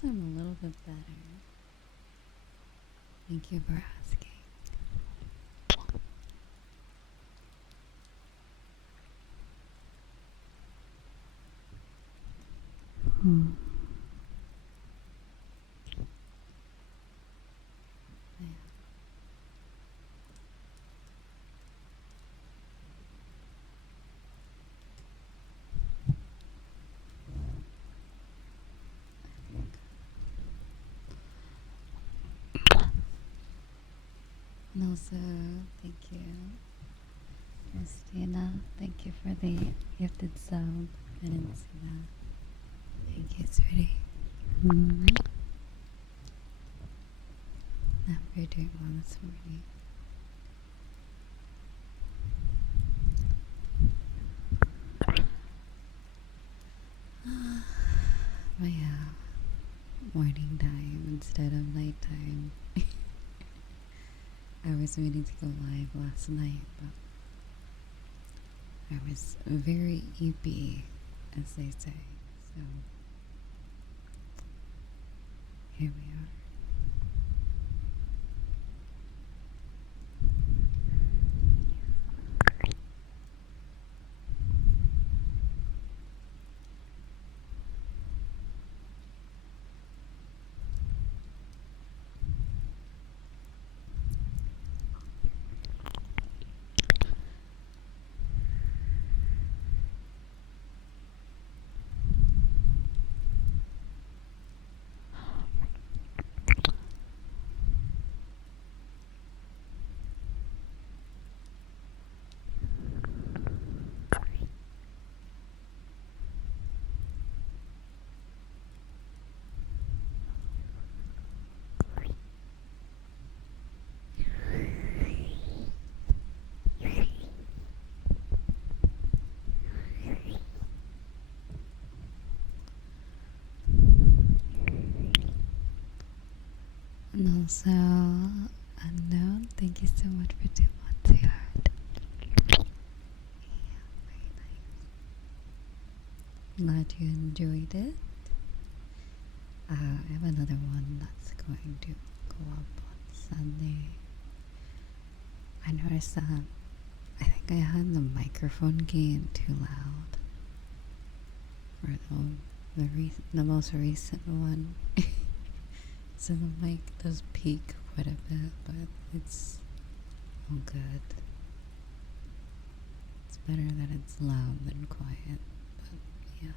I'm a little bit better. Thank you for asking. Hmm. Yeah. And also, thank you, Christina. Thank you for the gifted sub. I didn't see that. Thank you, sweetie. I'm very doing well this morning. My morning time instead of nighttime. I was meaning to go live last night, but I was very eepy, as they say. So here we are. And also, Unknown, thank you so much for 2 months, sweetheart. Yeah, very nice. Glad you enjoyed it. I have another one that's going to go up on Sunday. I noticed that I think I had the microphone gain too loud for the most recent one. So the mic does peak quite a bit, but it's all good. It's better that it's loud than quiet, but yeah.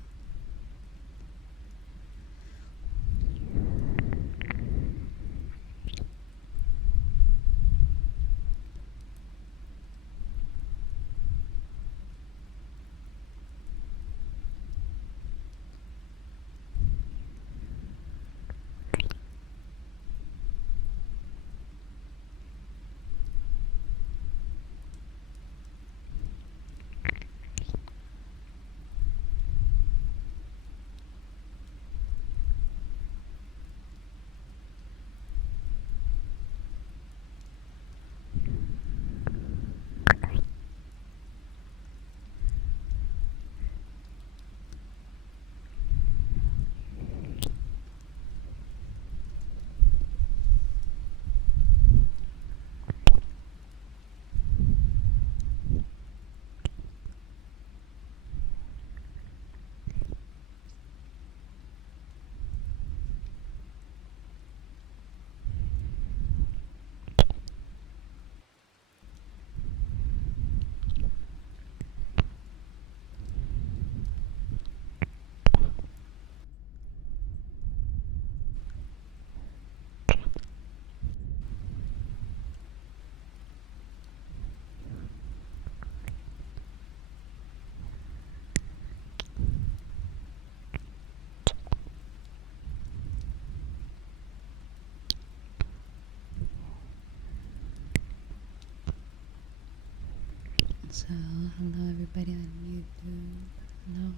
So, hello everybody on YouTube. Hello,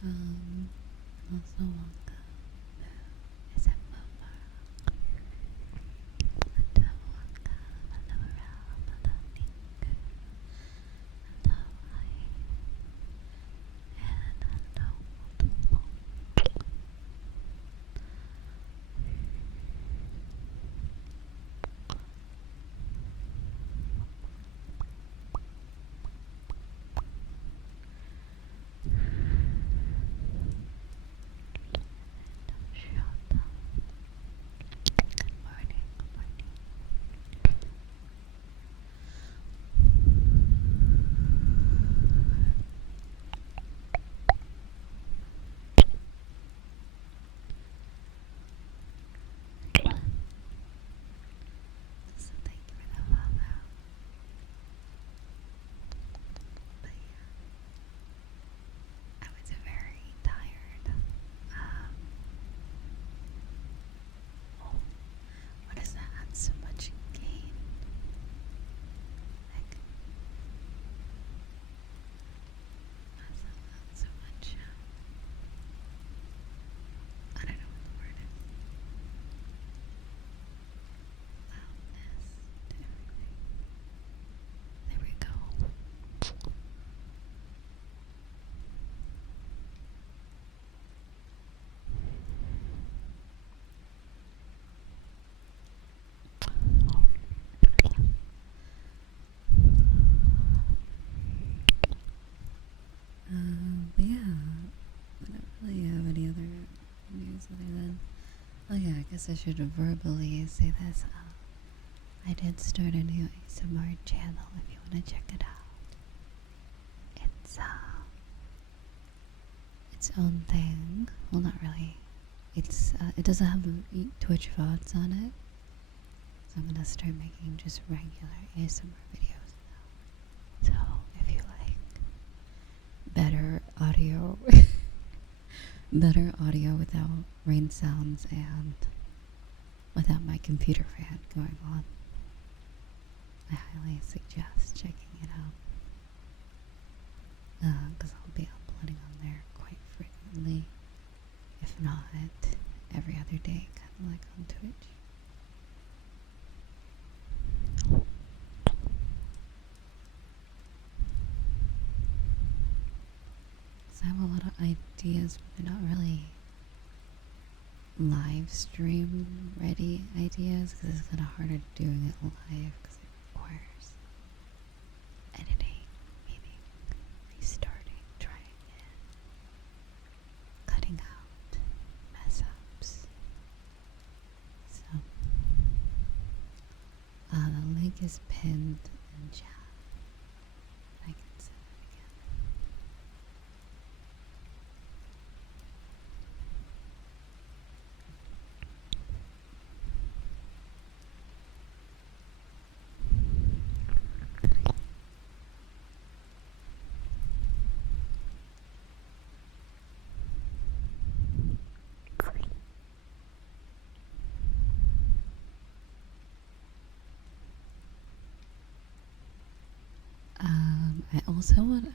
hello. Also welcome. Is it Momo? Hello, welcome. Hello, Ralph. Hello, Niku. Hello, hi. And hello, multiple. guess I should verbally say this. I did start a new ASMR channel if you want to check it out. It's its own thing. Well, not really. It doesn't have Twitch VODs on it. So I'm gonna start making just regular ASMR videos now. So if you like better audio better audio without rain sounds and without my computer fan going on, I highly suggest checking it out. Because I'll be uploading on there quite frequently, if not every other day, kind of like on Twitch. So I have a lot of ideas, but they're not really live stream ready ideas, because it's kind of harder doing it live because it requires editing, meaning restarting, trying again, cutting out mess ups. So the link is pinned in chat. I can send it again.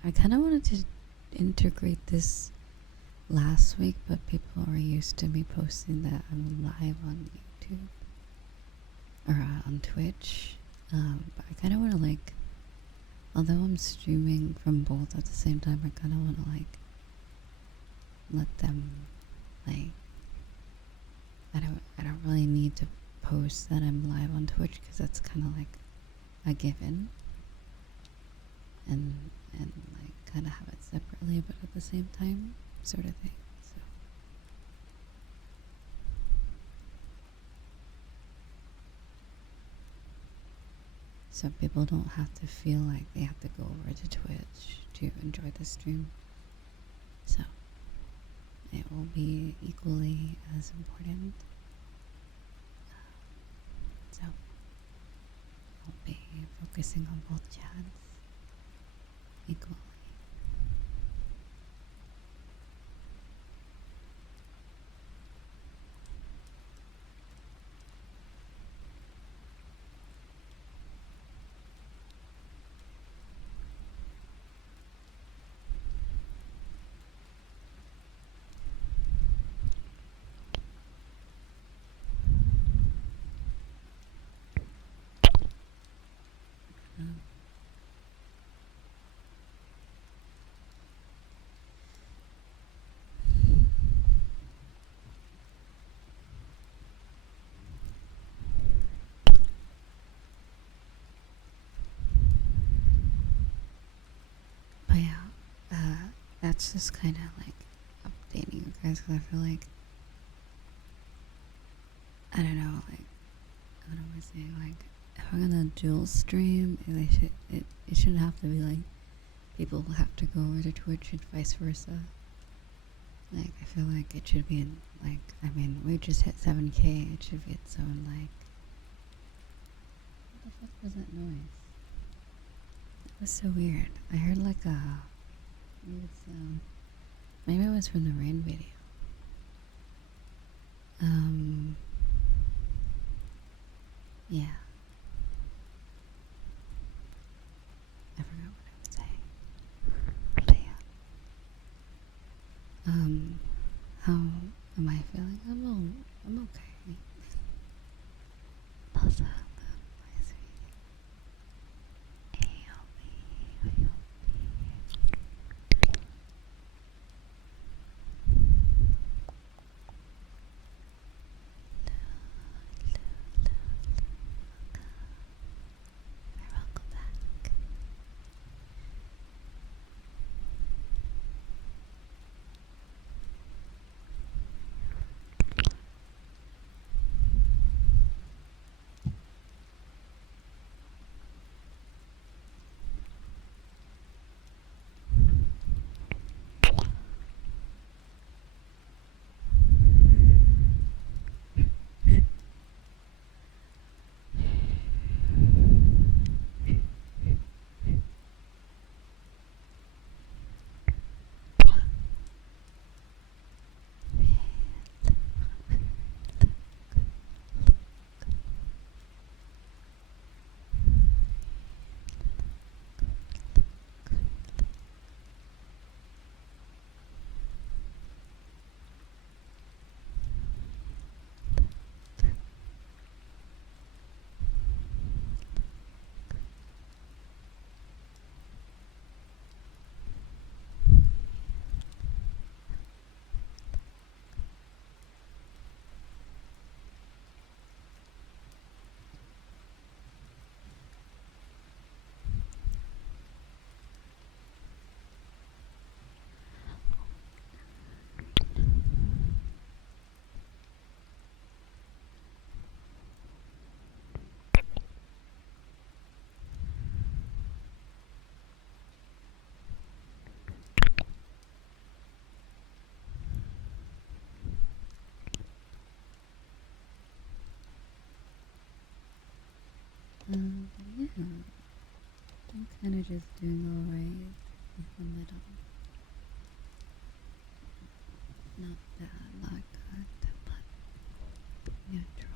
I kind of wanted to integrate this last week, but people are used to me posting that I'm live on YouTube or on Twitch. But I kind of want to, like, although I'm streaming from both at the same time, I kind of want to, like, let them, like, I don't really need to post that I'm live on Twitch, because that's kind of like a given, and like kind of have it separately but at the same time, sort of thing. So people don't have to feel like they have to go over to Twitch to enjoy the stream. So it will be equally as important. So I'll be focusing on both chats equally. But yeah, that's just kind of like updating you guys, because I feel like, I don't know, like, what am I saying? Like, if I'm gonna dual stream, it shouldn't have to be like people will have to go over to Twitch and vice versa. Like, I feel like it should be in, like, I mean, we just hit 7K, it should be its own, like, what the fuck was that noise? It was so weird. I heard like a weird sound. Maybe it was from the rain video. Yeah. I forgot what I was saying. But yeah. How am I feeling? I'm okay. Also, my sweetie. Yeah, I'm kind of just doing alright in the middle. Not bad, not good, but neutral.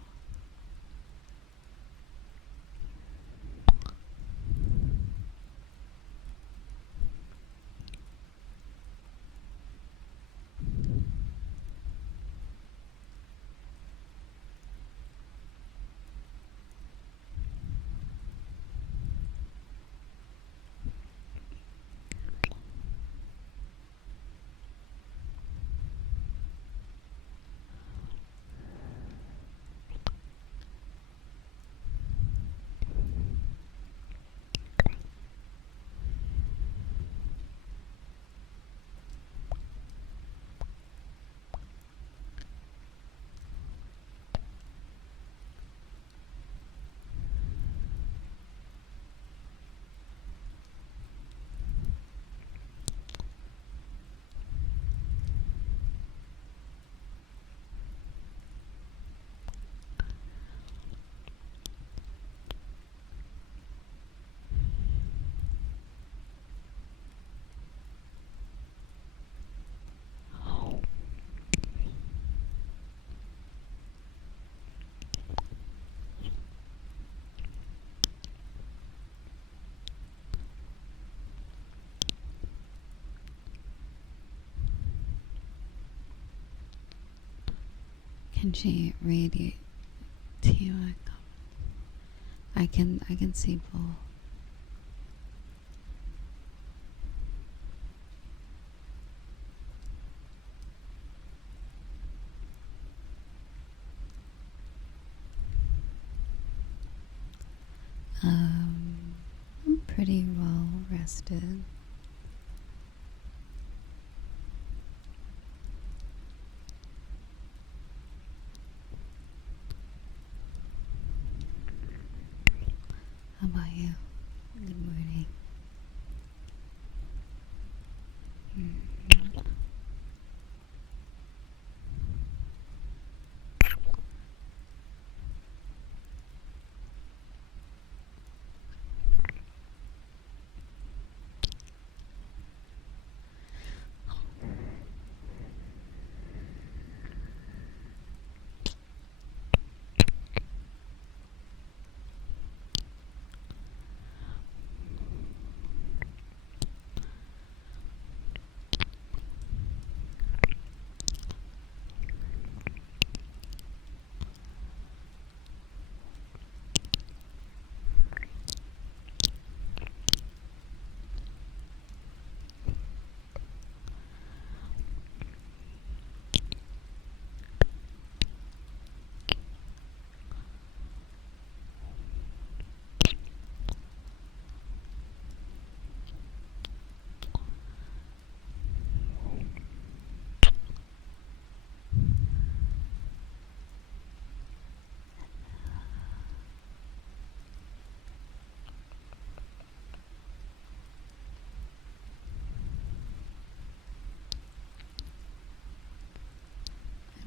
Can she radiate to you? I can see both. I'm pretty well rested. How about you? Good morning.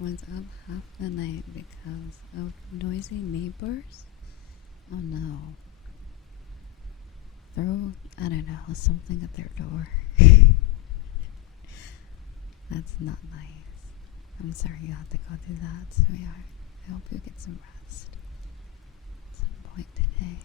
I was up half the night because of noisy neighbors. Oh no. Throw, I don't know, something at their door. That's not nice. I'm sorry you have to go through that, sweetheart. I hope you get some rest at some point today.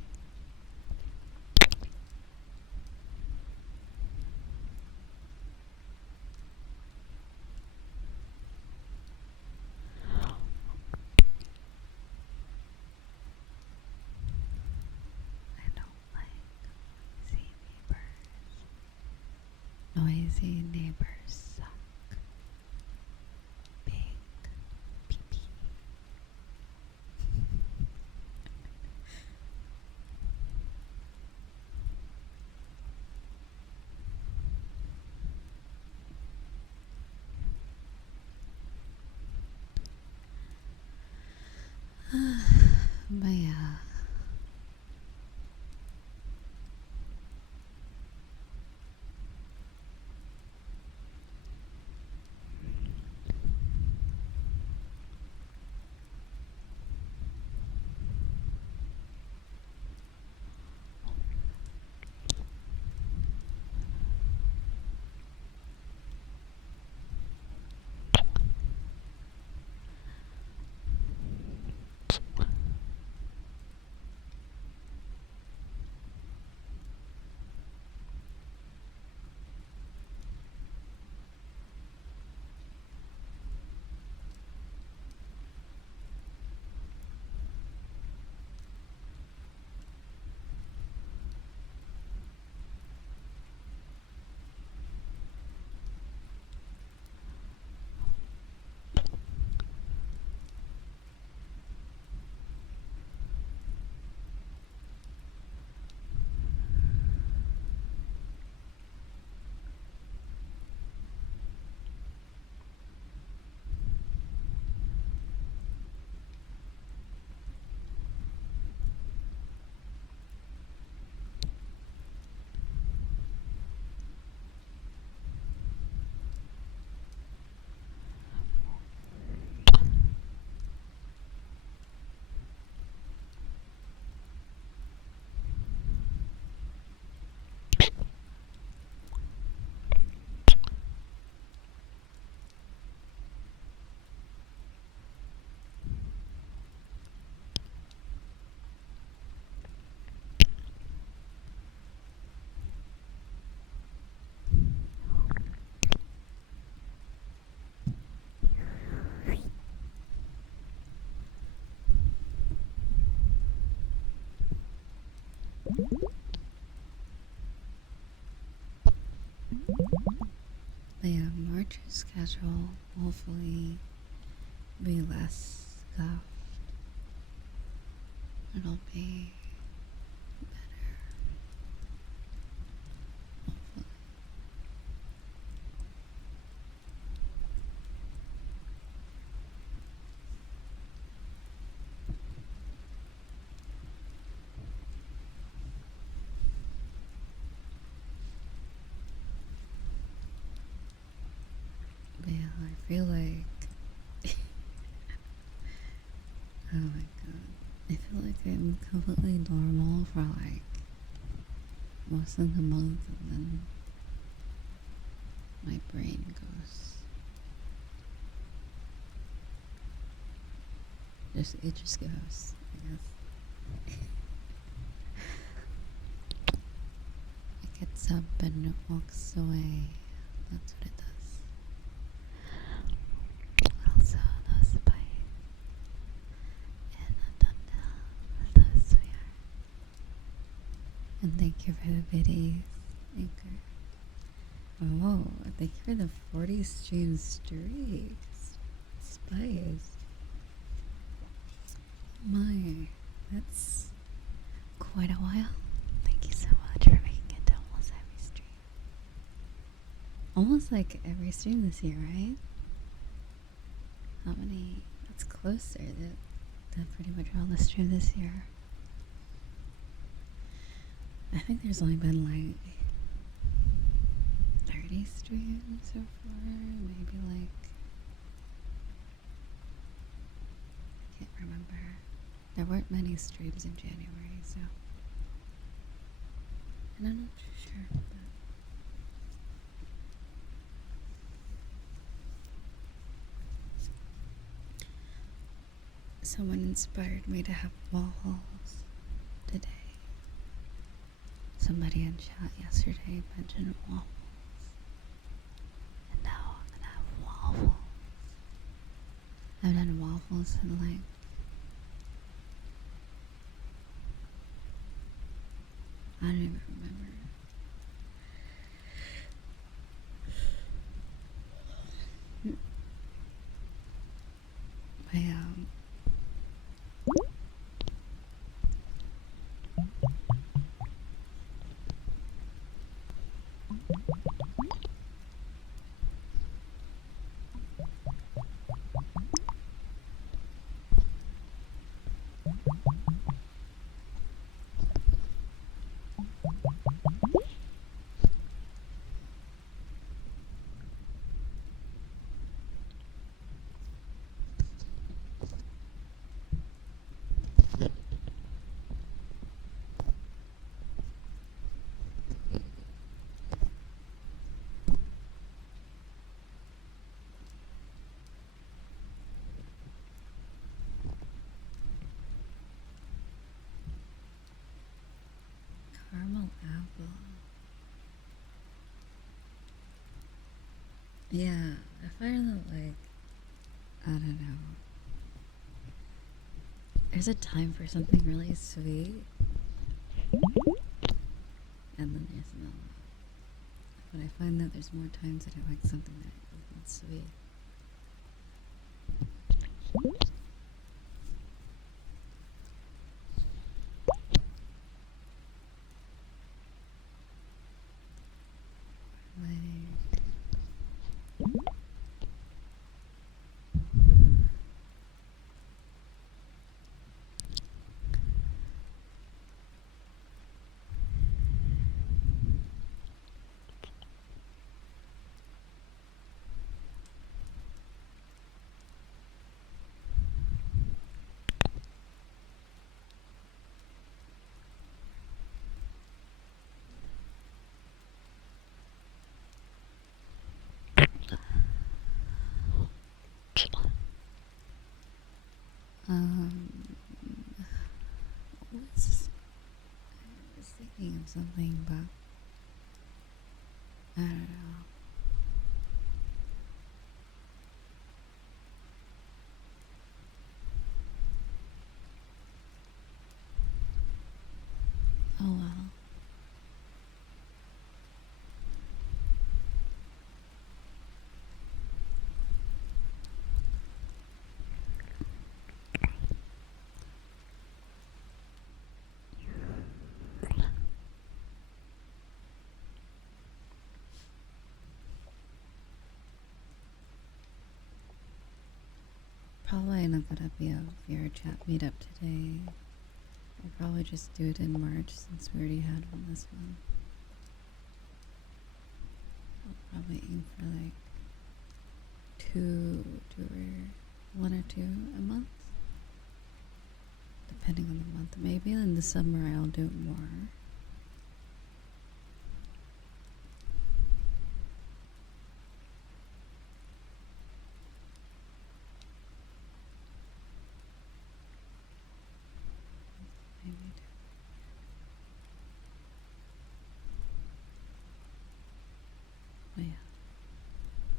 I don't like noisy neighbors. Noisy neighbors suck. Big pee-pee. But yeah. schedule hopefully be less scuffed. It'll be better. Hopefully. But yeah, I feel like oh my god. I feel like I'm completely normal for like most of the month, and then my brain goes it just goes, I guess. It gets up and it walks away. That's what it does. Also, those bites and a thumbnail. Those we are. And thank you for the biddies, Anchor. Oh, thank you for the 40 stream streaks. Spice. My, that's quite a while. Thank you so much for making it to almost every stream. Almost like every stream this year, right? How many? That's closer than pretty much all the streams this year. I think there's only been like 30 streams so far, maybe like, I can't remember. There weren't many streams in January, so, and I'm not too sure, but someone inspired me to have waffles today. Somebody in chat yesterday mentioned waffles. And now I'm gonna have waffles. I've done waffles in like I don't even remember. My caramel apple. Yeah, I find that like I don't know. There's a time for something really sweet, and then there's not. But I find that there's more times that I like something that isn't sweet. Like, um, what's, I was thinking of something, but I don't know. Oh well. probably not gonna be a VR chat meetup today. I'll probably just do it in March since we already had one this one. I'll probably aim for like one or two a month, depending on the month. Maybe in the summer I'll do more. Oh yeah.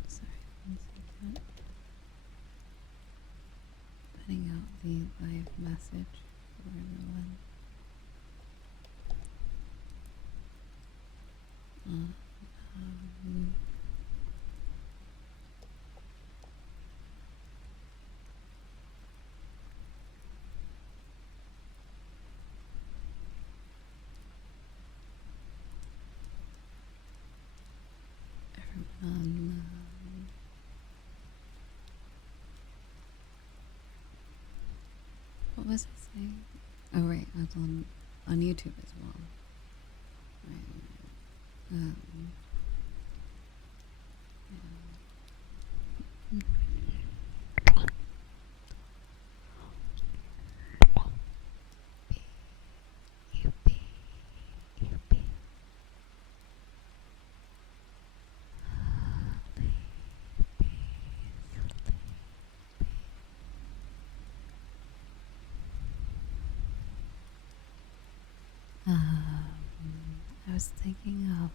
Sorry, 1 second. Putting out the live message for everyone. Everyone what was I saying? Oh right, I was on YouTube as well. Right. I was thinking of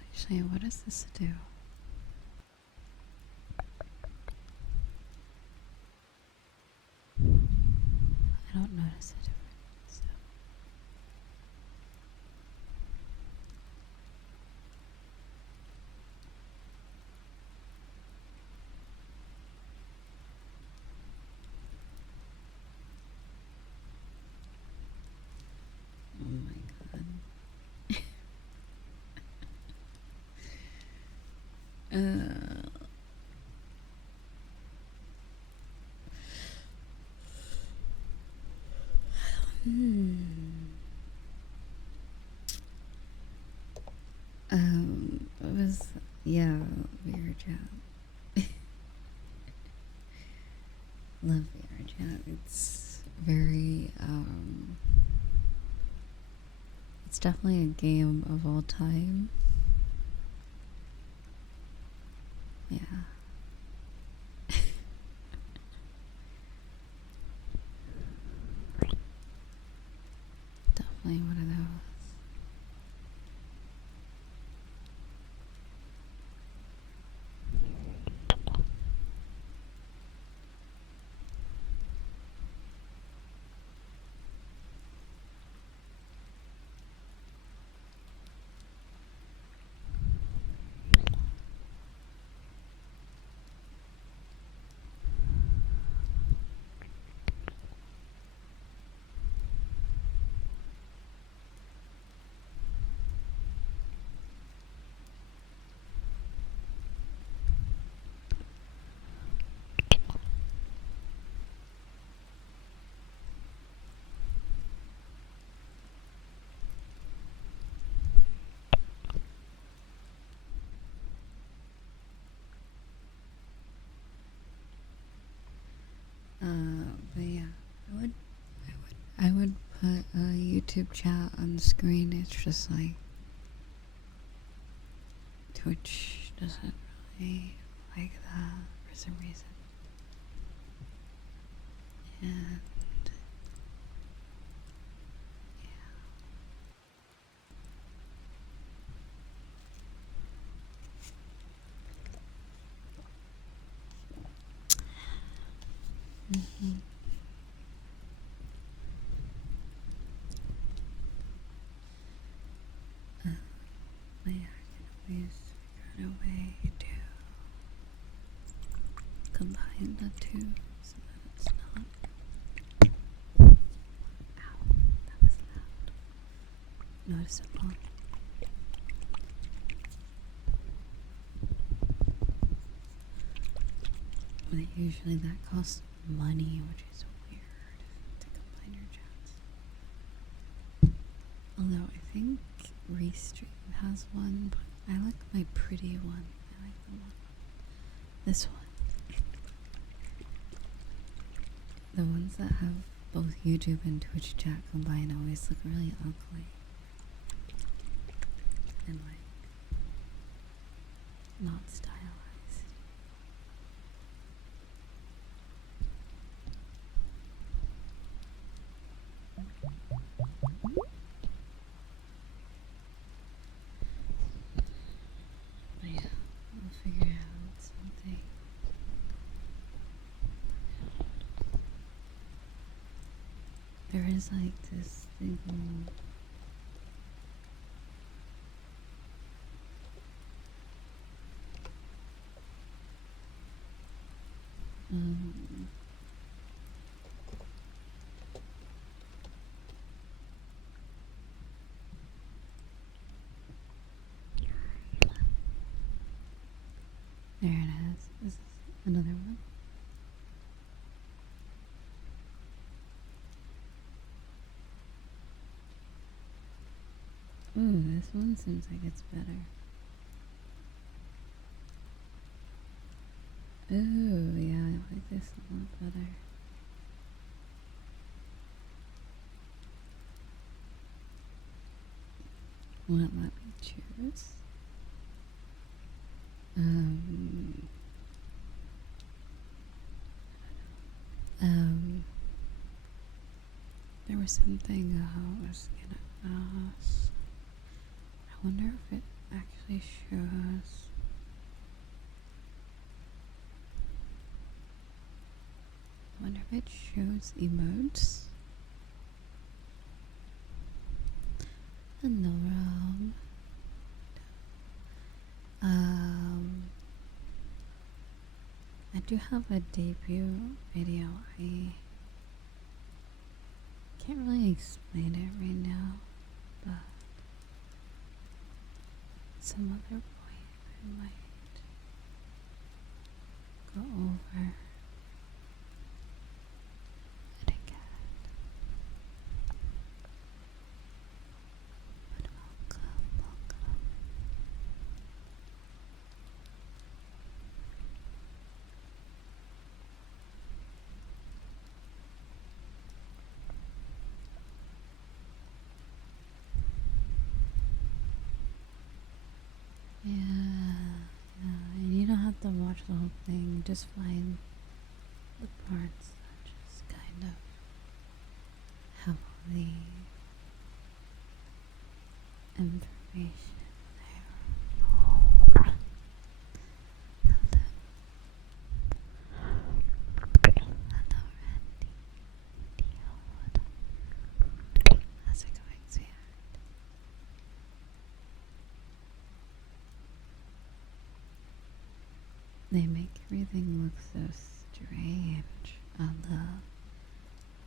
actually, what does this do? I don't notice a difference. Oh my god. It was, yeah, VR chat. Love VR chat. It's very, it's definitely a game of all time. Yeah. Definitely one of those. But yeah, I would put a YouTube chat on the screen. It's just like Twitch doesn't really like that for some reason. And yeah. But yeah, I can always figure out a way to combine the two so that it's not. Ow, that was loud. Noticeable. usually that costs money, which is weird to combine your chats. Although I think Restream has one, but I like my pretty one. I like the one. This one. The ones that have both YouTube and Twitch chat combined always look really ugly. And like not stylized. But yeah, we'll figure out something. There is like this thing. There it is. This is another one. Ooh, this one seems like it's better. Ooh, yeah, I like this a lot better. Will it let me choose? There was something I was gonna ask. I wonder if it actually shows. I wonder if it shows emotes. Hello, Rob. I do have a debut video. I can't really explain it right now, but some other point I might go over it again. But welcome. Yeah, and you don't have to watch the whole thing, just find the parts that just kind of have all the information there. Hello. Hello, Randy. How's it going, sweetheart? They make everything look so strange.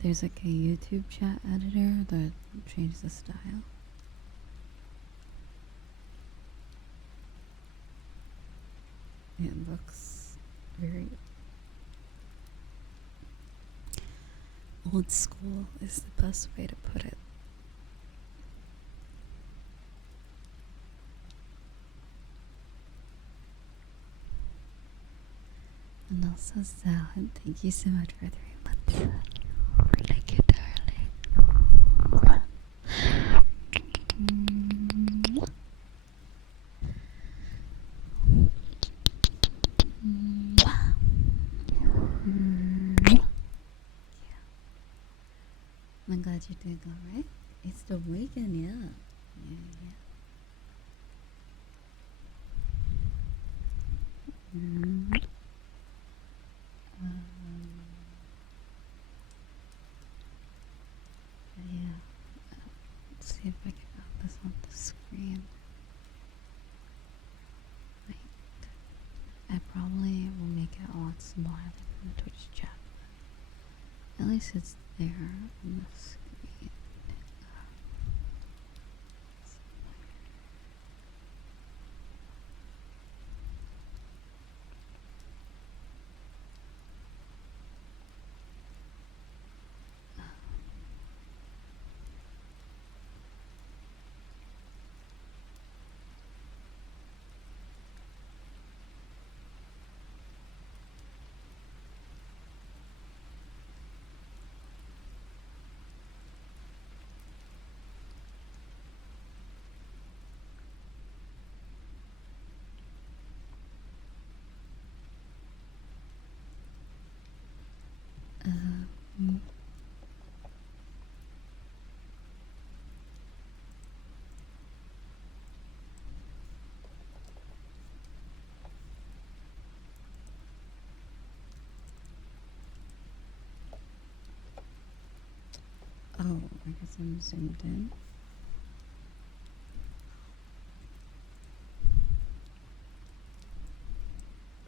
There's like a YouTube chat editor that changed the style. It looks very old school is the best way to put it. And also Salad, thank you so much for 3 months. Thank you, darling. I'm glad you're doing alright. It's the weekend, yeah. Let's see if I can put this on the screen. Wait. I probably will make it a lot smaller than the Twitch chat. At least it's there on the screen. Um, oh, I guess I'm zoomed in.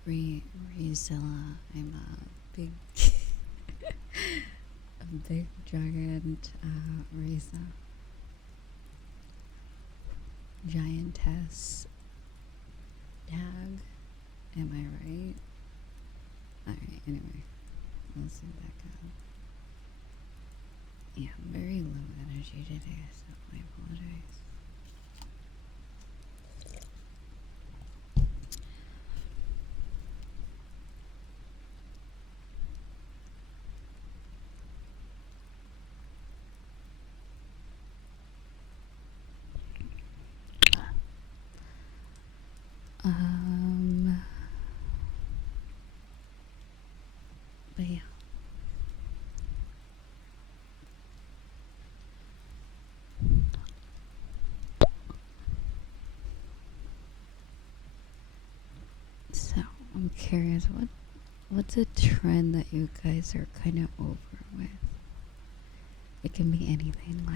Rezilla, I'm a big, a big giant Reza. Giantess Dag. Am I right? Alright, anyway. Let's zoom back up. Yeah, I'm very low energy today, so I apologize. But yeah. So I'm curious, what's a trend that you guys are kind of over with? It can be anything,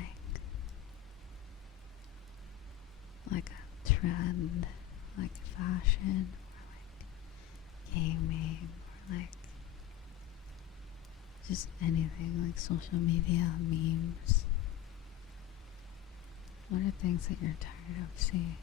like a trend, like fashion, or like gaming, or like just anything, like social media, memes. What are things that you're tired of seeing?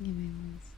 Give me one second.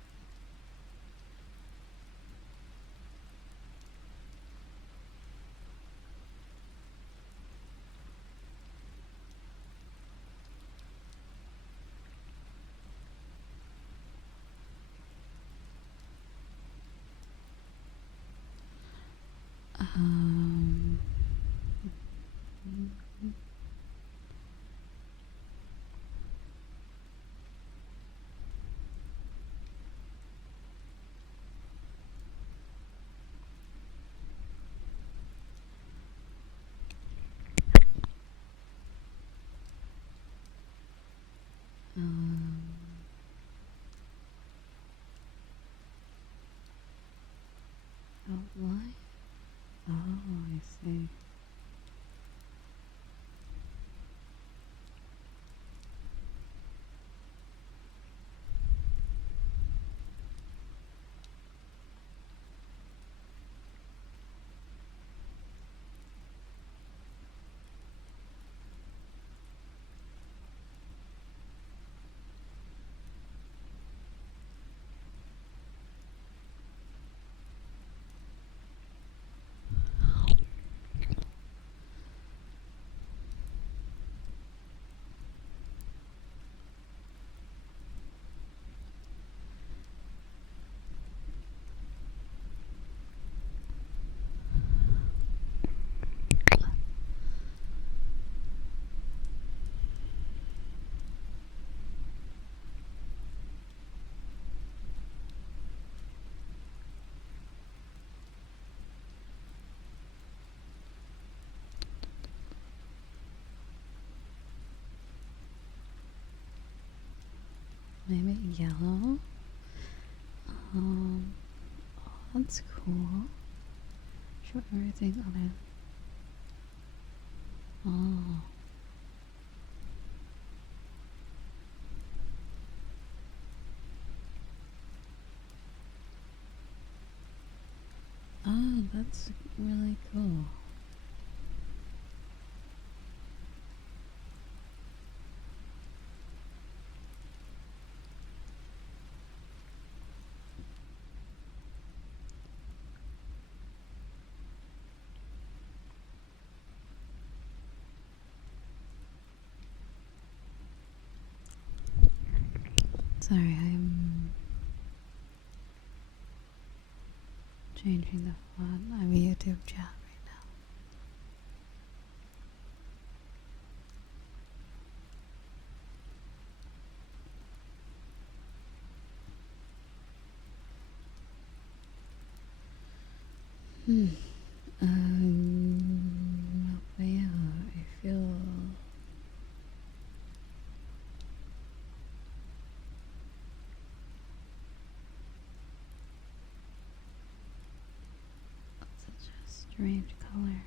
Outline? Oh, I see. Maybe yellow. Oh, that's cool. Show everything on it. Oh. Oh, that's really cool. Sorry, I'm changing the font. I'm a YouTube chat right now. But yeah, I feel such a strange color.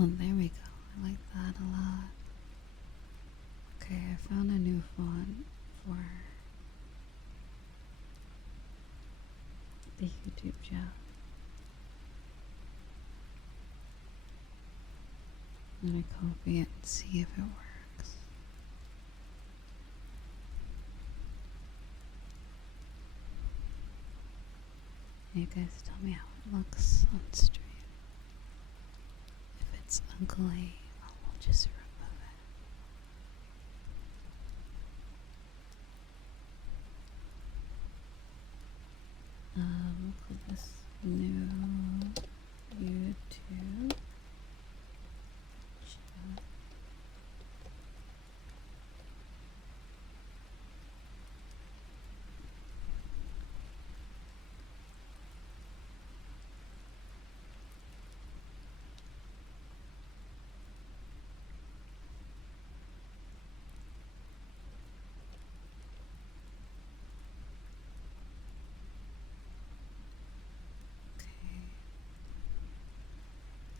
Oh, there we go. I like that a lot. Okay, I found a new font for the YouTube chat. I'm gonna copy it and see if it works. You guys tell me how it looks on stream. If it's ugly, I'll just remove it. We'll call this new YouTube chat.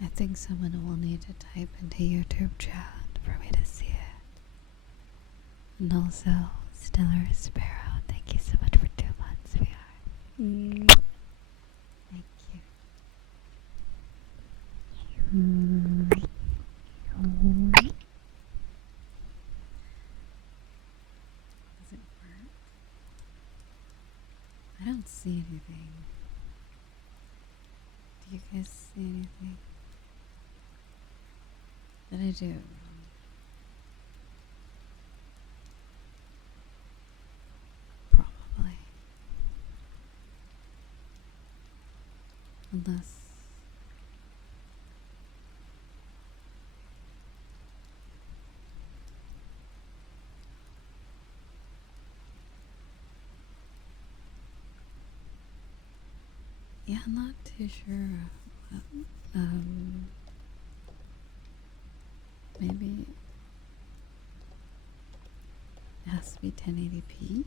I think someone will need to type into YouTube chat for me to see it. And also, Stellar Sparrow, thank you so much for 2 months, sweetheart. Thank you. Does it work? I don't see anything. Do you guys see anything? That I do. Probably. Unless. Yeah, I'm not too sure. Maybe it has to be 1080p.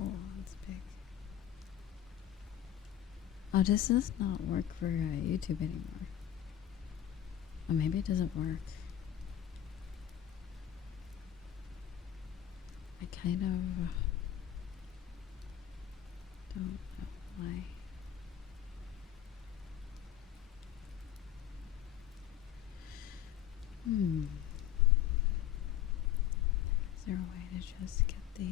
Oh, that's big. Oh, this does not work for YouTube anymore. Or maybe it doesn't work. I kind of don't know why. Is there a way to just get the...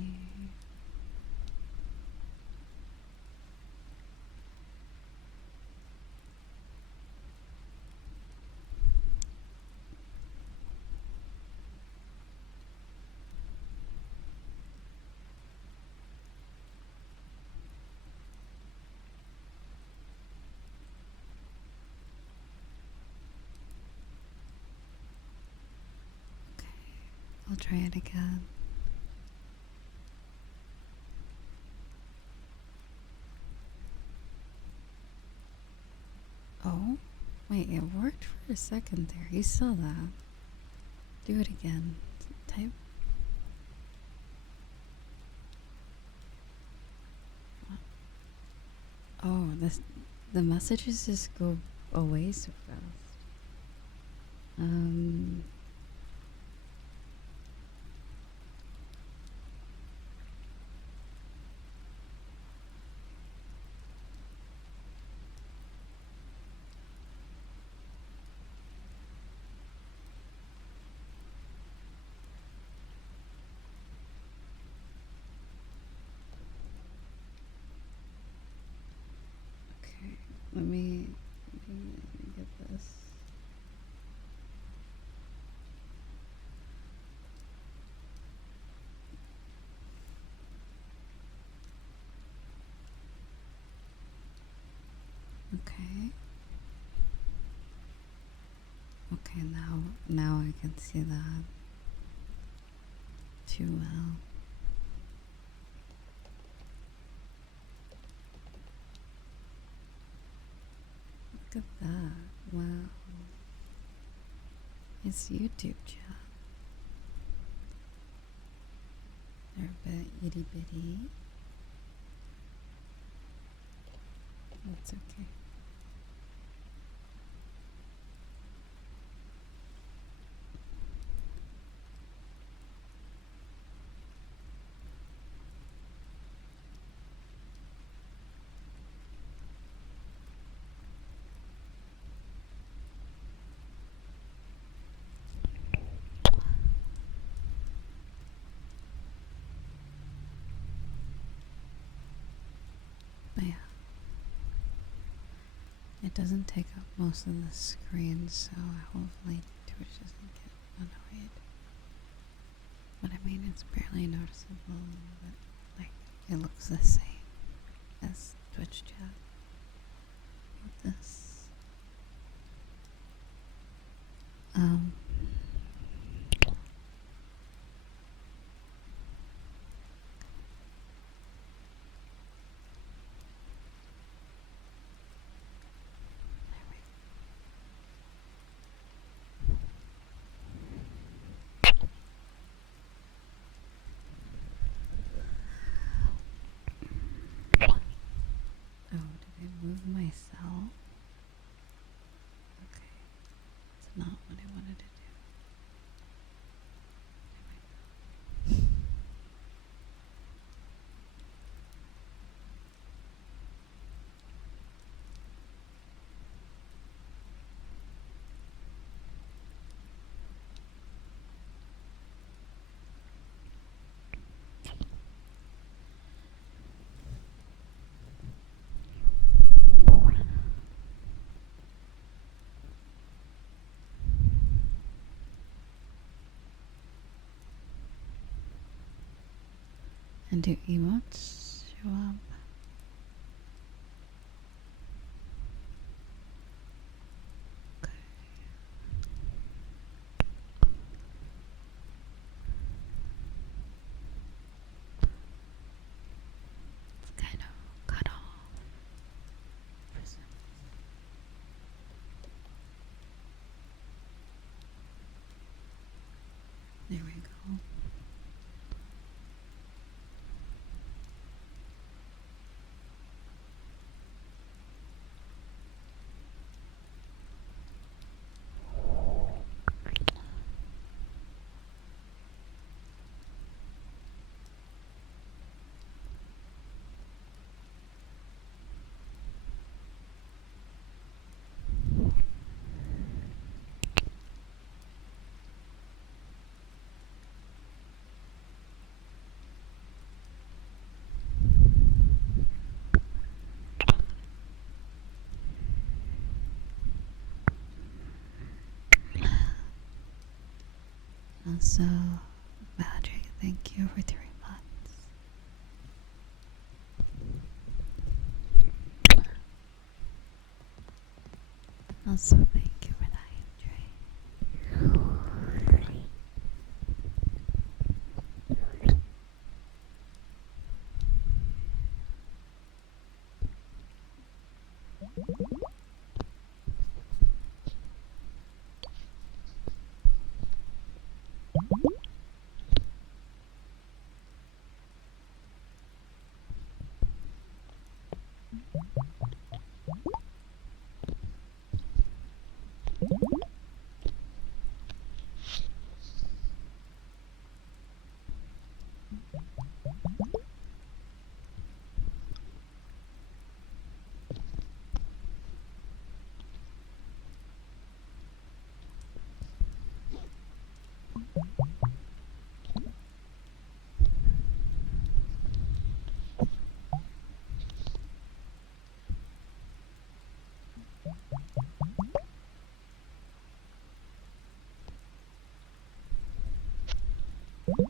I'll try it again. Oh, wait, it worked for a second there. You saw that. Do it again. Type. Oh, the messages just go away so fast. Okay, let me get this. Okay. Okay, now I can see that too well. Look at that. Wow. It's YouTube chat. They're a bit itty bitty. That's okay. But yeah. It doesn't take up most of the screen, so hopefully Twitch doesn't get annoyed. But I mean, it's barely noticeable that, like, it looks the same as Twitch chat with this. Oh, did I move myself? Okay. It's not what I wanted to do. And do emotes show up? Okay. It's kind of cut off. There we go. Also, Magic, thank you for 3 months. Also, thank you for that, Andre. Also,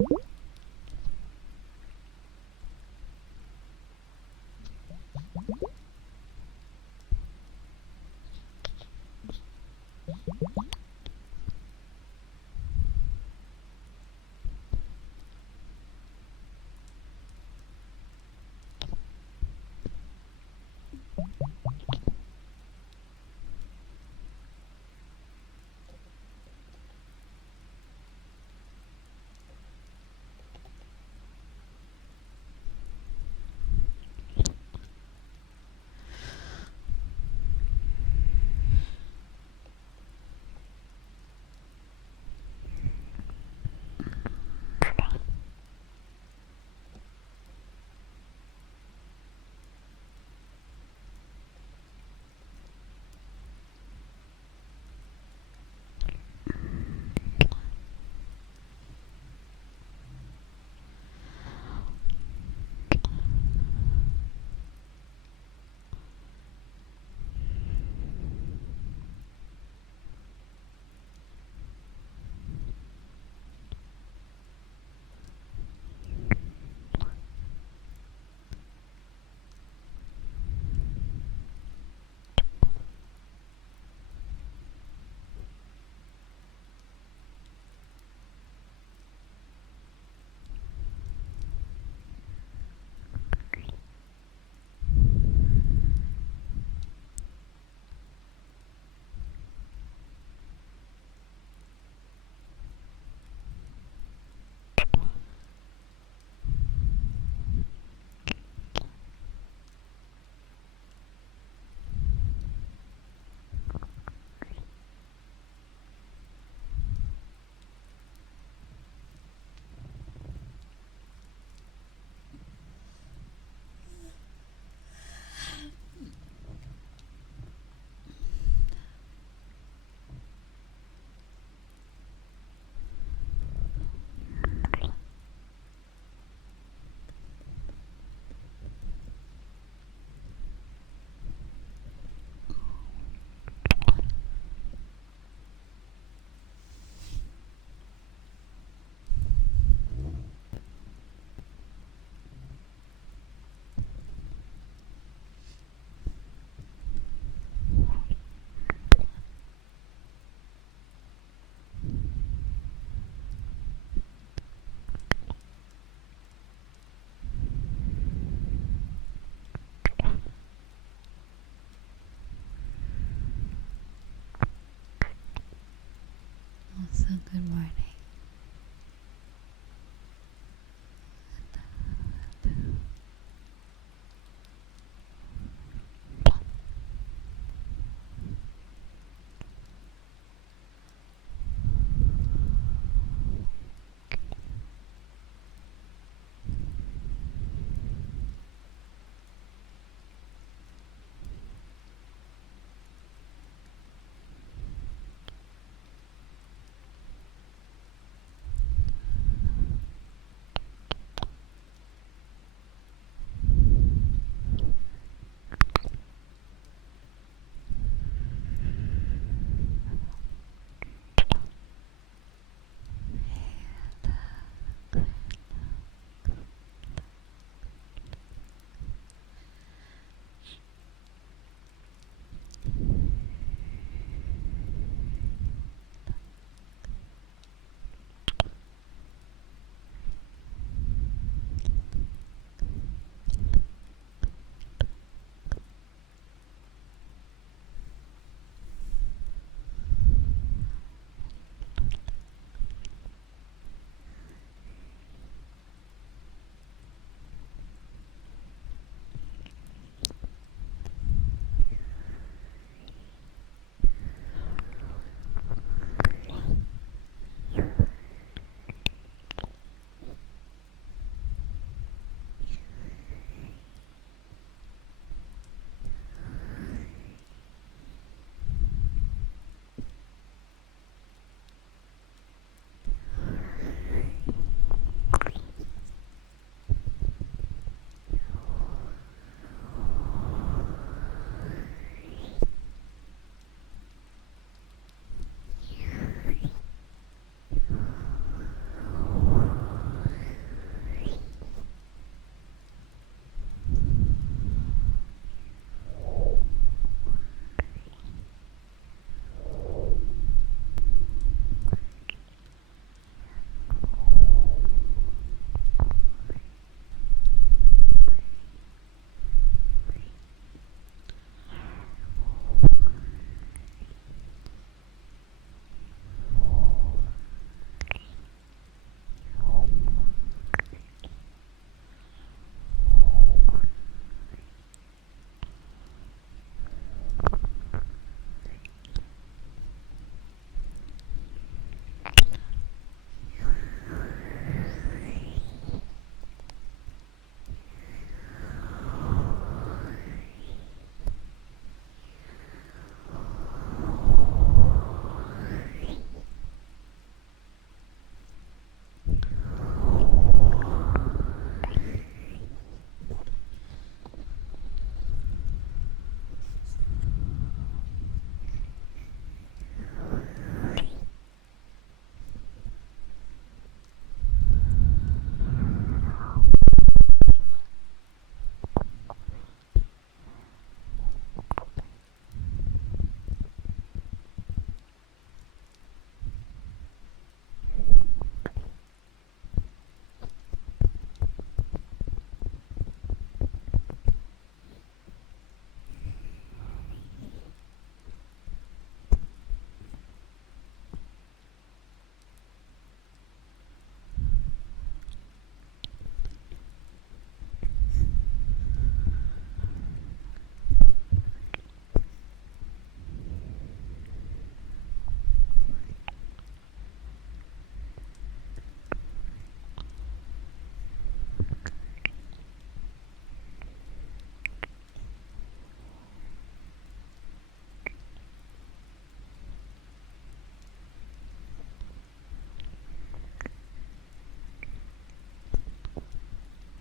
good morning.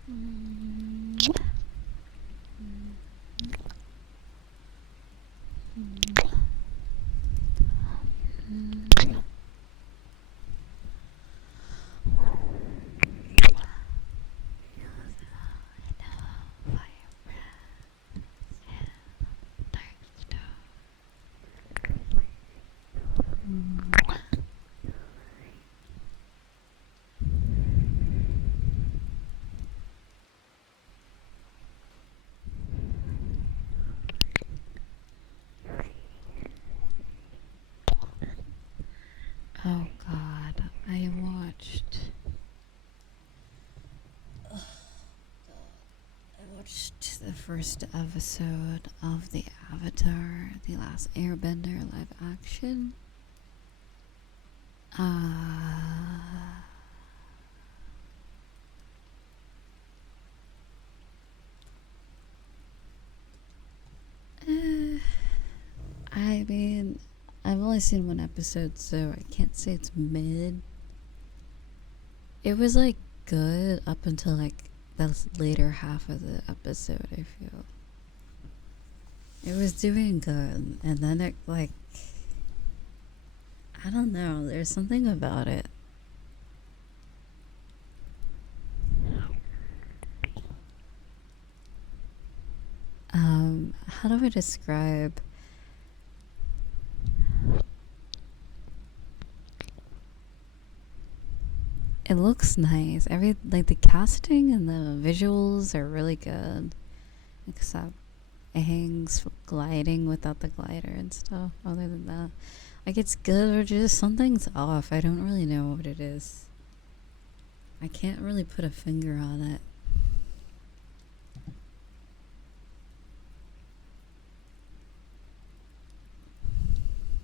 Oh God, I watched the first episode of the Avatar, The Last Airbender live action. I mean, I've only seen one episode, so I can't say it's mid. It was like good up until like the later half of the episode, I feel. It was doing good, and then it like, I don't know, there's something about it. How do I describe? It looks nice. Like the casting and the visuals are really good. Except Aang's gliding without the glider and stuff. Other than that, like it's good or just something's off. I don't really know what it is. I can't really put a finger on it.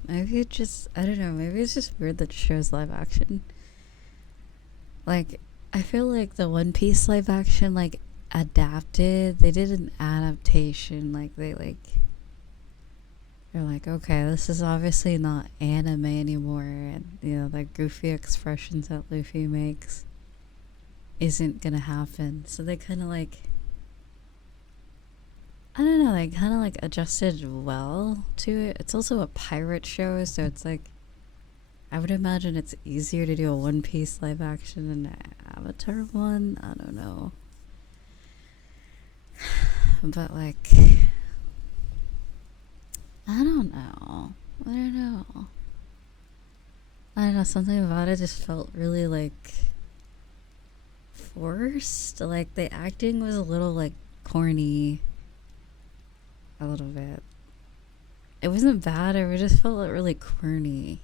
Maybe it just, I don't know, maybe it's just weird that it shows live action. Like, I feel like the One Piece live action, like, adapted. They did an adaptation. Like, they're like, okay, this is obviously not anime anymore. And, you know, the goofy expressions that Luffy makes isn't gonna happen. So they kind of like, I don't know, they kind of like adjusted well to it. It's also a pirate show, so it's like, I would imagine it's easier to do a One Piece live action than an Avatar one. I don't know. But like, I don't know. Something about it just felt really like forced. Like the acting was a little like corny. A little bit. It wasn't bad, it just felt like really corny.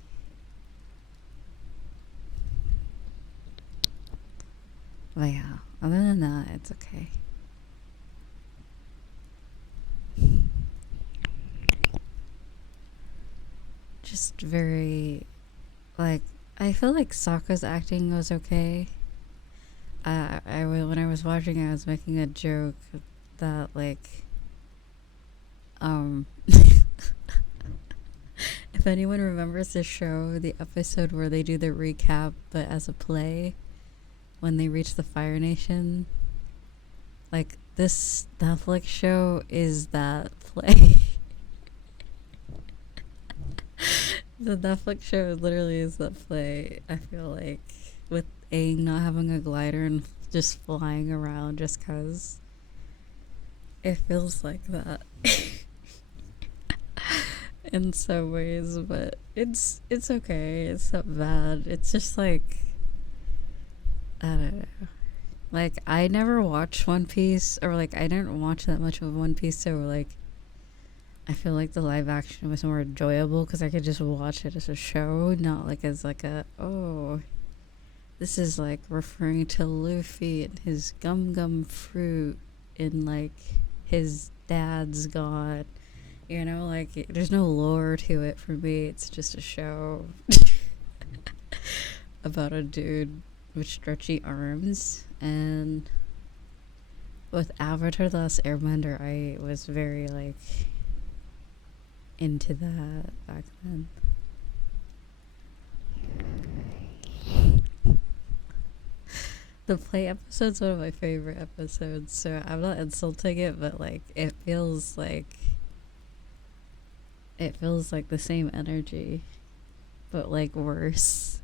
But yeah, other than that, it's okay. Just very, like, I feel like Sokka's acting was okay. When I was watching, I was making a joke that like, if anyone remembers the show, the episode where they do the recap but as a play, when they reach the Fire Nation, like this Netflix show is that play. The Netflix show literally is that play. I feel like with Aang not having a glider and just flying around just cause it feels like that. In some ways, but it's okay. It's not bad. It's just like, I don't know. Like I never watched One Piece, or like I didn't watch that much of One Piece, so like I feel like the live action was more enjoyable because I could just watch it as a show, not like as like a, oh, this is like referring to Luffy and his gum fruit in like his dad's god. You know, like there's no lore to it for me. It's just a show about a dude with stretchy arms. And with Avatar: The Last Airbender, I was very like into that back then. The play episode's one of my favorite episodes, so I'm not insulting it, but like it feels like the same energy, but like worse.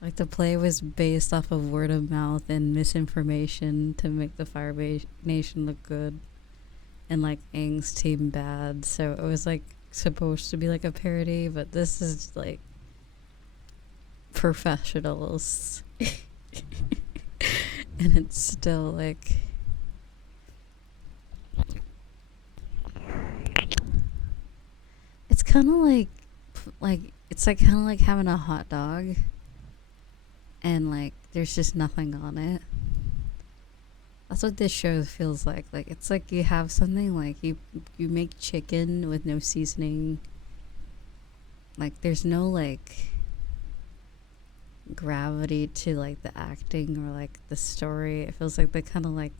Like the play was based off of word of mouth and misinformation to make the Nation look good, and like Aang's team bad. So it was like supposed to be like a parody, but this is like professionals. And it's still like it's kind of like it's like kind of like having a hot dog and like there's just nothing on it. That's what this show feels like. Like it's like you have something like you make chicken with no seasoning. Like there's no like gravity to like the acting or like the story. It feels like they kind of like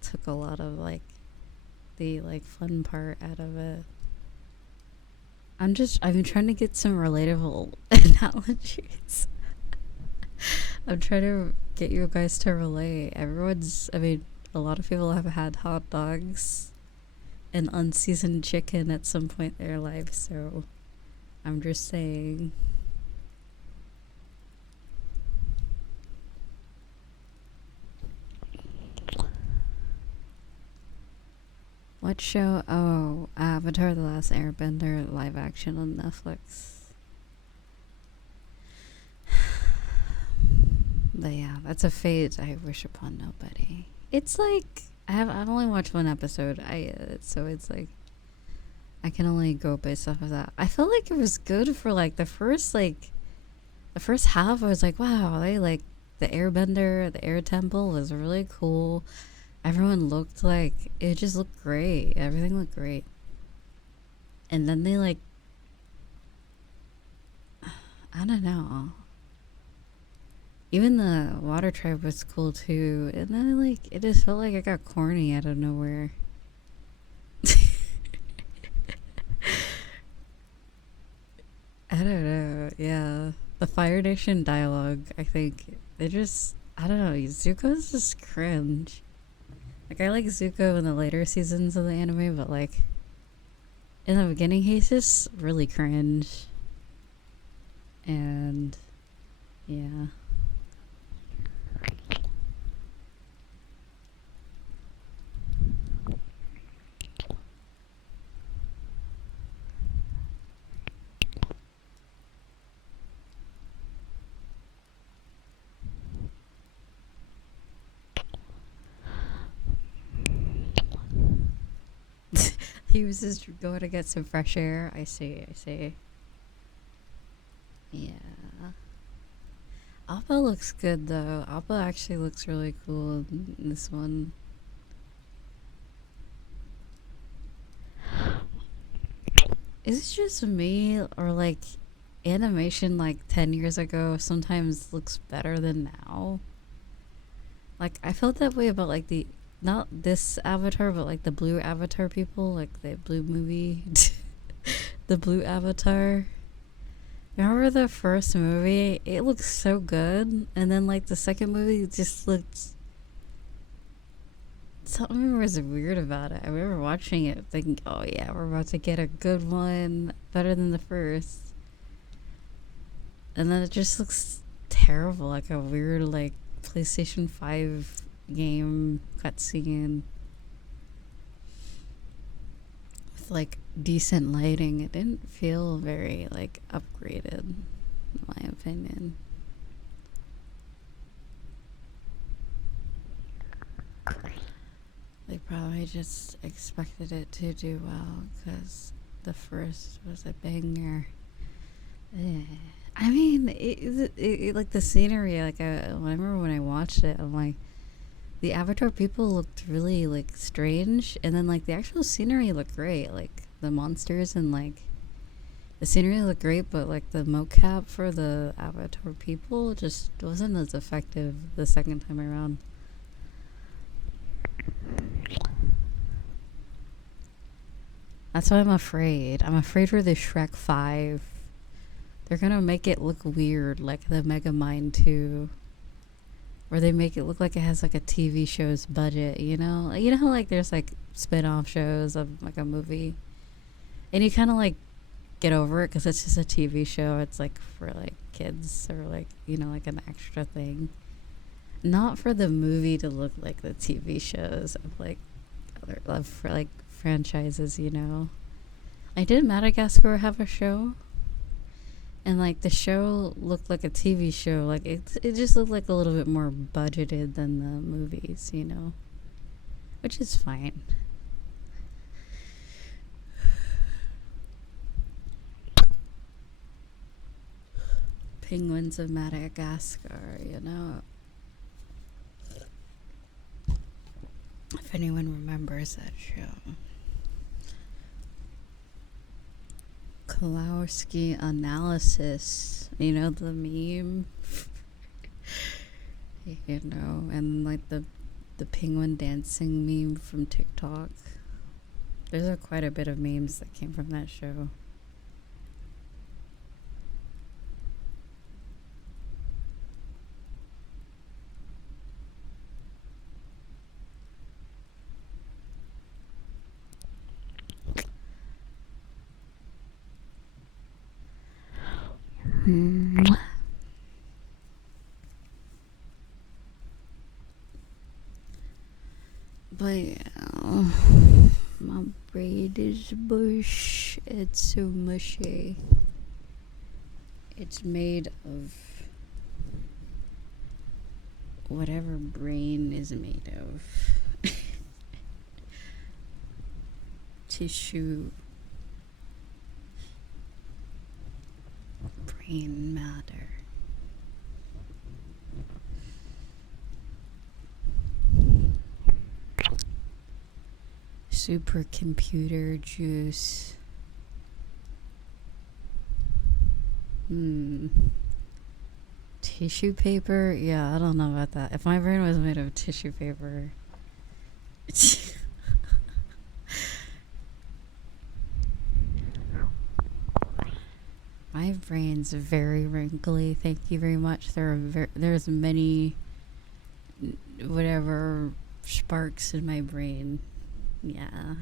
took a lot of like the like fun part out of it. I've been trying to get some relatable analogies. I'm trying to get you guys to relate. A lot of people have had hot dogs and unseasoned chicken at some point in their life, so I'm just saying. What show? Oh, Avatar: The Last Airbender live action on Netflix. But yeah, that's a fate I wish upon nobody. It's like I've only watched one episode. So it's like I can only go based off of that. I felt like it was good for like the first half. I was like, wow, they like the Airbender, the Air Temple was really cool. Everyone looked like it just looked great. Everything looked great. And then they like I don't know. Even the water tribe was cool too. And then like it just felt like it got corny out of nowhere. I don't know. Yeah. The Fire Nation dialogue, I think they just I don't know, Zuko's just cringe. Like I like Zuko in the later seasons of the anime, but like in the beginning he's just really cringe. And yeah. He was just going to get some fresh air. I see. Yeah. Appa looks good though. Appa actually looks really cool in this one. Is it just me or like animation like 10 years ago sometimes looks better than now? Like I felt that way about like the not this Avatar, but like the blue Avatar people, like the blue movie, the blue Avatar. Remember the first movie? It looked so good, and then like the second movie just looked. Something was weird about it. I remember watching it, thinking, "Oh yeah, we're about to get a good one, better than the first." And then it just looks terrible, like a weird like PlayStation 5 game cutscene with like decent lighting. It didn't feel very like upgraded, in my opinion. They probably just expected it to do well because the first was a banger. I mean, it like the scenery. Like I remember when I watched it, I'm like, the Avatar people looked really like strange, and then like the actual scenery looked great. Like the monsters and like the scenery looked great, but like the mocap for the Avatar people just wasn't as effective the second time around. That's why I'm afraid. I'm afraid for the Shrek 5. they're gonna make it look weird, like the Megamind 2. Or they make it look like it has like a TV show's budget, you know? You know how like there's like spin-off shows of like a movie? And you kind of like get over it because it's just a TV show. It's like for like kids or like, you know, like an extra thing. Not for the movie to look like the TV shows of like other for like franchises, you know? I did Madagascar have a show? And like the show looked like a TV show. Like it just looked like a little bit more budgeted than the movies, you know? Which is fine. Penguins of Madagascar, you know? If anyone remembers that show. Kowalski analysis, you know, the meme. You know, and like the penguin dancing meme from TikTok. There's quite a bit of memes that came from that show. But yeah, my braid is bush. It's so mushy. It's made of whatever brain is made of. Tissue. Brain matter. Supercomputer juice. Tissue paper? Yeah, I don't know about that. If my brain was made of tissue paper. My brain's very wrinkly. Thank you very much. There's many whatever sparks in my brain. Yeah.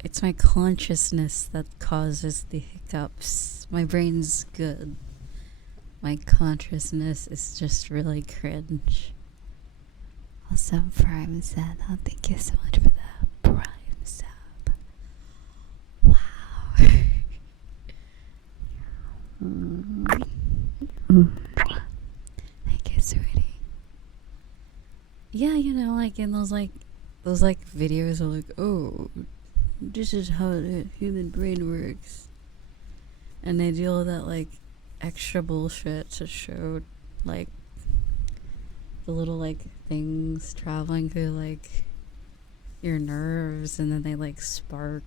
It's my consciousness that causes the hiccups. My brain's good. My consciousness is just really cringe. Also, Prime said, oh, thank you so much for the Prime sub. Wow. Thank you, sweetie. Yeah, you know, like in those videos are like, oh, this is how the human brain works. And they do all that like extra bullshit to show like the little like things traveling through like your nerves, and then they like spark,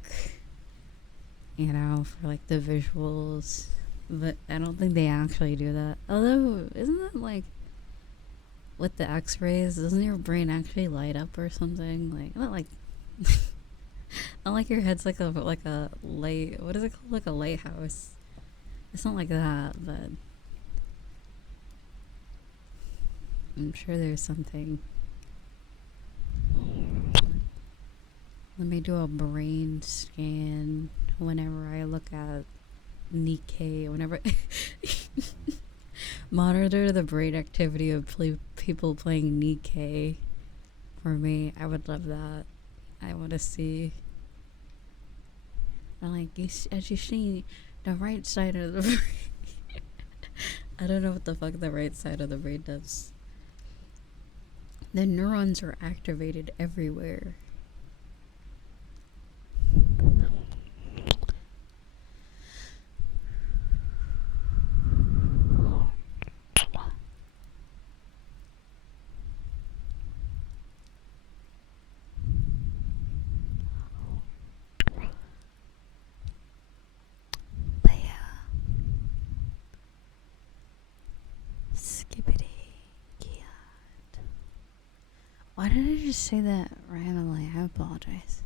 you know, for like the visuals. But I don't think they actually do that. Although, isn't that like with the x-rays, doesn't your brain actually light up or something? Like, not like not like your head's like a light, what is it called, like a lighthouse. It's not like that, but I'm sure there's something. Let me do a brain scan whenever I look at Nikkei, whenever monitor the brain activity of people playing Nikkei. For me, I would love that. I want to see. I like, as you see, the right side of the brain. I don't know what the fuck the right side of the brain does. The neurons are activated everywhere. But Why did I just say that randomly? I apologize.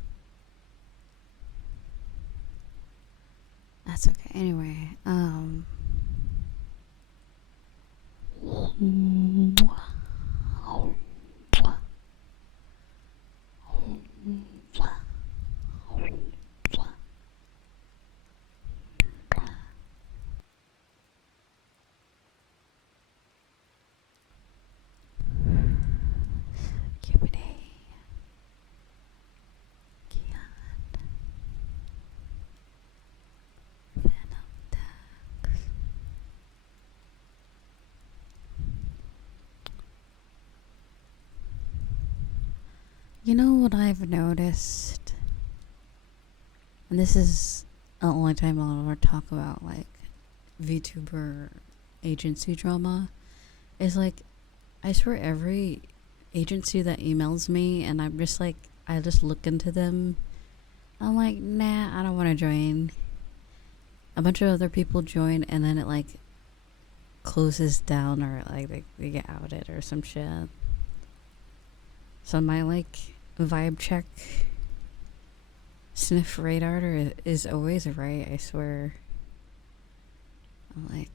That's okay. Anyway, you know what I've noticed? And this is the only time I'll ever talk about like VTuber agency drama. Is like, I swear every agency that emails me and I'm just like, I just look into them. I'm like, nah, I don't want to join. A bunch of other people join and then it like closes down or like they get outed or some shit. So my like vibe check sniff radar is always right, I swear. I'm like,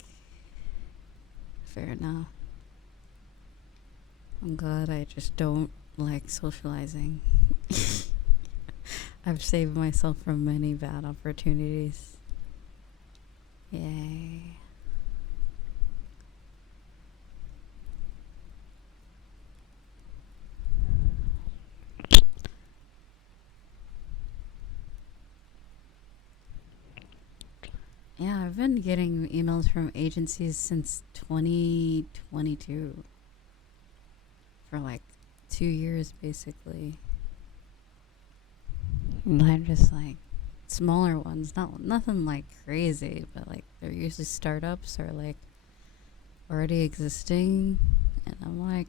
fair enough. I'm glad I just don't like socializing. I've saved myself from many bad opportunities. Yay. Yeah, I've been getting emails from agencies since 2022. For like 2 years, basically. And I'm just like smaller ones, nothing like crazy, but like they're usually startups or like already existing, and I'm like,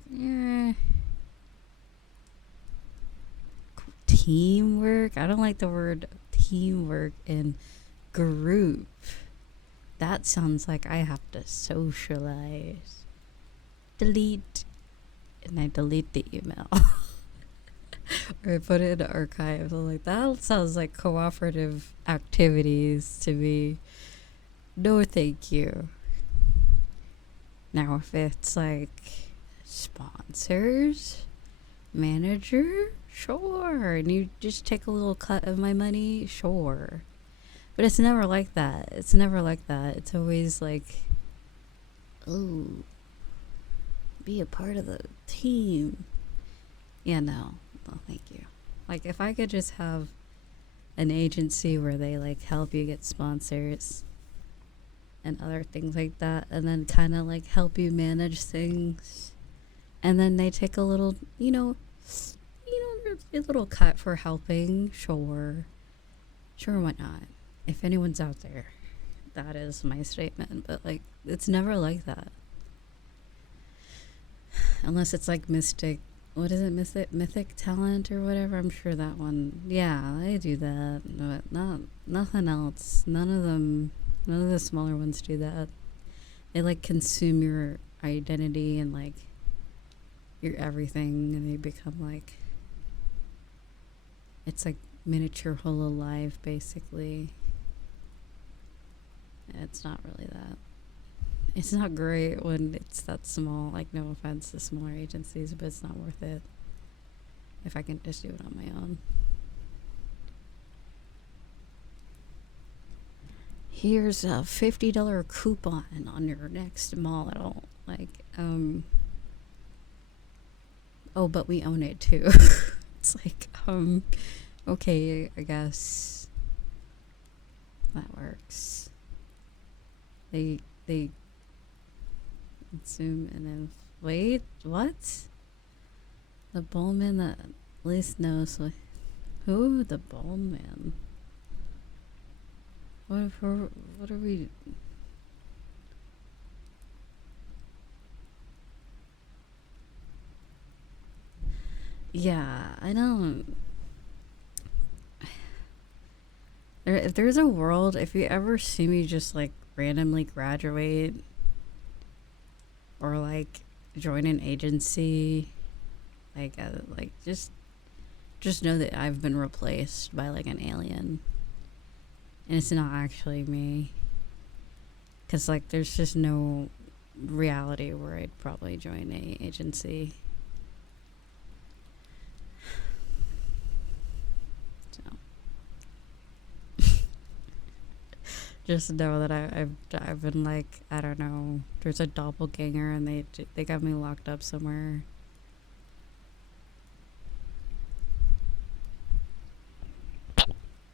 teamwork. I don't like the word teamwork in group. That sounds like I have to socialize. Delete. And I delete the email. Or I put it in archives. I'm like, that sounds like cooperative activities to me. No, thank you. Now, if it's like sponsors, manager, sure. And you just take a little cut of my money, sure. But it's never like that. It's never like that. It's always like, oh, be a part of the team. Yeah, no, thank you. Like, if I could just have an agency where they like help you get sponsors and other things like that, and then kind of like help you manage things, and then they take a little, a little cut for helping, sure, why not? If anyone's out there, that is my statement. But like, it's never like that, unless it's like mystic. What is it, mythic talent or whatever? I'm sure that one. Yeah, they do that, but nothing else. None of the smaller ones do that. They like consume your identity and like your everything, and they become like, it's like miniature Hololive basically. It's not really that. It's not great when it's that small. Like, no offense to smaller agencies, but it's not worth it if I can just do it on my own. Here's a $50 coupon on your next model. Like, oh, but we own it too. It's like, okay, I guess that works. They consume and inflate. What? The Bullman that at least knows who the Bullman. What are we? Yeah, I don't. If there's a world, if you ever see me just like randomly graduate or like join an agency Like just know that I've been replaced by like an alien, and it's not actually me. Cause like there's just no reality where I'd probably join a agency. So just know that I've been like, I don't know. There's a doppelganger, and they got me locked up somewhere.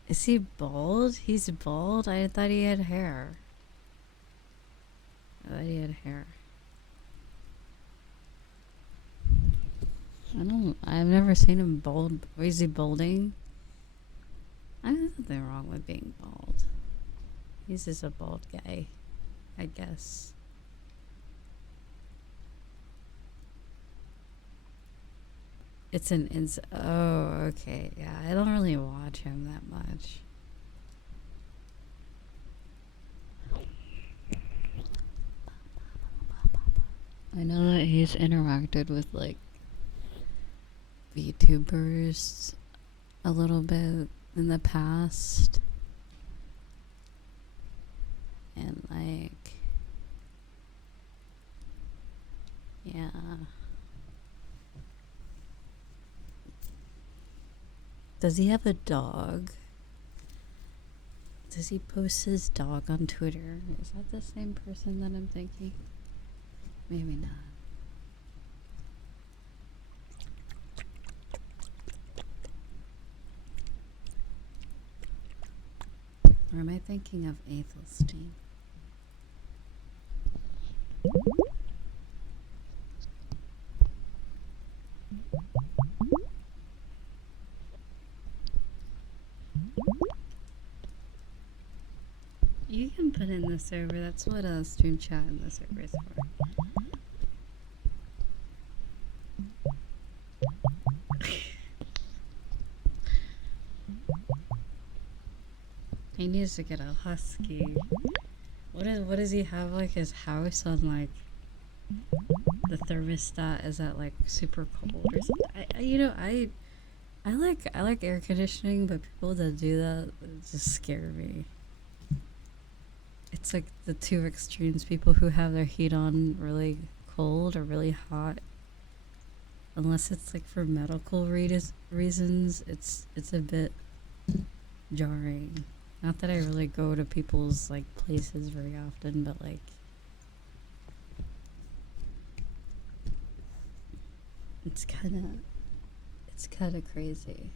Is he bald? He's bald? I thought he had hair. I thought he had hair. I've never seen him bald. Or is he balding? There's nothing wrong with being bald. He's just a bald guy, I guess. It's an oh, okay. Yeah, I don't really watch him that much. I know that he's interacted with like Vtubers a little bit in the past. And like, yeah. Does he have a dog? Does he post his dog on Twitter? Is that the same person that I'm thinking? Maybe not. Or am I thinking of Aethelstein? You can put in the server. That's what stream chat in the server is for. He needs to get a husky. What does he have, like his house on like the thermostat is at like super cold or something? I like air conditioning, but people that do that just scare me. It's like the two extremes: people who have their heat on really cold or really hot. Unless it's like for medical reasons, it's a bit jarring. Not that I really go to people's like places very often, but like it's kind of crazy.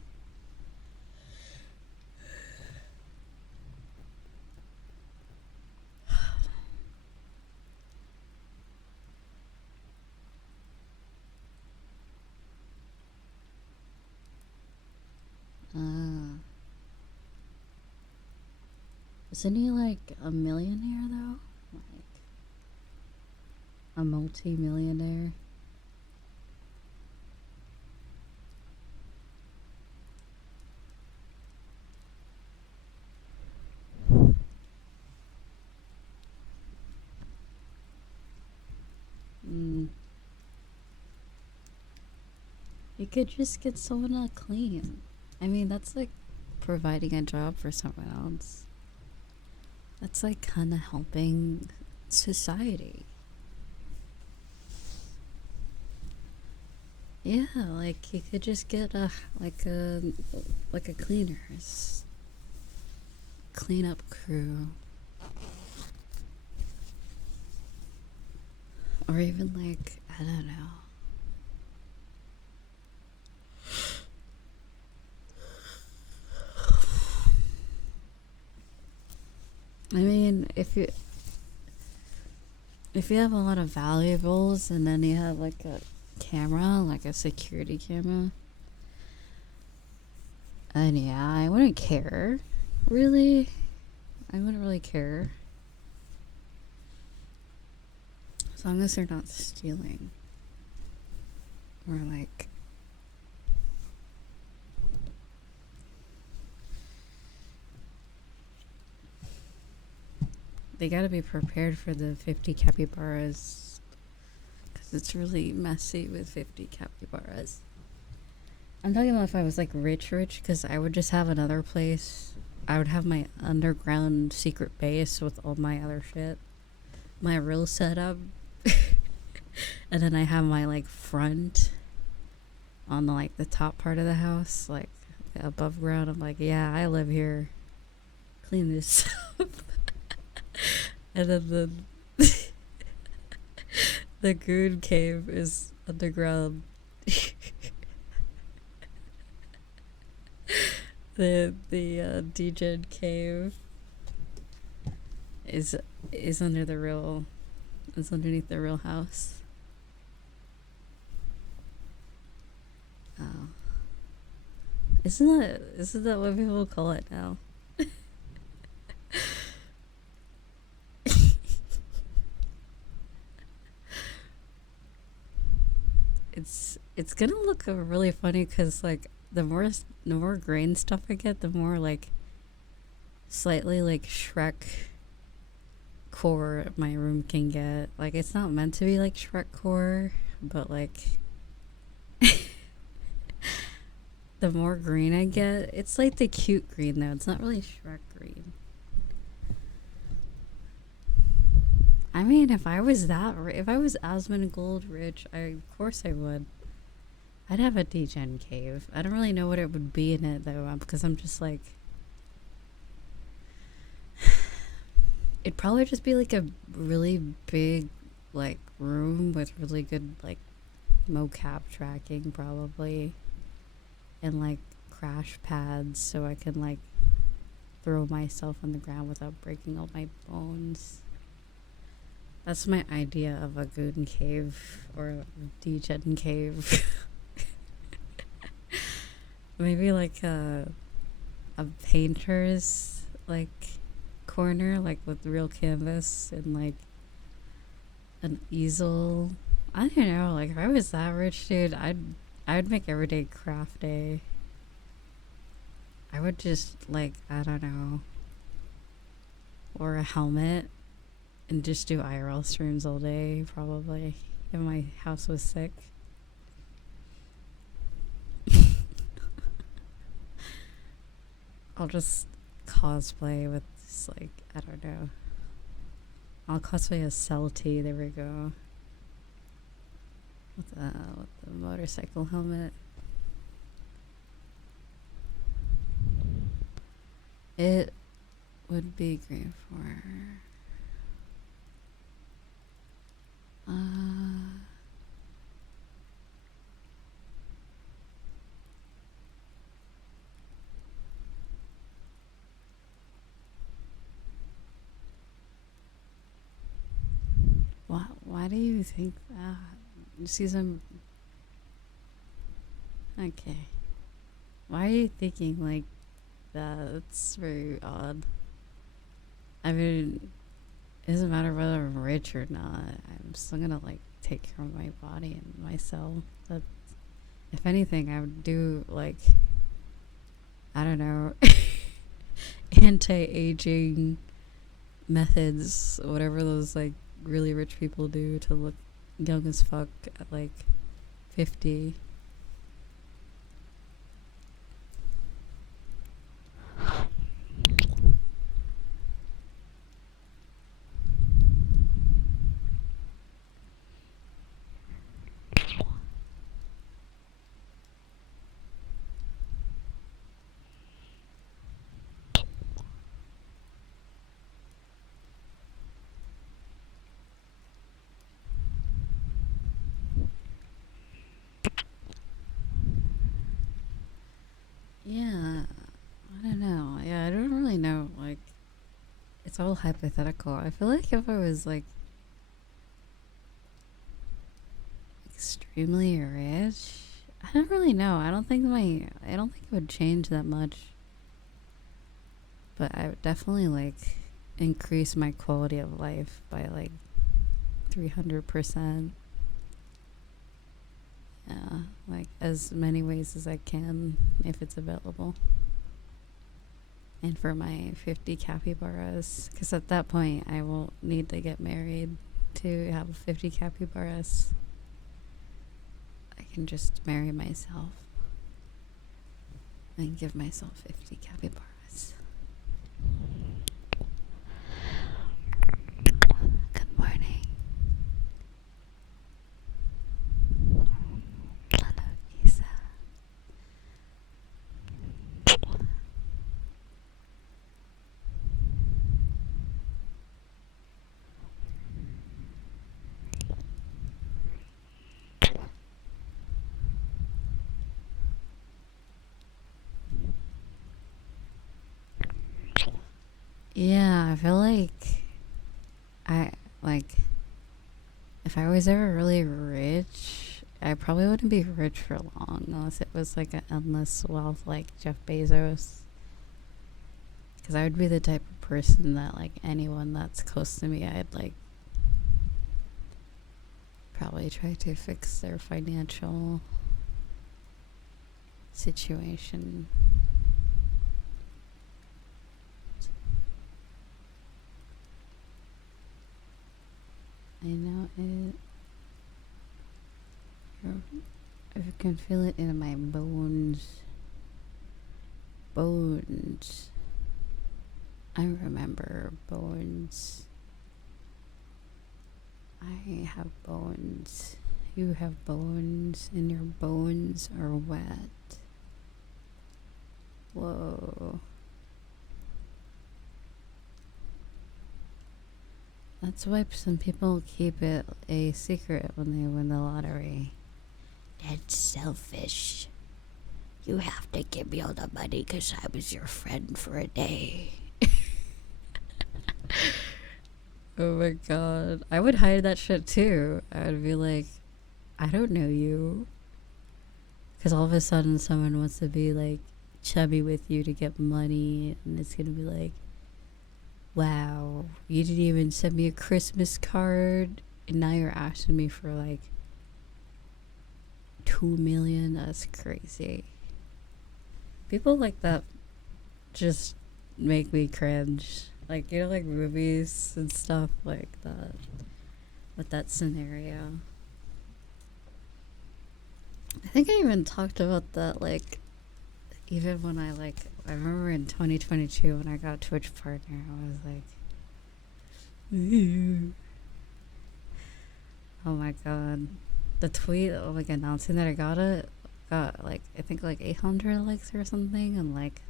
Isn't he like a millionaire though? Like a multi-millionaire? You could just get someone to clean. I mean, that's like providing a job for someone else. That's like kind of helping society. Yeah, like you could just get a cleaners cleanup crew, or even like I don't know. I mean, if you have a lot of valuables and then you have like a camera, like a security camera, and yeah, I wouldn't care. Really, I wouldn't really care. As long as they're not stealing. Or like they gotta be prepared for the 50 capybaras, because it's really messy with 50 capybaras. I'm talking about if I was like rich, because I would just have another place. I would have my underground secret base with all my other shit, my real setup, and then I have my like front on the like the top part of the house, like above ground. I'm like, yeah, I live here. Clean this up, and then the goon cave is underground. The degen cave is under the real, is underneath the real house. Oh, isn't that what people call it now? It's gonna look really funny because like the more grain stuff I get, the more like slightly like Shrek core my room can get. Like it's not meant to be like Shrek core, but like the more green I get, it's like the cute green though. It's not really Shrek green. I mean, if I was Asmongold rich, of course I would. I'd have a degen cave. I don't really know what it would be in it though, because I'm just like, it'd probably just be like a really big like room with really good like mocap tracking probably, and like crash pads so I can like throw myself on the ground without breaking all my bones. That's my idea of a goon cave or a degen cave. Maybe like a painter's like corner, like with real canvas and like an easel. I don't know, like if I was that rich, dude, I'd make everyday craft day. I would just like, I don't know, or a helmet and just do IRL streams all day probably if my house was sick. I'll just cosplay with this, like, I don't know. I'll cosplay as Celty, there we go. With the motorcycle helmet. It would be great for... Why do you think that? See some... Okay. Why are you thinking like that? That's very odd. I mean, it doesn't matter whether I'm rich or not. I'm still gonna like take care of my body and myself. But if anything, I would do like, I don't know, anti-aging methods, whatever those like really rich people do to look young as fuck at like 50. Yeah, I don't know. Yeah, I don't really know. Like, it's all hypothetical. I feel like if I was like extremely rich, I don't really know. I don't think it would change that much. But I would definitely like increase my quality of life by like 300%. Yeah, like as many ways as I can if it's available. And for my 50 capybaras, because at that point I won't need to get married to have 50 capybaras. I can just marry myself. and give myself 50 capybaras. Good morning. Hello, Isa. Yeah, I feel like I like if I was ever really rich, I probably wouldn't be rich for long unless it was like an endless wealth like Jeff Bezos. Because I would be the type of person that like anyone that's close to me, I'd like probably try to fix their financial situation. I know it. I can feel it in my bones. Bones. I remember bones. I have bones. You have bones, and your bones are wet. Whoa. That's why some people keep it a secret when they win the lottery. That's selfish. You have to give me all the money because I was your friend for a day. Oh my god. I would hide that shit too. I would be like, I don't know you. Because all of a sudden someone wants to be like chubby with you to get money. And it's going to be like, wow, you didn't even send me a Christmas card. And now you're asking me for like 2 million. That's crazy. People like that just make me cringe. Like, you know, like movies and stuff like that. With that scenario. I think I even talked about that, like, even when I remember in 2022 when I got a Twitch partner, I was like, oh my god. The tweet, like, announcing that I got it, got, like, I think, like, 800 likes or something, and, like,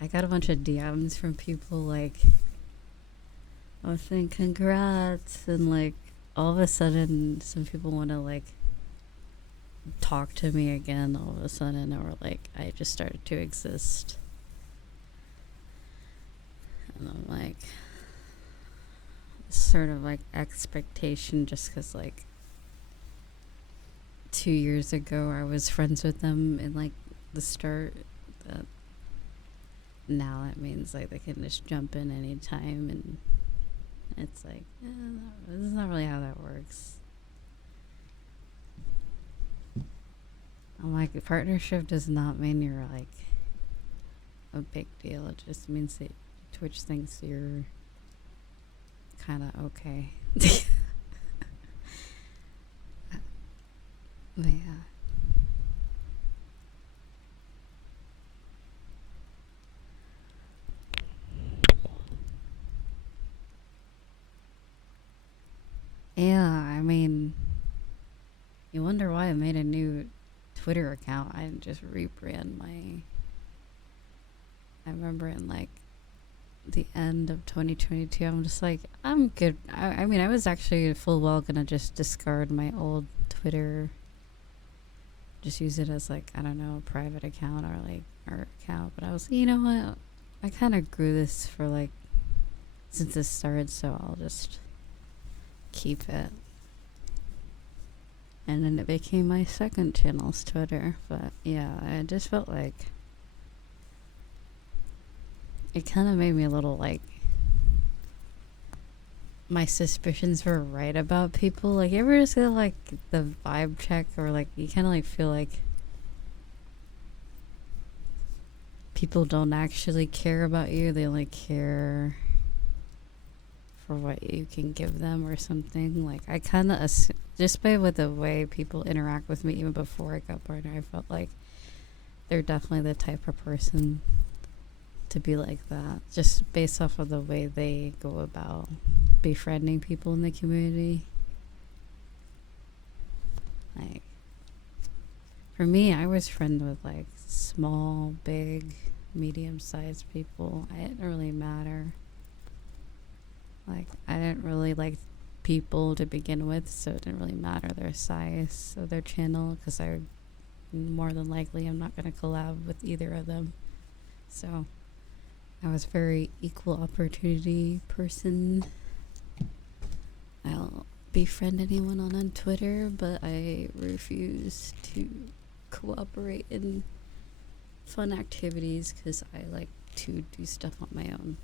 I got a bunch of DMs from people, like, I was saying congrats, and, like, all of a sudden, some people want to, like, talk to me again all of a sudden, or, like, I just started to exist. And I'm like, sort of, like, expectation just because, like, 2 years ago I was friends with them in, like, the start. That now that means, like, they can just jump in anytime, and it's like, this is not really how that works. I'm like, partnership does not mean you're, like, a big deal. It just means that Twitch thinks you're kind of okay. But yeah. Yeah, I mean, you wonder why I made a new Twitter account. I didn't just rebrand my. I remember in, like, the end of 2022, I'm just like, I'm good. I mean, I was actually full well gonna just discard my old Twitter, just use it as, like, I don't know, a private account or, like, our account. But I was, you know what? I kind of grew this for, like, since this started, so I'll just keep it. And then it became my second channel's Twitter. But yeah, I just felt like it kind of made me a little, like, my suspicions were right about people. Like, you ever just get, like, the vibe check, or, like, you kind of, like, feel like people don't actually care about you. They only care for what you can give them or something. Like, I kind of just by with the way people interact with me even before I got partner, I felt like they're definitely the type of person to be like that, just based off of the way they go about befriending people in the community. Like, for me, I was friends with like small, big, medium-sized people. It didn't really matter. Like, I didn't really like people to begin with, so it didn't really matter their size of their channel, because I more than likely I'm not going to collab with either of them. So I was a very equal opportunity person. I'll befriend anyone on Twitter, but I refuse to cooperate in fun activities because I like to do stuff on my own.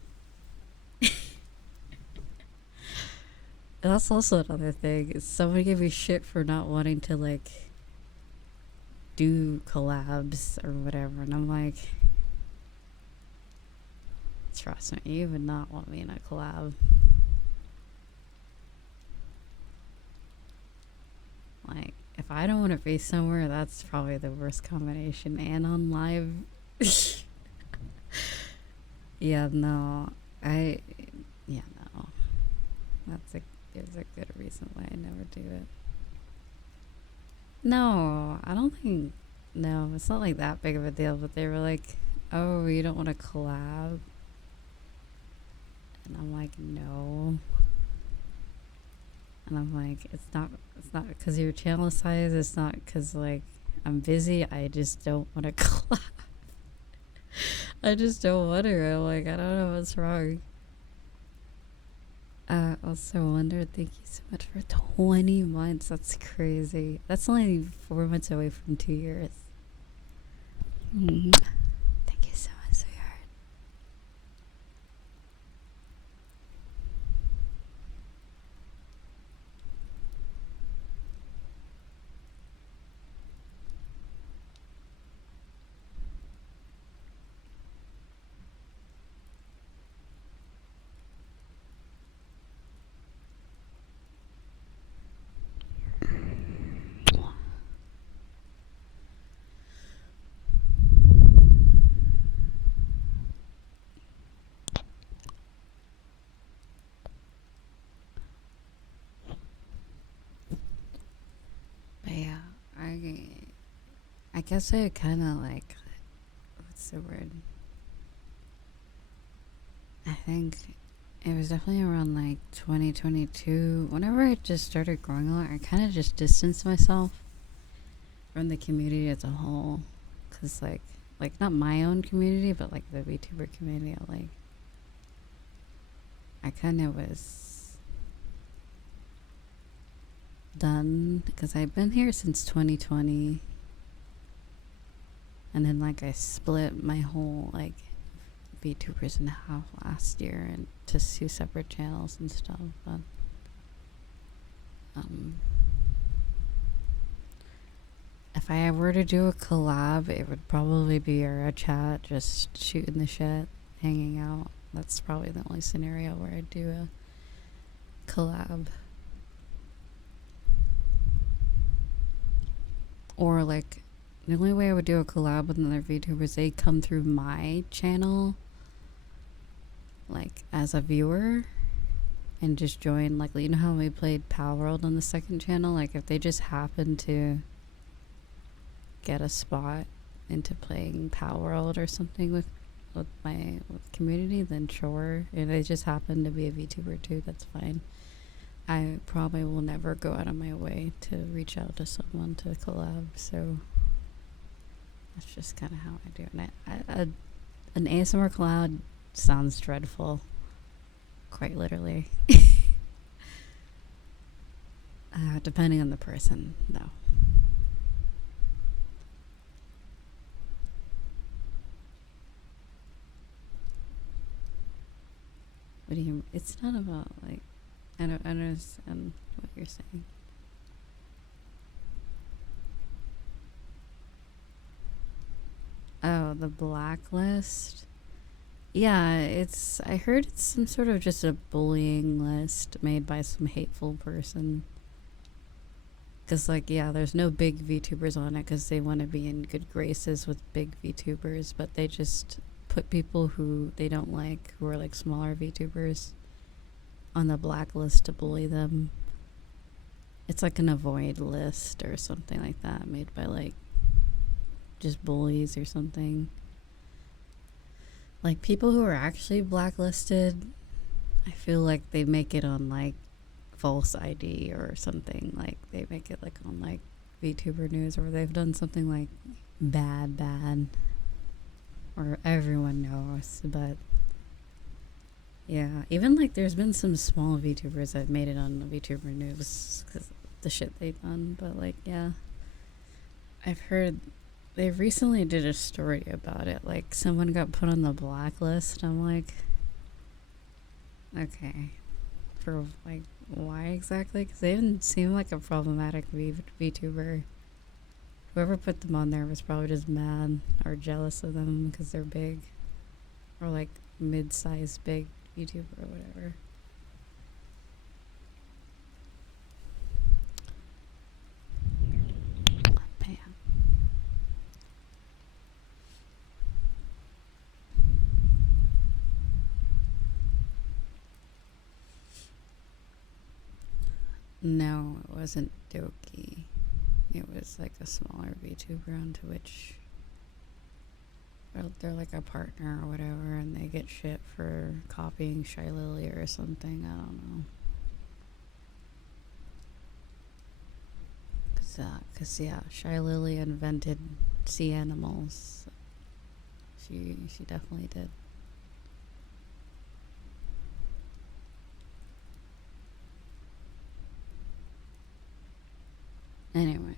That's also another thing. Is someone gave me shit for not wanting to like do collabs or whatever, and I'm like, trust me, you would not want me in a collab. Like, if I don't want to be somewhere, that's probably the worst combination. And on live, yeah, no, no. There's a good reason why I never do it. No, I don't think. No, it's not like that big of a deal. But they were like, "Oh, you don't want to collab," and I'm like, "No." And I'm like, it's not because of your channel size. It's not because like I'm busy. I just don't want to collab. I just don't want to. I'm like, I don't know what's wrong. Also Wonder, thank you so much for 20 months. That's crazy. That's only 4 months away from 2 years. Thank you so much, sweetheart. But yeah, I guess I kind of like, what's the word? I think it was definitely around like 2022. Whenever I just started growing a lot, I kind of just distanced myself from the community as a whole. Cause like not my own community, but like the VTuber community. I kind of was done because I've been here since 2020. And then like I split my whole like VTubers in half last year and to 2 separate channels and stuff. But if I were to do a collab, it would probably be a chat, just shooting the shit, hanging out. That's probably the only scenario where I'd do a collab. Or like, the only way I would do a collab with another VTuber is they come through my channel, like as a viewer, and just join. Like, you know how we played Power World on the second channel? Like, if they just happen to get a spot into playing Power World or something with my community, then sure. If they just happen to be a VTuber too, that's fine. I probably will never go out of my way to reach out to someone to collab, so that's just kind of how I do it. An ASMR collab sounds dreadful, quite literally. Depending on the person, though. What do you? It's not about like, I don't understand what you're saying. Oh, the blacklist? Yeah, I heard it's some sort of just a bullying list made by some hateful person. Because, like, yeah, there's no big VTubers on it because they want to be in good graces with big VTubers, but they just put people who they don't like, who are like smaller VTubers, on the blacklist to bully them. It's like an avoid list or something like that, made by like just bullies or something. Like, people who are actually blacklisted, I feel like they make it on like false ID or something. Like, they make it like on like VTuber news, or they've done something like bad, or everyone knows. But yeah, even like there's been some small VTubers that made it on the VTuber news because the shit they've done. But like, yeah, I've heard they recently did a story about it. Like, someone got put on the blacklist. I'm like, okay, for like, why exactly? Because they didn't seem like a problematic VTuber. Whoever put them on there was probably just mad or jealous of them because they're big, or like mid-sized big YouTuber or whatever. Bam. No, it wasn't Doki. It was like a smaller VTuber on Twitch. They're like a partner or whatever, and they get shit for copying Shy Lily or something. I don't know. Cause yeah, Shy Lily invented sea animals. She definitely did. Anyway.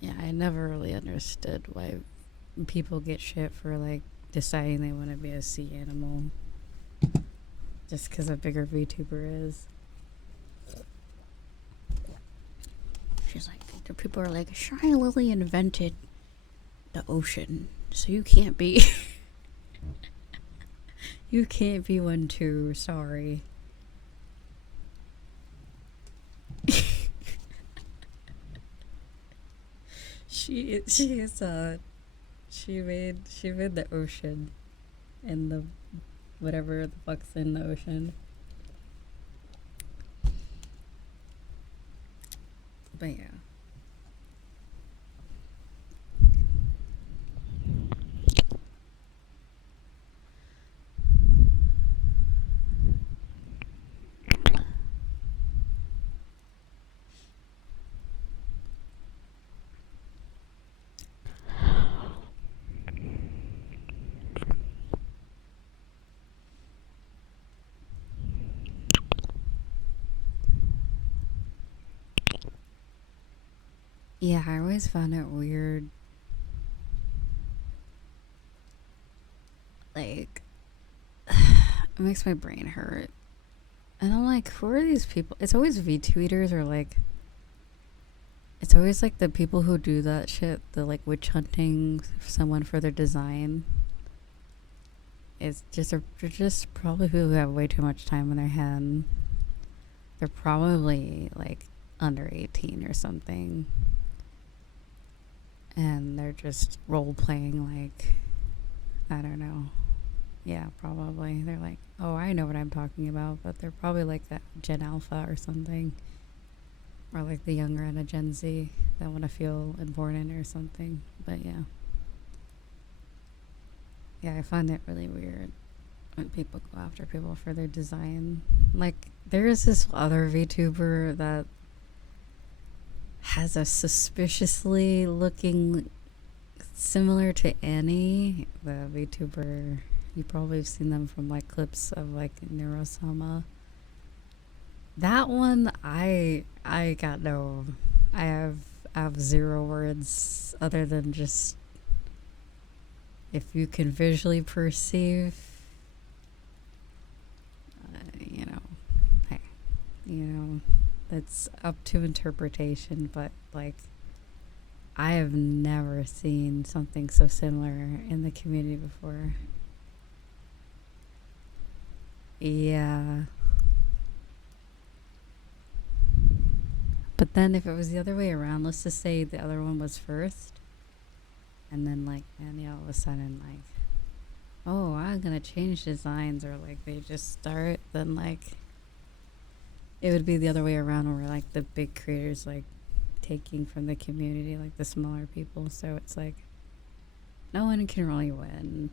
Yeah, I never really understood why people get shit for like deciding they want to be a sea animal just because a bigger VTuber is. She's like, the people are like, Shy Lily invented the ocean, so you can't be. You can't be one too. Sorry. She made the ocean and the whatever the fuck's in the ocean. But yeah. Yeah, I always found it weird. Like, it makes my brain hurt. And I'm like, who are these people? It's always VTweeters, or like, it's always like the people who do that shit, the like witch hunting someone for their design. It's just, they're just probably people who have way too much time on their hand. They're probably like under 18 or something. And they're just role playing, like, I don't know. Yeah, probably. They're like, oh, I know what I'm talking about, but they're probably like that Gen Alpha or something. Or like the younger end of Gen Z that want to feel important or something. But yeah. Yeah, I find it really weird when people go after people for their design. Like, there is this other VTuber that has a suspiciously looking, similar to Annie, the VTuber. You probably have seen them from like clips of like Neurosama. That one, I got no. I have zero words other than just, if you can visually perceive, you know, hey, you know, that's up to interpretation. But like, I have never seen something so similar in the community before. Yeah. But then if it was the other way around, let's just say the other one was first, and then like Annie all of a sudden like, oh, I'm gonna change designs, or like they just start, then like it would be the other way around where like the big creators like taking from the community, like the smaller people. So it's like no one can really win.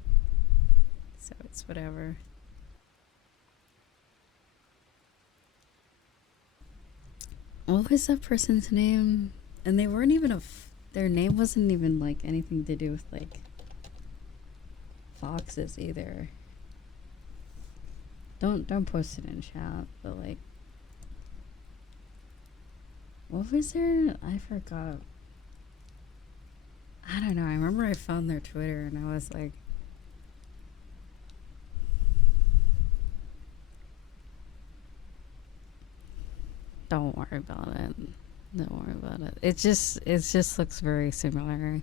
So it's whatever. What was that person's name? And they weren't even their name wasn't even like anything to do with like foxes either. Don't post it in chat, but like what was their, I forgot. I don't know. I remember I found their Twitter and I was like, don't worry about it. Don't worry about it. It just looks very similar.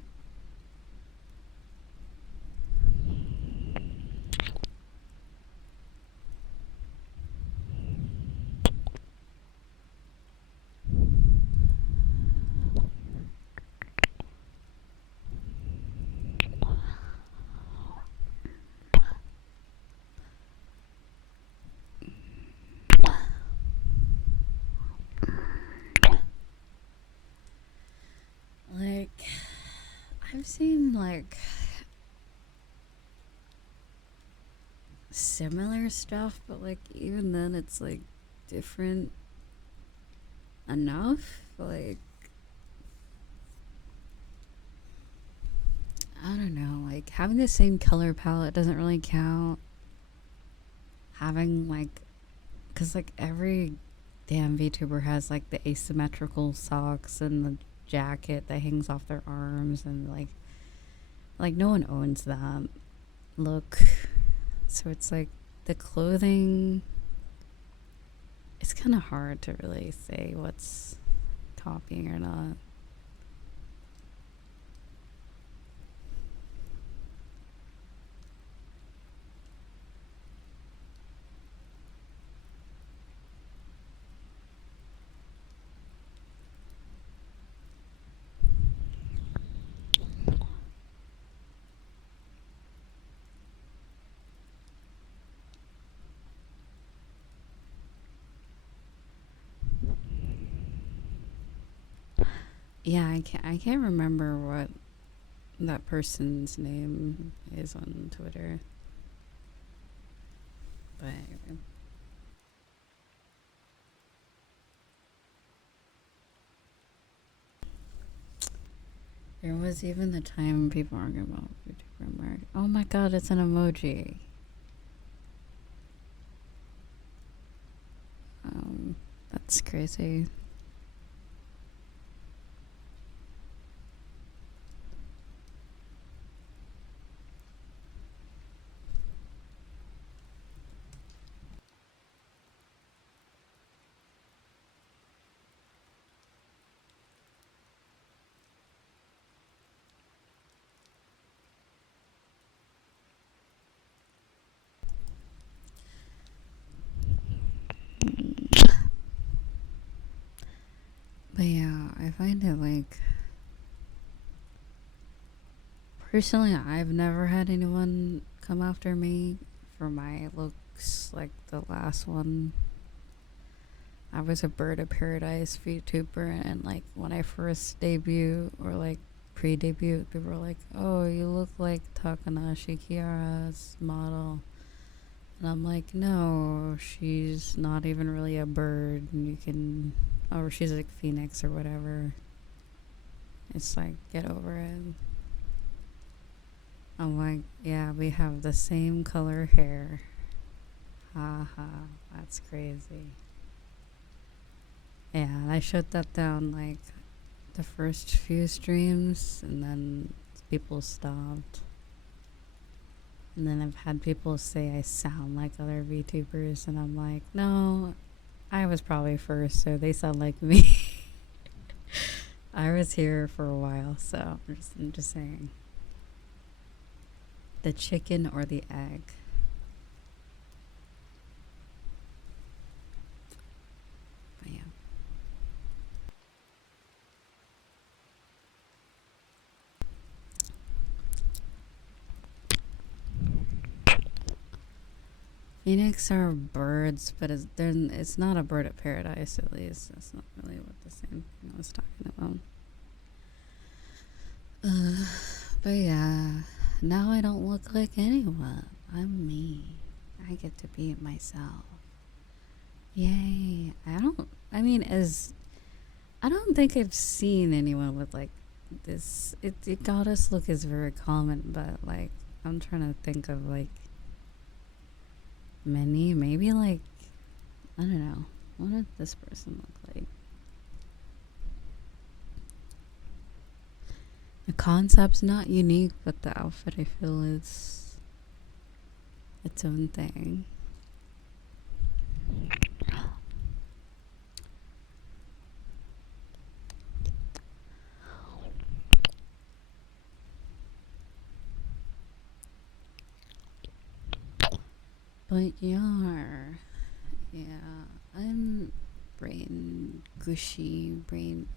Like I've seen like similar stuff, but like even then it's like different enough. Like I don't know, like having the same color palette doesn't really count. Having like, cause like every damn VTuber has like the asymmetrical socks and the jacket that hangs off their arms, and like no one owns that look. So it's like the clothing, it's kind of hard to really say what's copying or not. Yeah, I can't remember what that person's name is on Twitter. But anyway. There was even the time people arguing about VTuber Mark. Oh my god, it's an emoji. That's crazy. But yeah, I find it like, personally, I've never had anyone come after me for my looks like the last one. I was a bird of paradise VTuber, and like when I first debut or like pre-debut, people were like, "Oh, you look like Takanashi Kiara's model," and I'm like, "No, she's not even really a bird. And you can, or she's like Phoenix or whatever." It's like, get over it. I'm like, yeah, we have the same color hair. Ha ha, that's crazy. Yeah, and I shut that down like the first few streams, and then people stopped. And then I've had people say I sound like other VTubers, and I'm like, no, I was probably first, so they sound like me. I was here for a while, so I'm just saying. The chicken or the egg? But yeah. Phoenix are birds, but it's not a bird of paradise, at least. That's not really what the same thing I was talking about. But yeah, now I don't look like anyone. I'm me. I get to be myself. Yay. I don't think I've seen anyone with like this. It goddess look is very common, but like, I'm trying to think of like maybe like, I don't know. What did this person look like? The concept's not unique, but the outfit I feel is its own thing. But yeah, I'm brain gushy, brain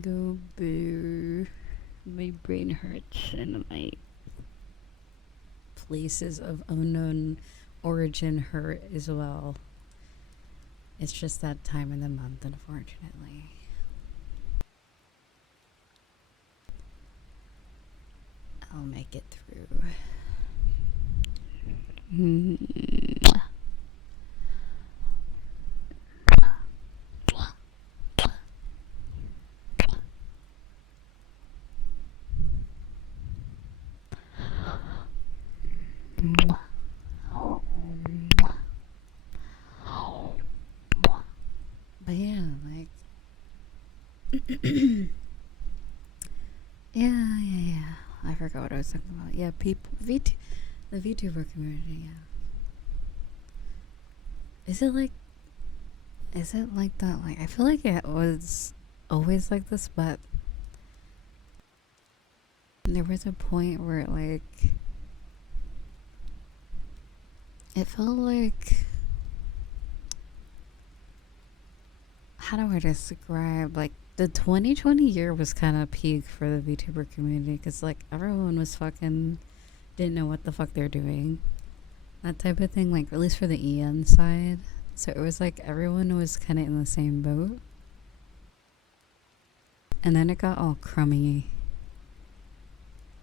go boo. My brain hurts and my places of unknown origin hurt as well. It's just that time in the month, unfortunately. I'll make it through. But yeah, like yeah. I forgot what I was talking about. Yeah, people, the VTuber community. Yeah. Is it like that? Like, I feel like it was always like this, but there was a point where like it felt like, how do I describe, like the 2020 year was kind of peak for the VTuber community because like everyone was fucking didn't know what the fuck they're doing, that type of thing, like at least for the EN side. So it was like everyone was kind of in the same boat, and then it got all crummy.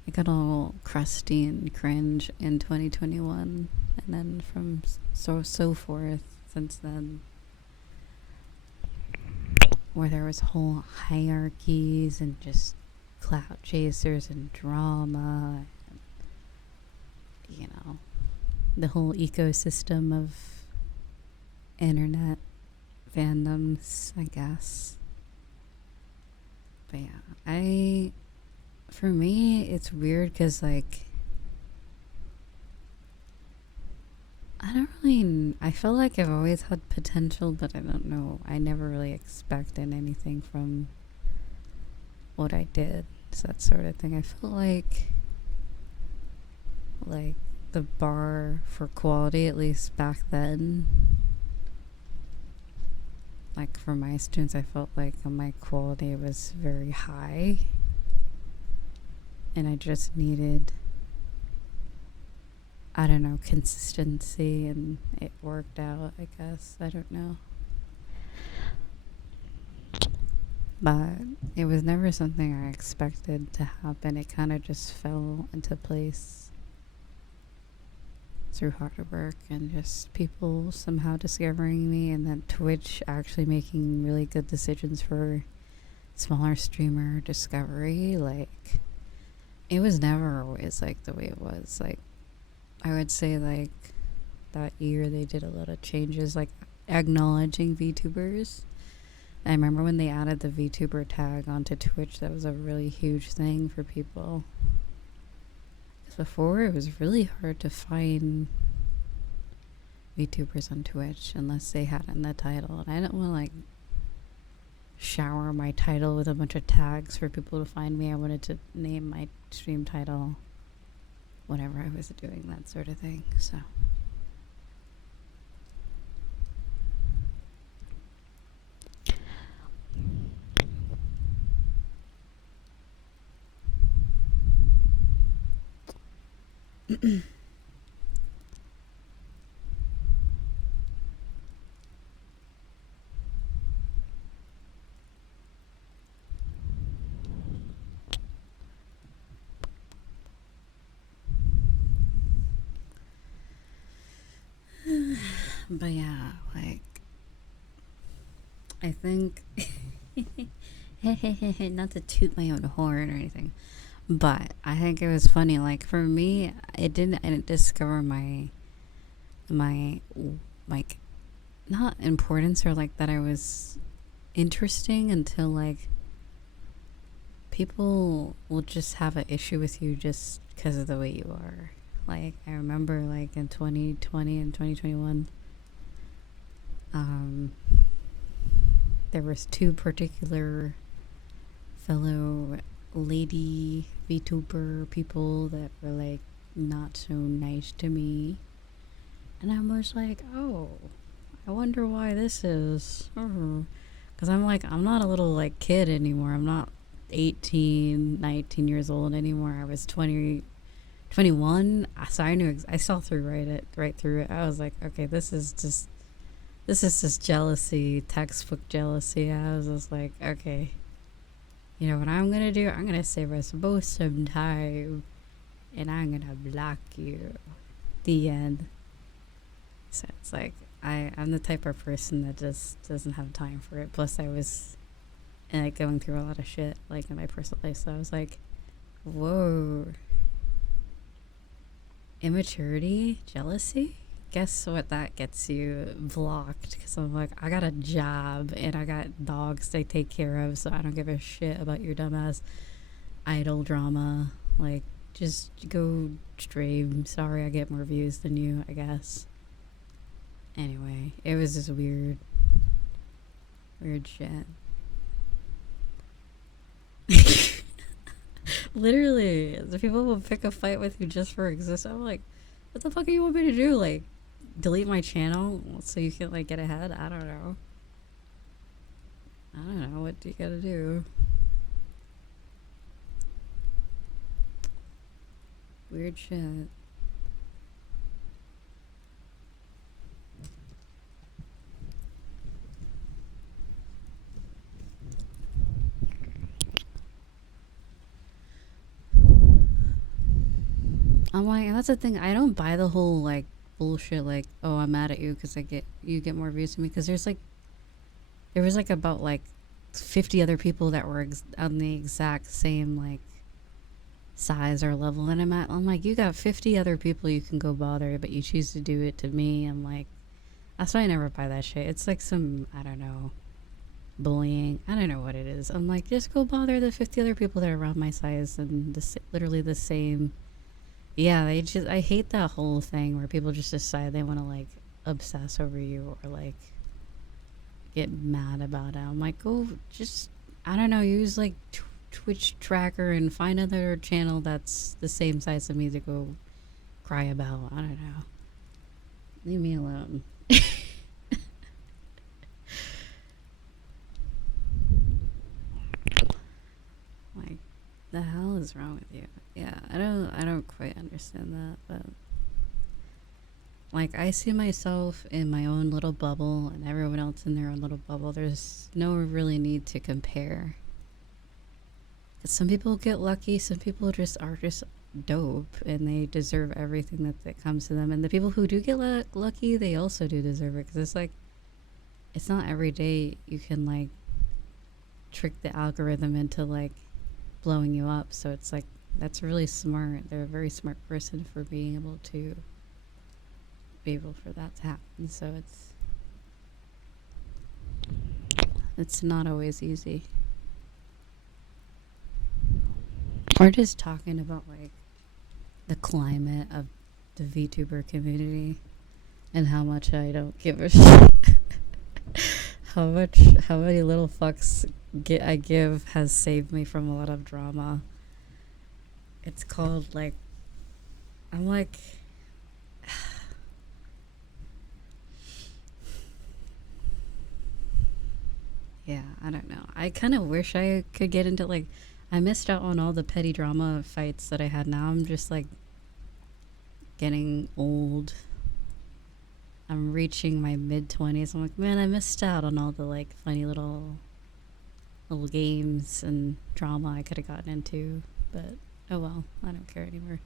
It got all crusty and cringe in 2021, and then from so forth since then, where there was whole hierarchies and just clout chasers and drama, and, you know, the whole ecosystem of internet fandoms, I guess. But yeah, for me, it's weird because like I feel like I've always had potential, but I don't know. I never really expected anything from what I did. So that sort of thing. I feel like the bar for quality, at least back then, like for my students, I felt like my quality was very high, and I just needed, I don't know, consistency, and it worked out, I guess. I don't know. But it was never something I expected to happen. It kind of just fell into place through hard work and just people somehow discovering me, and then Twitch actually making really good decisions for smaller streamer discovery. Like, it was never always like the way it was. Like, I would say like that year they did a lot of changes, like acknowledging VTubers. I remember when they added the VTuber tag onto Twitch, that was a really huge thing for people. Because before, it was really hard to find VTubers on Twitch unless they had it in the title. And I don't want to like shower my title with a bunch of tags for people to find me. I wanted to name my stream title whenever I was doing that sort of thing. So But yeah, like, I think, not to toot my own horn or anything, but I think it was funny. Like, for me, I didn't discover my, like, not importance or like that I was interesting until like people will just have an issue with you just because of the way you are. Like, I remember like in 2020 and 2021, there was two particular fellow lady VTuber people that were like not so nice to me, and I was like, oh, I wonder why this is. Because I'm like, I'm not a little like kid anymore. I'm not 18, 19 years old anymore. I was 20, 21. So I knew, I saw through right through it. I was like, okay, this is just jealousy, textbook jealousy. I was just like, okay, you know what I'm gonna do? I'm gonna save us both some time, and I'm gonna block you. The end. So it's like, I'm the type of person that just doesn't have time for it. Plus, I was like going through a lot of shit like in my personal life, so I was like, whoa, immaturity, jealousy. Guess what that gets you? Blocked. Because I'm like, I got a job and I got dogs to take care of, so I don't give a shit about your dumbass idol drama. Like, just go stream. Sorry, I get more views than you, I guess. Anyway, it was just weird shit. Literally, the people will pick a fight with you just for existence. I'm like, what the fuck do you want me to do? Like, delete my channel so you can like get ahead? I don't know. What do you gotta do? Weird shit. I'm like, that's the thing. I don't buy the whole like bullshit. Like, oh, I'm mad at you because you get more views than me. Because there was like about like 50 other people that were on the exact same like size or level, and I'm like, you got 50 other people you can go bother, but you choose to do it to me. I'm like, that's why I never buy that shit. It's like some, I don't know, bullying. I don't know what it is. I'm like, just go bother the 50 other people that are around my size and literally the same. Yeah, I hate that whole thing where people just decide they want to like obsess over you or like get mad about it. I'm like, go just, I don't know, use like Twitch tracker and find another channel that's the same size as me to go cry about. I don't know. Leave me alone. Like, the hell is wrong with you? Yeah, I don't quite understand that, but like, I see myself in my own little bubble and everyone else in their own little bubble. There's no really need to compare. Some people get lucky, some people just are just dope and they deserve everything that comes to them. And the people who do get lucky, they also do deserve it, because it's like, it's not every day you can like trick the algorithm into like blowing you up. So it's like, that's really smart. They're a very smart person for being able to be able for that to happen. So it's not always easy. We're just talking about like the climate of the VTuber community and how much I don't give a shit. how many little fucks I give has saved me from a lot of drama. It's called like, I'm like, yeah, I don't know. I kind of wish I could get into like, I missed out on all the petty drama fights that I had. Now I'm just like getting old. I'm reaching my mid-20s. I'm like, man, I missed out on all the like funny little games and drama I could have gotten into. But oh well, I don't care anymore.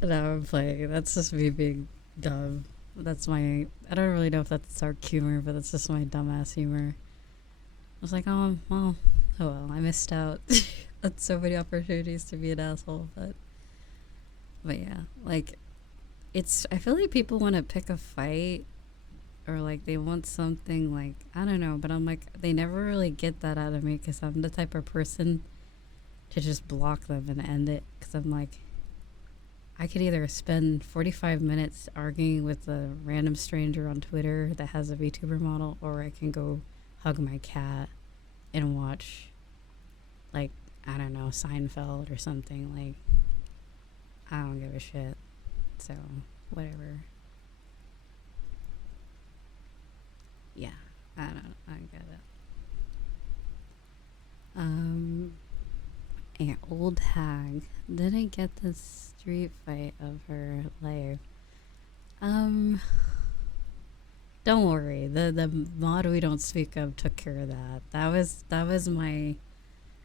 No, I'm playing. That's just me being dumb. That's my. I don't really know if that's dark humor, but that's just my dumbass humor. I was like, oh well, I missed out on so many opportunities to be an asshole, but yeah, like it's. I feel like people want to pick a fight or like they want something like I don't know, but I'm like they never really get that out of me because I'm the type of person to just block them and end it because I'm like I could either spend 45 minutes arguing with a random stranger on Twitter that has a VTuber model, or I can go hug my cat and watch, like, I don't know, Seinfeld or something. Like, I don't give a shit. So, whatever. Yeah, I don't, I get it. An old hag didn't get the street fight of her life. Um, don't worry. The mod we don't speak of took care of that. That was my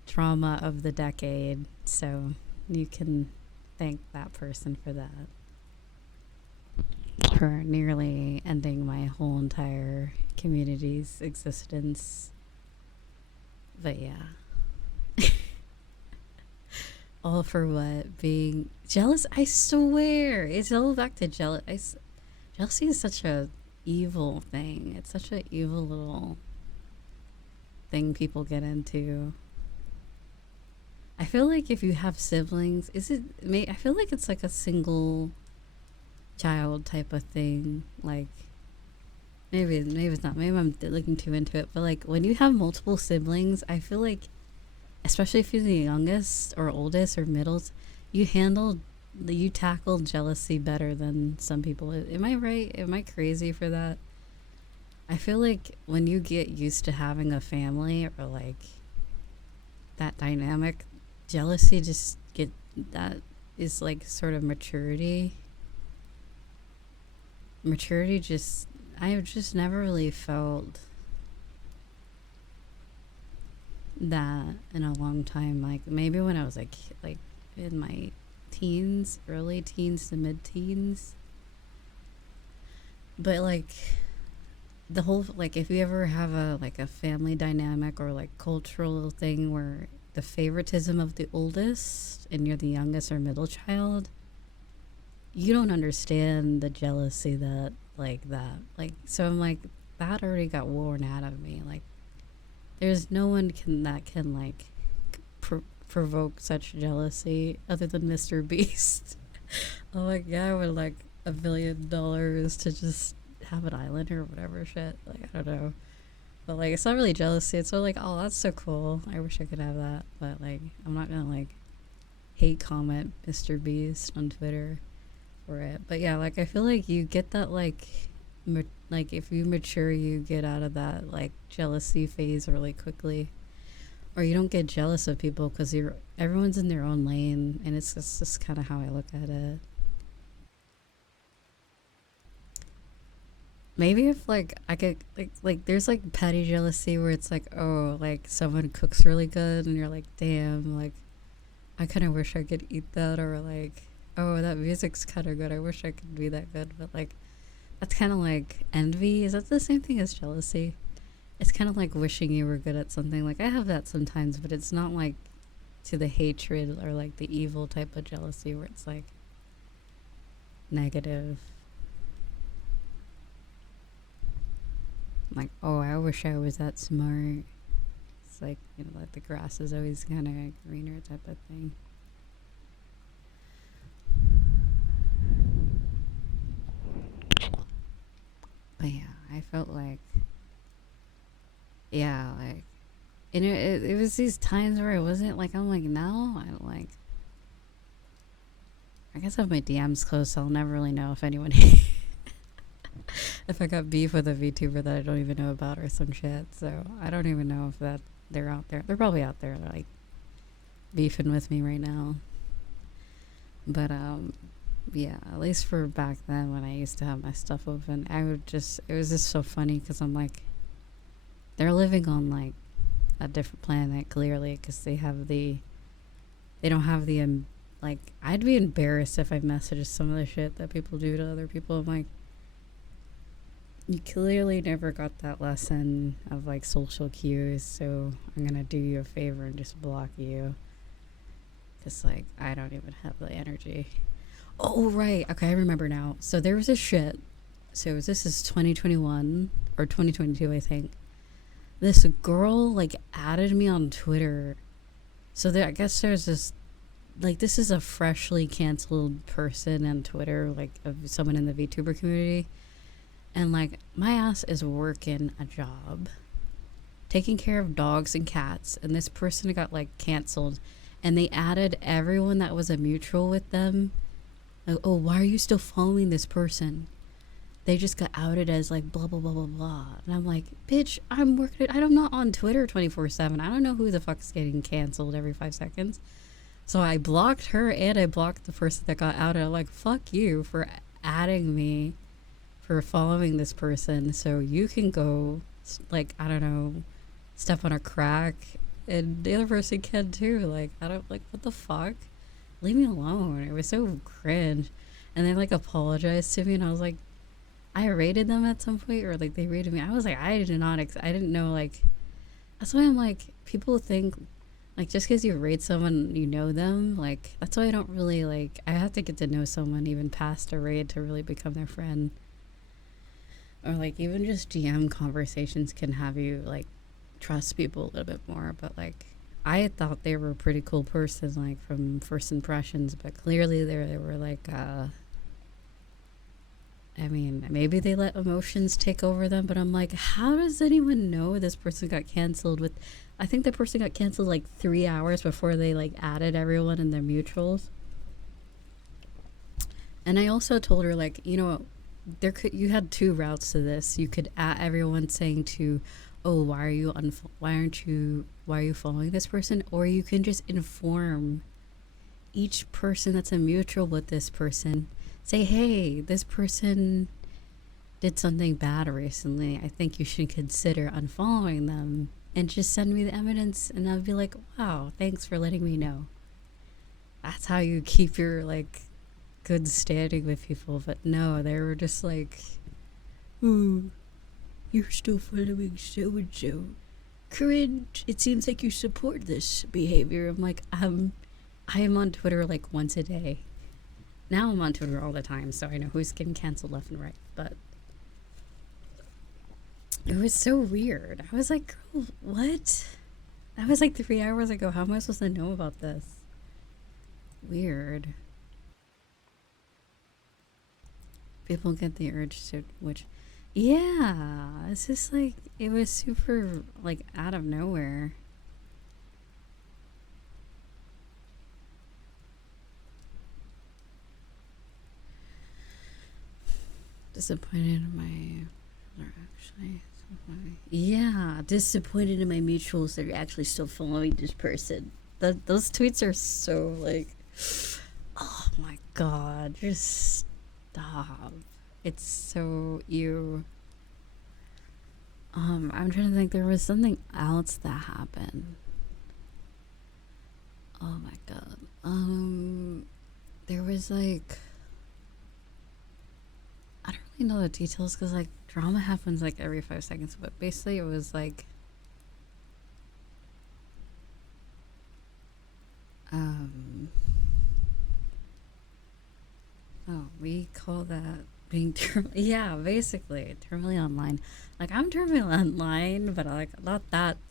trauma of the decade. So you can thank that person for that. For nearly ending my whole entire community's existence. But yeah. All for what? Being jealous? I swear. It's all back to jealous. Jealousy is such a evil thing. It's such a evil little thing people get into. I feel like if you have siblings, I feel like it's like a single child type of thing. Like maybe it's not. Maybe I'm looking too into it. But like when you have multiple siblings, I feel like, especially if you're the youngest or oldest or middles, you tackle jealousy better than some people. Am I right? Am I crazy for that? I feel like when you get used to having a family or like that dynamic, jealousy just get that is like sort of maturity. Maturity just I've just never really felt that in a long time. Like maybe when I was like in my teens, early teens to mid teens. But like the whole like if you ever have a family dynamic or like cultural thing where the favoritism of the oldest and you're the youngest or middle child, you don't understand the jealousy that. Like so I'm like that already got worn out of me. Like there's no one can like provoke such jealousy other than Mr. Beast. I'm like, yeah, I would like $1 billion to just have an island or whatever shit. Like I don't know, but like it's not really jealousy. It's sort of like, oh, that's so cool. I wish I could have that, but like I'm not gonna like hate comment Mr. Beast on Twitter for it. But yeah, like I feel like you get that like if you mature, you get out of that like jealousy phase really quickly, or you don't get jealous of people because everyone's in their own lane, and it's just kind of how I look at it. Maybe if like I could like there's like petty jealousy where it's like, oh, like someone cooks really good and you're like, damn, like I kind of wish I could eat that, or like, oh, that music's kind of good, I wish I could be that good. But like that's kind of like envy. Is that the same thing as jealousy? It's kind of like wishing you were good at something. Like I have that sometimes, but it's not like to the hatred or like the evil type of jealousy where it's like negative. Like, oh, I wish I was that smart. It's like, you know, like the grass is always kind of greener type of thing. But yeah, I felt like, yeah, like, and it was these times where it wasn't like, I'm like, now I like, I guess I have my DMs closed, so I'll never really know if anyone, if I got beef with a VTuber that I don't even know about or some shit. So I don't even know if that they're out there. They're probably out there, like, beefing with me right now. But yeah, at least for back then when I used to have my stuff open, it was just so funny because I'm like, they're living on like a different planet clearly because they don't have the like, I'd be embarrassed if I messaged some of the shit that people do to other people. I'm like, you clearly never got that lesson of like social cues, so I'm gonna do you a favor and just block you. Cause like, I don't even have the energy. Oh, right. Okay, I remember now. So there was a shit. So this is 2021 or 2022, I think. This girl like added me on Twitter. So there, I guess there's this, like, this is a freshly canceled person on Twitter, like someone in the Vtuber community. And like, my ass is working a job, taking care of dogs and cats. And this person got like canceled. And they added everyone that was a mutual with them. Like, oh, why are you still following this person? They just got outed as like blah blah blah blah blah. And I'm like, bitch, I'm working. I'm not on Twitter 24/7. I don't know who the fuck is getting canceled every 5 seconds. So I blocked her and I blocked the person that got outed. I'm like, fuck you for adding me, for following this person. So you can go, like, I don't know, step on a crack, and the other person can too. Like, I don't, like, what the fuck? Leave me alone. It was so cringe. And they like apologized to me, and I was like, I rated them at some point, or like they rated me. I was like, I didn't know, like, that's why I'm like, people think, like, just because you rate someone, you know them. Like, that's why I don't really, like, I have to get to know someone even past a raid to really become their friend. Or like, even just DM conversations can have you, like, trust people a little bit more. But like, I thought they were a pretty cool person, like, from first impressions, but clearly they were like, I mean, maybe they let emotions take over them, but I'm like, how does anyone know this person got canceled with, I think the person got canceled like 3 hours before they like added everyone in their mutuals. And I also told her, like, you know, you had 2 routes to this. You could add everyone saying to, oh, why are you following this person? Or you can just inform each person that's a mutual with this person. Say, hey, this person did something bad recently. I think you should consider unfollowing them, and just send me the evidence, and I'll be like, wow, thanks for letting me know. That's how you keep your, like, good standing with people. But no, they were just like, ooh, you're still following so-and-so. Cringe. It seems like you support this behavior. I'm like, I am on Twitter like once a day. Now I'm on Twitter all the time, so I know who's getting canceled left and right. But it was so weird. I was like, girl, what? That was like 3 hours ago. How am I supposed to know about this? Weird. People get the urge to, which, yeah, it's just like, it was super, like, out of nowhere. Disappointed in my, yeah, disappointed in my mutuals that are actually still following this person. Those tweets are so, like, oh my god, just stop. It's so ew. I'm trying to think, there was something else that happened. Oh my god. There was like, I don't really know the details, because like drama happens like every 5 seconds, but basically it was like, oh, we call that being yeah, basically terminally online. Like, I'm terminally online, but like not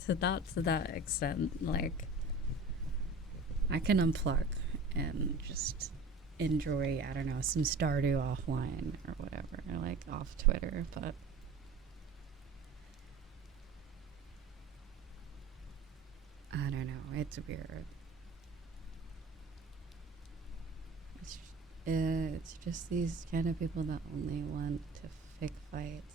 to that extent. Like, I can unplug and just enjoy, I don't know, some Stardew offline or whatever, or like off Twitter. But I don't know, it's weird. It's just these kind of people that only want to pick fights.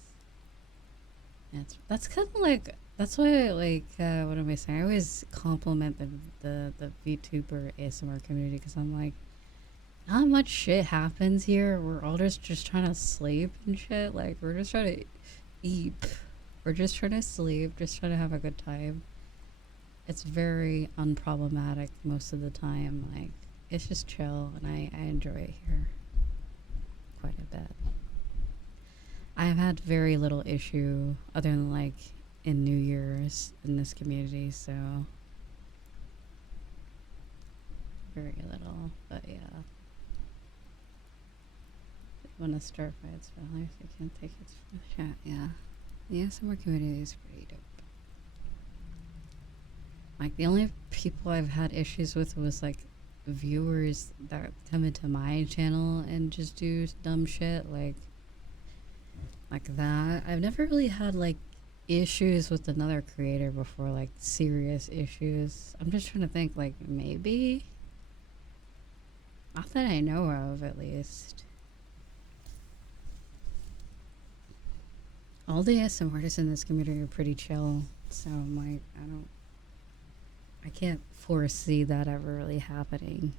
That's kind of like, that's why, like, what am I saying? I always compliment the VTuber ASMR community, because I'm like, not much shit happens here. We're all just trying to sleep and shit. Like, we're just trying to eat. We're just trying to sleep, just trying to have a good time. It's very unproblematic most of the time. Like, it's just chill, and I enjoy it here quite a bit. I've had very little issue other than like in New Year's in this community, so very little. But yeah, when a stir fights dollars, you can't take it from the chat. Yeah, the ASMR community is pretty dope. Like the only people I've had issues with was like viewers that come into my channel and just do dumb shit like that. I've never really had like issues with another creator before, like serious issues. I'm just trying to think, like maybe not that I know of, at least. All the ASMR artists in this community are pretty chill, so I'm like, I can't foresee that ever really happening.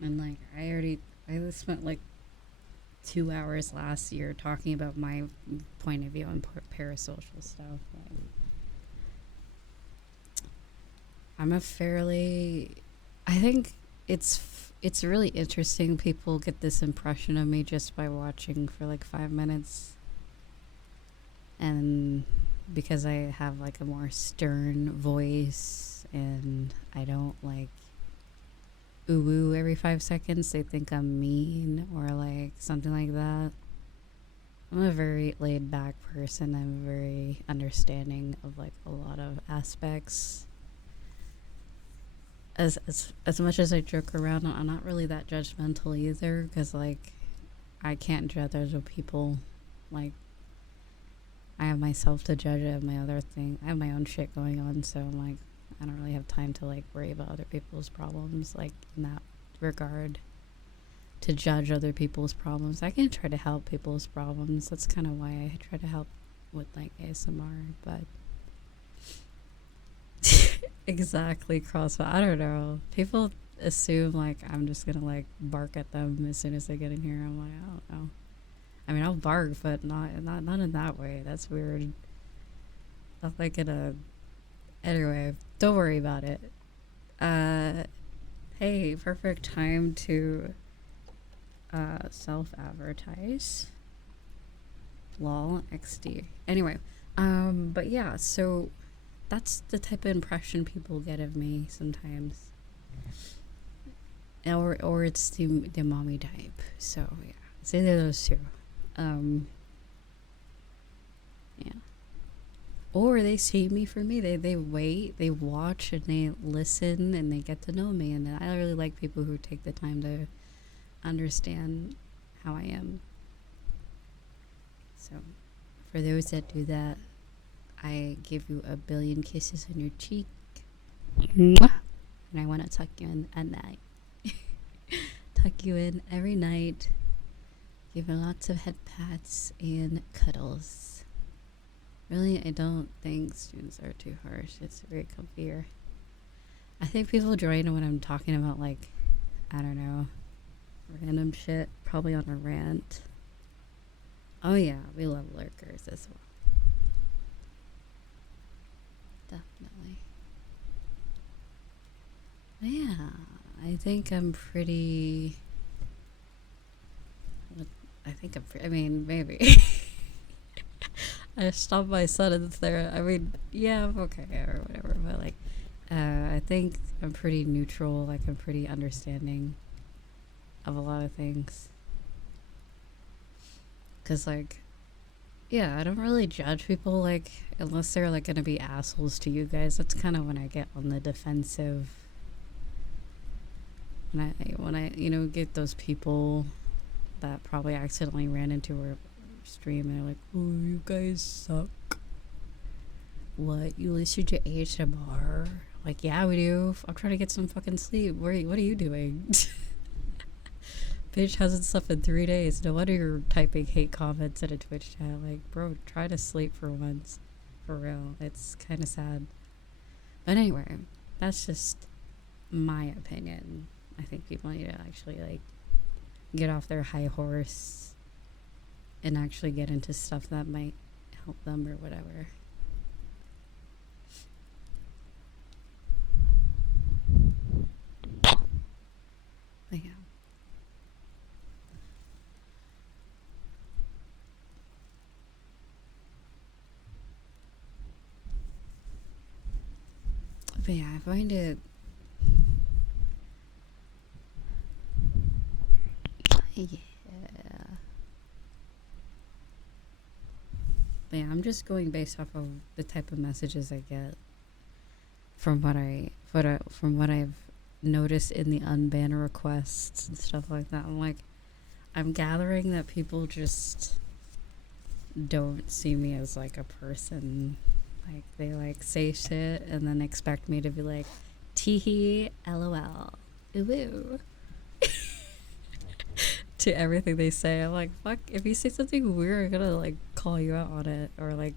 And like I spent like 2 hours last year talking about my point of view on parasocial stuff. I'm a fairly, I think it's really interesting. People get this impression of me just by watching for like 5 minutes, and because I have like a more stern voice and I don't like ooh ooh every 5 seconds, they think I'm mean or like something like that. I'm a very laid back person. I'm very understanding of like a lot of aspects. As much as I joke around, I'm not really that judgmental either, because like I can't judge other people. Like I have myself to judge. I have my other thing. I have my own shit going on, so I'm like, I don't really have time to like worry about other people's problems, like in that regard, to judge other people's problems. I can try to help people's problems. That's kind of why I try to help with like ASMR, but exactly, crossfire. I don't know. People assume like I'm just gonna like bark at them as soon as they get in here. I'm like, I don't know. I mean, I'll bark, but not in that way. That's weird. Not like in a. Anyway, don't worry about it. Hey, perfect time to self-advertise. Lol, XD. Anyway, but yeah, so that's the type of impression people get of me sometimes. Or it's the mommy type. So yeah, it's either those two. Yeah. Or they see me for me. They wait, they watch, and they listen, and they get to know me. And I really like people who take the time to understand how I am. So, for those that do that, I give you a billion kisses on your cheek. Mwah. And I want to tuck you in at night. Tuck you in every night. Give you lots of head pats and cuddles. Really, I don't think students are too harsh. It's very comfier. I think people join when I'm talking about, like, I don't know, random shit. Probably on a rant. Oh yeah, we love lurkers as well. Definitely. Yeah, I think I'm pretty... I mean, maybe. I stopped my sentence there. I mean, yeah, I'm okay or whatever. But like, I think I'm pretty neutral. Like, I'm pretty understanding of a lot of things. Cause like, yeah, I don't really judge people, like, unless they're like gonna be assholes to you guys. That's kind of when I get on the defensive. When I get those people that probably accidentally ran into her stream and they're like, oh, you guys suck. What, you listen to ASMR? Like, yeah, we do. I'm trying to get some fucking sleep. What are you doing? Bitch hasn't slept in 3 days. No wonder you're typing hate comments in a Twitch chat. Like, bro, try to sleep for once. For real. It's kind of sad. But anyway, that's just my opinion. I think people need to actually, like, get off their high horse and actually get into stuff that might help them or whatever. But yeah. But yeah, I find it... Yeah. But yeah, I'm just going based off of the type of messages I get from what I've noticed in the unban requests and stuff like that. I'm gathering that people just don't see me as like a person. Like, they like say shit and then expect me to be like, teehee, lol, ooh. To everything they say. I'm like, fuck, if you say something weird, I'm gonna like call you out on it or like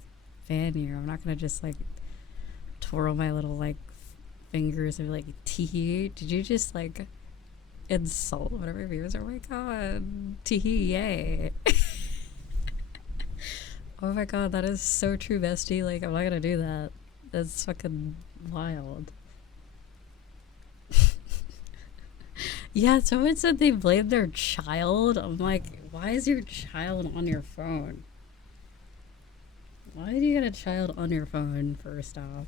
ban you. I'm not gonna just like twirl my little like fingers and be like, teehee, did you just like insult one of my viewers? Oh my god, teehee, yay. Oh my god, that is so true, bestie. Like, I'm not gonna do that. That's fucking wild. Yeah, someone said they blamed their child. I'm like, why is your child on your phone? Why do you get a child on your phone, first off?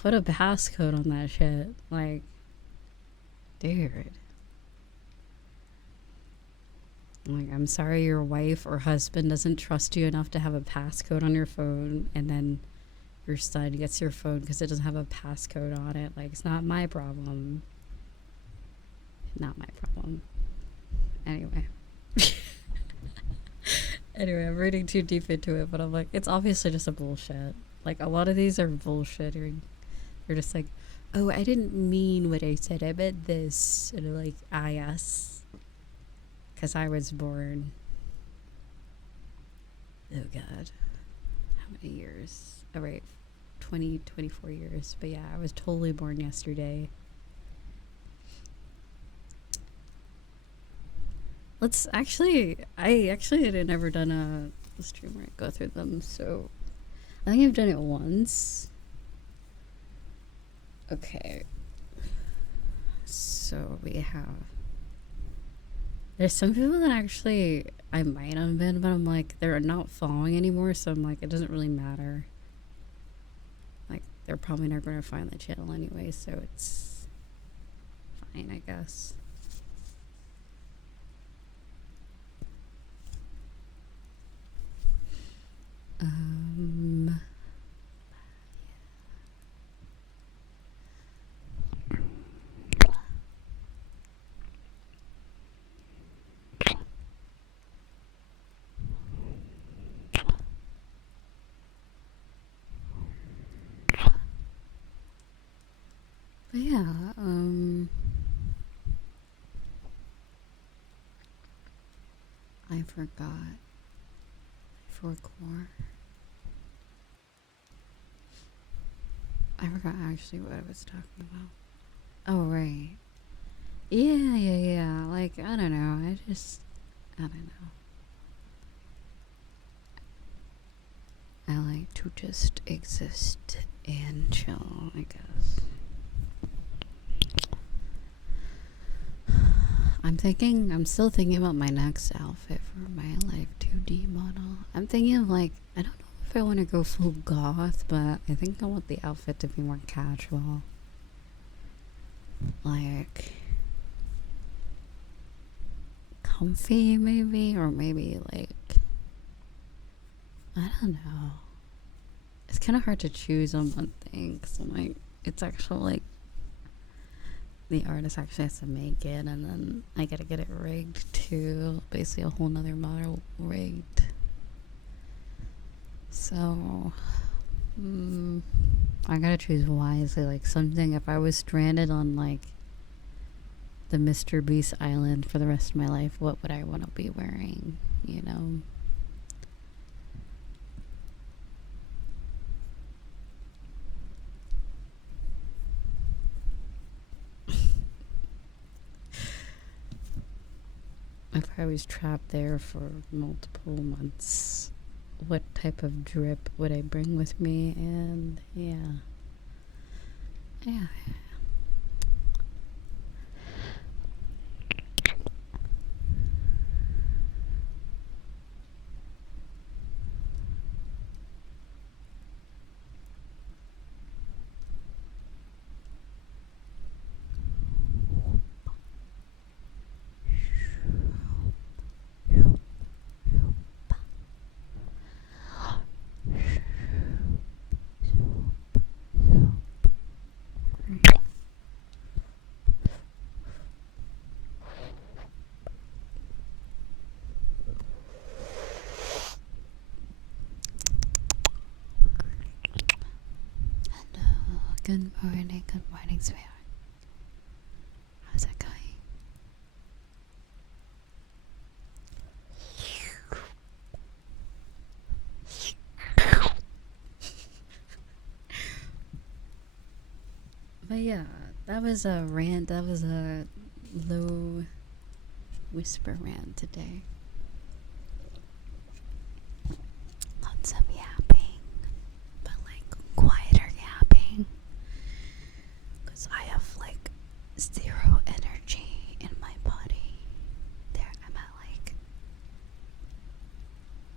Put a passcode on that shit. Like, dude. Like, I'm sorry your wife or husband doesn't trust you enough to have a passcode on your phone, and then your son gets your phone because it doesn't have a passcode on it. Like, it's not my problem. Not my problem. Anyway. Anyway, I'm reading too deep into it, but I'm like, it's obviously just a bullshit. Like, a lot of these are bullshit. You're just like, oh, I didn't mean what I said. I meant this. And I'm like, ah, yes. Because I was born. Oh, God. How many years? Oh, right. 24 years. But yeah, I was totally born yesterday. I actually had never done a stream where I go through them, so I think I've done it once. Okay. So we have... There's some people that actually I might unban, but I'm like, they're not following anymore, so I'm like, it doesn't really matter. Like, they're probably not going to find the channel anyway, so it's fine, I guess. But yeah, I forgot. I forgot actually what I was talking about. Oh, right. Yeah. Like, I don't know. I don't know. I like to just exist and chill, I guess. I'm still thinking about my next outfit for my Life 2D model. I'm thinking of like, I don't know if I want to go full goth, but I think I want the outfit to be more casual. Like, comfy maybe, or maybe like, I don't know. It's kind of hard to choose on one thing, because I'm like, it's actually like, the artist actually has to make it, and then I gotta get it rigged too. Basically a whole nother model rigged. So I gotta choose wisely. Like, something, if I was stranded on like the Mr. Beast Island for the rest of my life, what would I want to be wearing? You know? If I was trapped there for multiple months, what type of drip would I bring with me? And yeah. Yeah. Good morning, sweetheart. How's it going? But yeah, that was a rant. That was a low whisper rant today. Lots of yapping, but like quieter yapping. Because I have like 0 energy in my body. There, I'm at like,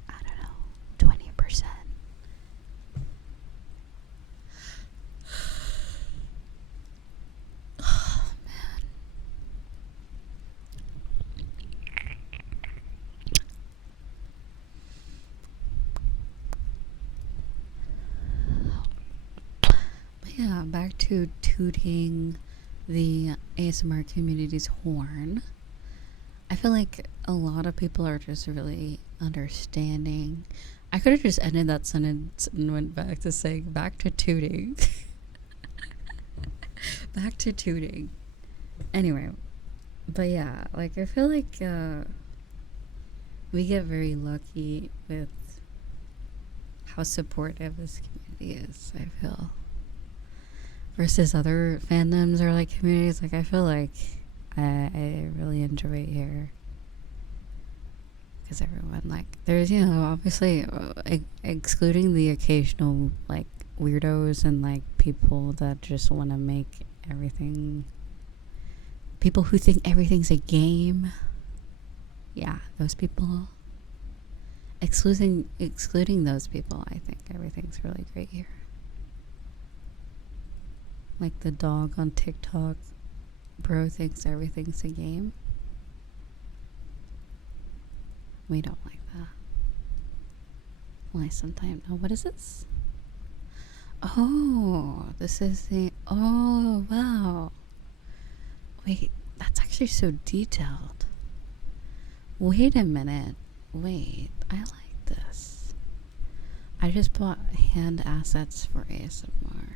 I don't know, 20%. Oh, man. But yeah, back to tooting the ASMR community's horn. I feel like a lot of people are just really understanding. I could have just ended that sentence and went back to saying back to tooting. Back to tooting. Anyway, but yeah, like I feel like we get very lucky with how supportive this community is, I feel. Versus other fandoms or like communities, like I feel like I really enjoy it here. Because everyone, like, there's, you know, obviously excluding the occasional like weirdos and like people that just want to make everything, people who think everything's a game. Yeah, those people. Excluding those people, I think everything's really great here. Like the dog on TikTok, bro thinks everything's a game. We don't like that. Well, I sometimes. Oh, what is this? Oh, this is the. Oh, wow. Wait, that's actually so detailed. Wait a minute. Wait, I like this. I just bought hand assets for ASMR.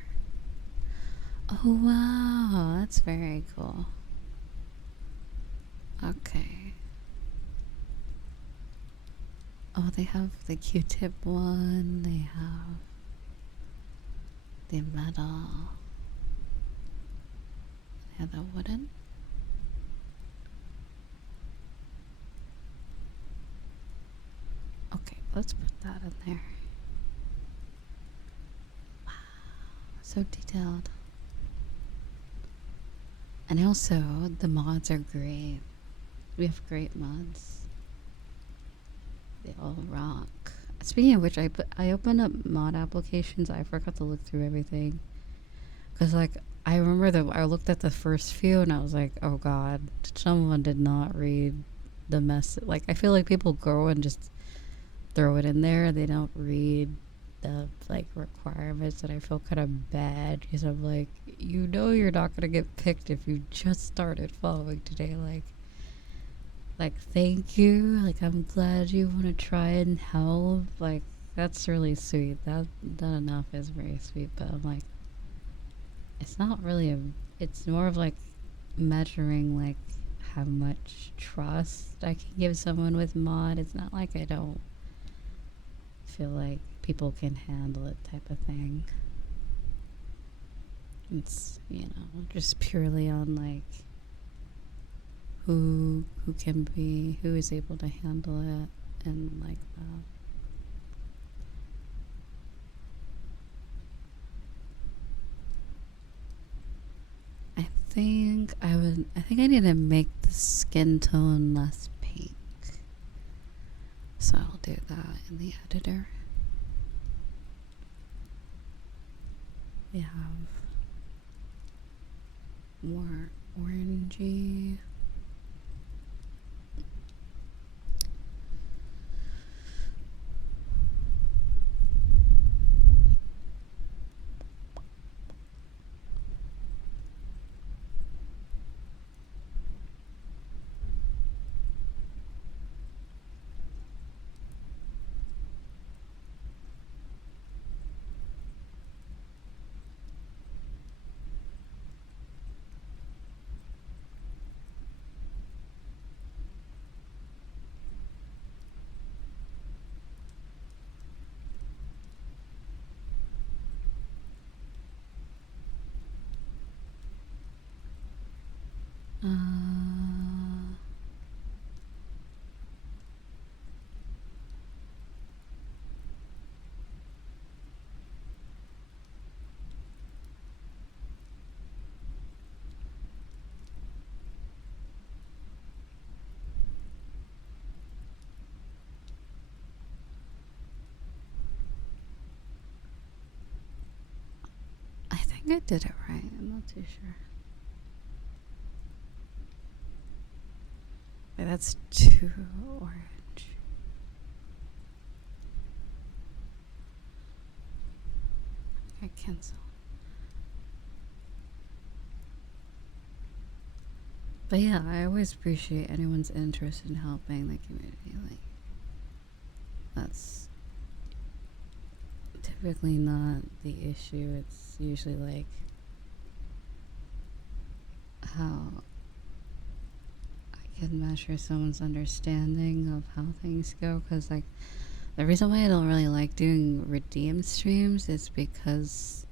Oh, wow. That's very cool. Okay. Oh, they have the Q-tip one. They have the metal. They have the wooden. Okay, let's put that in there. Wow, so detailed. And also, the mods are great. We have great mods. They all rock. Speaking of which, I opened up mod applications. I forgot to look through everything. Because, like, I remember that I looked at the first few and I was like, oh god, someone did not read the mess. Like, I feel like people go and just throw it in there. They don't read the, like, requirements, and I feel kind of bad because I'm like, you know you're not going to get picked if you just started following today. Like, thank you. Like, I'm glad you want to try and help. Like, that's really sweet. That enough is very sweet. But I'm like, it's not really it's more of like measuring like how much trust I can give someone with mod. It's not like I don't feel like people can handle it type of thing. It's, you know, just purely on like who is able to handle it and like that. I think I need to make the skin tone less pink. So I'll do that in the editor. We have more orangey. I think I did it right. I'm not too sure. Wait, that's too orange. I cancel. But yeah, I always appreciate anyone's interest in helping the community. Like, that's typically not the issue. It's usually like how I can measure someone's understanding of how things go. Because like the reason why I don't really like doing redeem streams is because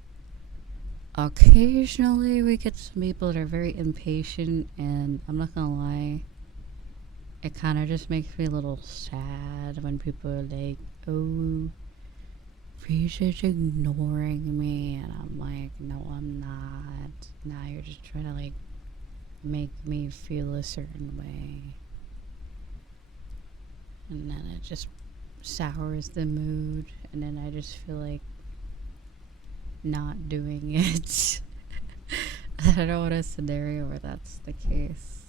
occasionally we get some people that are very impatient, and I'm not gonna lie, it kind of just makes me a little sad when people are like, oh, Free's just ignoring me, and I'm like, no, I'm not. Now you're just trying to like make me feel a certain way, and then it just sours the mood, and then I just feel like not doing it. I don't want a scenario where that's the case.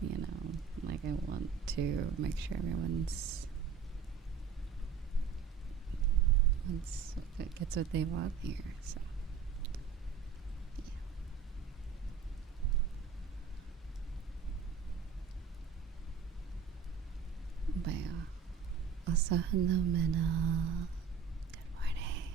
You know, like I want to make sure everyone's gets what they want here. So yeah. But yeah. Also, hello, Mena. Good morning.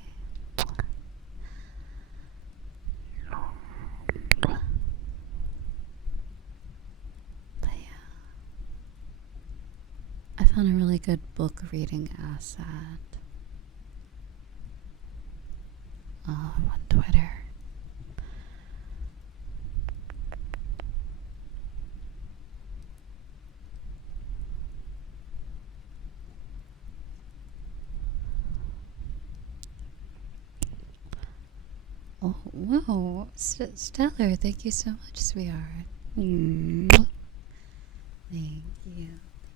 But yeah, I found a really good book reading asset on Twitter. Oh, whoa. Stellar, thank you so much, sweetheart. Mm. Thank you.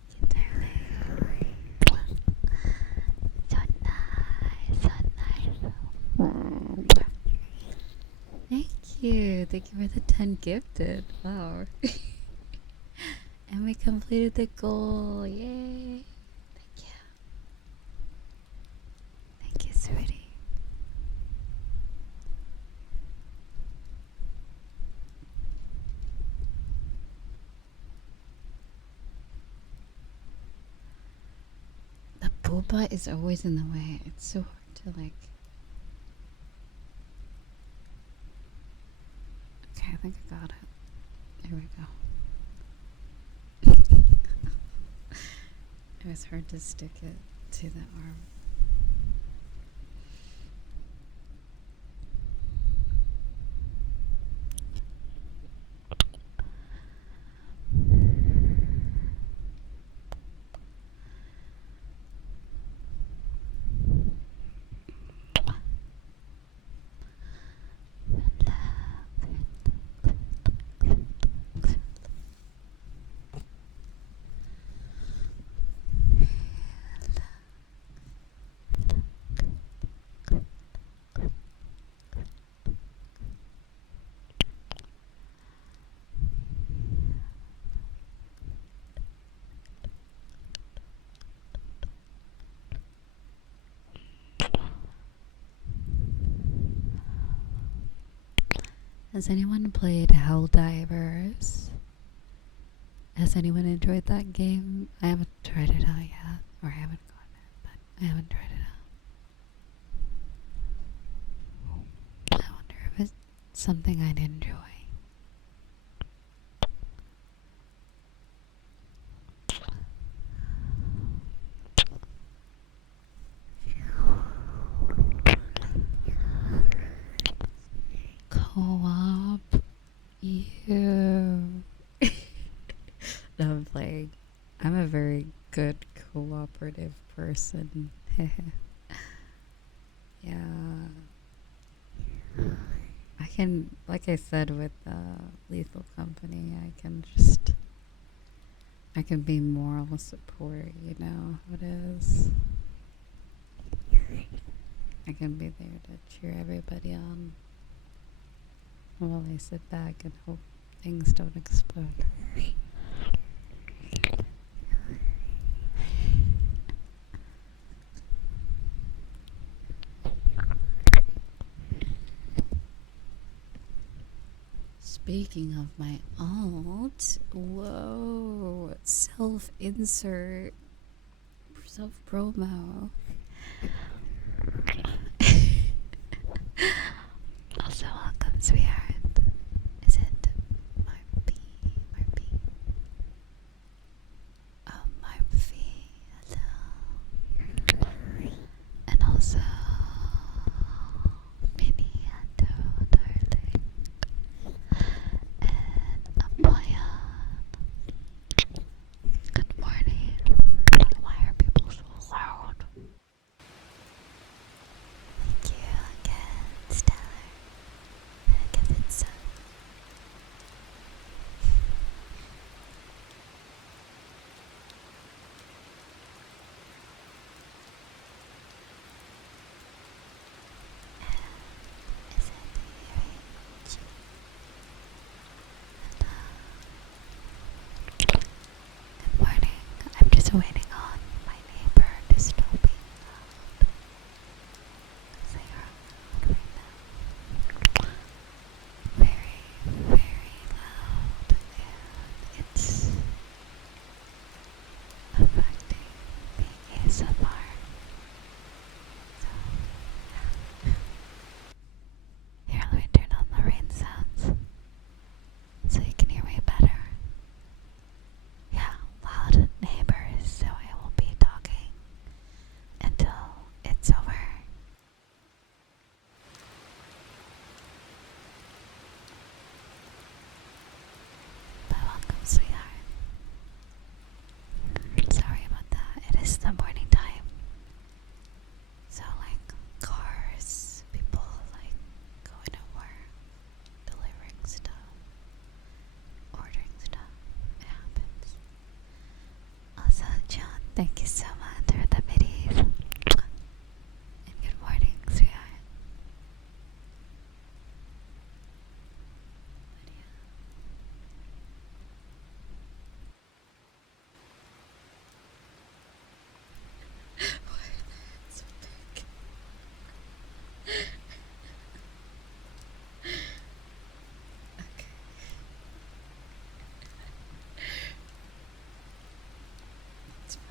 Thank you, darling. So nice, so nice. Thank you. Thank you for the 10 gifted. Wow. And we completed the goal. Yay. Thank you. Thank you, sweetie. The boba is always in the way. It's so hard to like. Okay, I think I got it. Here we go. It was hard to stick it to the arm. Has anyone played Helldivers? Has anyone enjoyed that game? I haven't tried it out yet, or I haven't gotten it, but I haven't tried it out. I wonder if it's something I'd enjoy. Co-op? You. No, I'm playing. I'm a very good cooperative person. Yeah. I can, like I said with Lethal Company, I can be moral support, you know how it is. I can be there to cheer everybody on while I sit back and hope things don't explode. Speaking of my alt, whoa, self-insert, self-promo. Also, welcome, sweetheart. Is it Marby? Oh, Marby. Hello. And also, Minnie, hello, darling. And Amaya. Good morning. Why are people so loud? Thank you again, Stellar. Give it some. Is it your age? Good morning. I'm just waiting on my neighbor to stop being loud. Because they are loud right now. Very, very loud. And it's affecting the ASMR. So, here, let me turn on the rain sounds so you can hear me better. Yeah, loud neighbors, so I will be talking until it's over. But welcome, sweetheart. Sorry about that. It is the morning time. So, like, cars, people, like, going to work, delivering stuff, ordering stuff. It happens. Also, John, thank you so much for the videos. And good morning, sweetheart. Why are they so big? Okay. That's funny.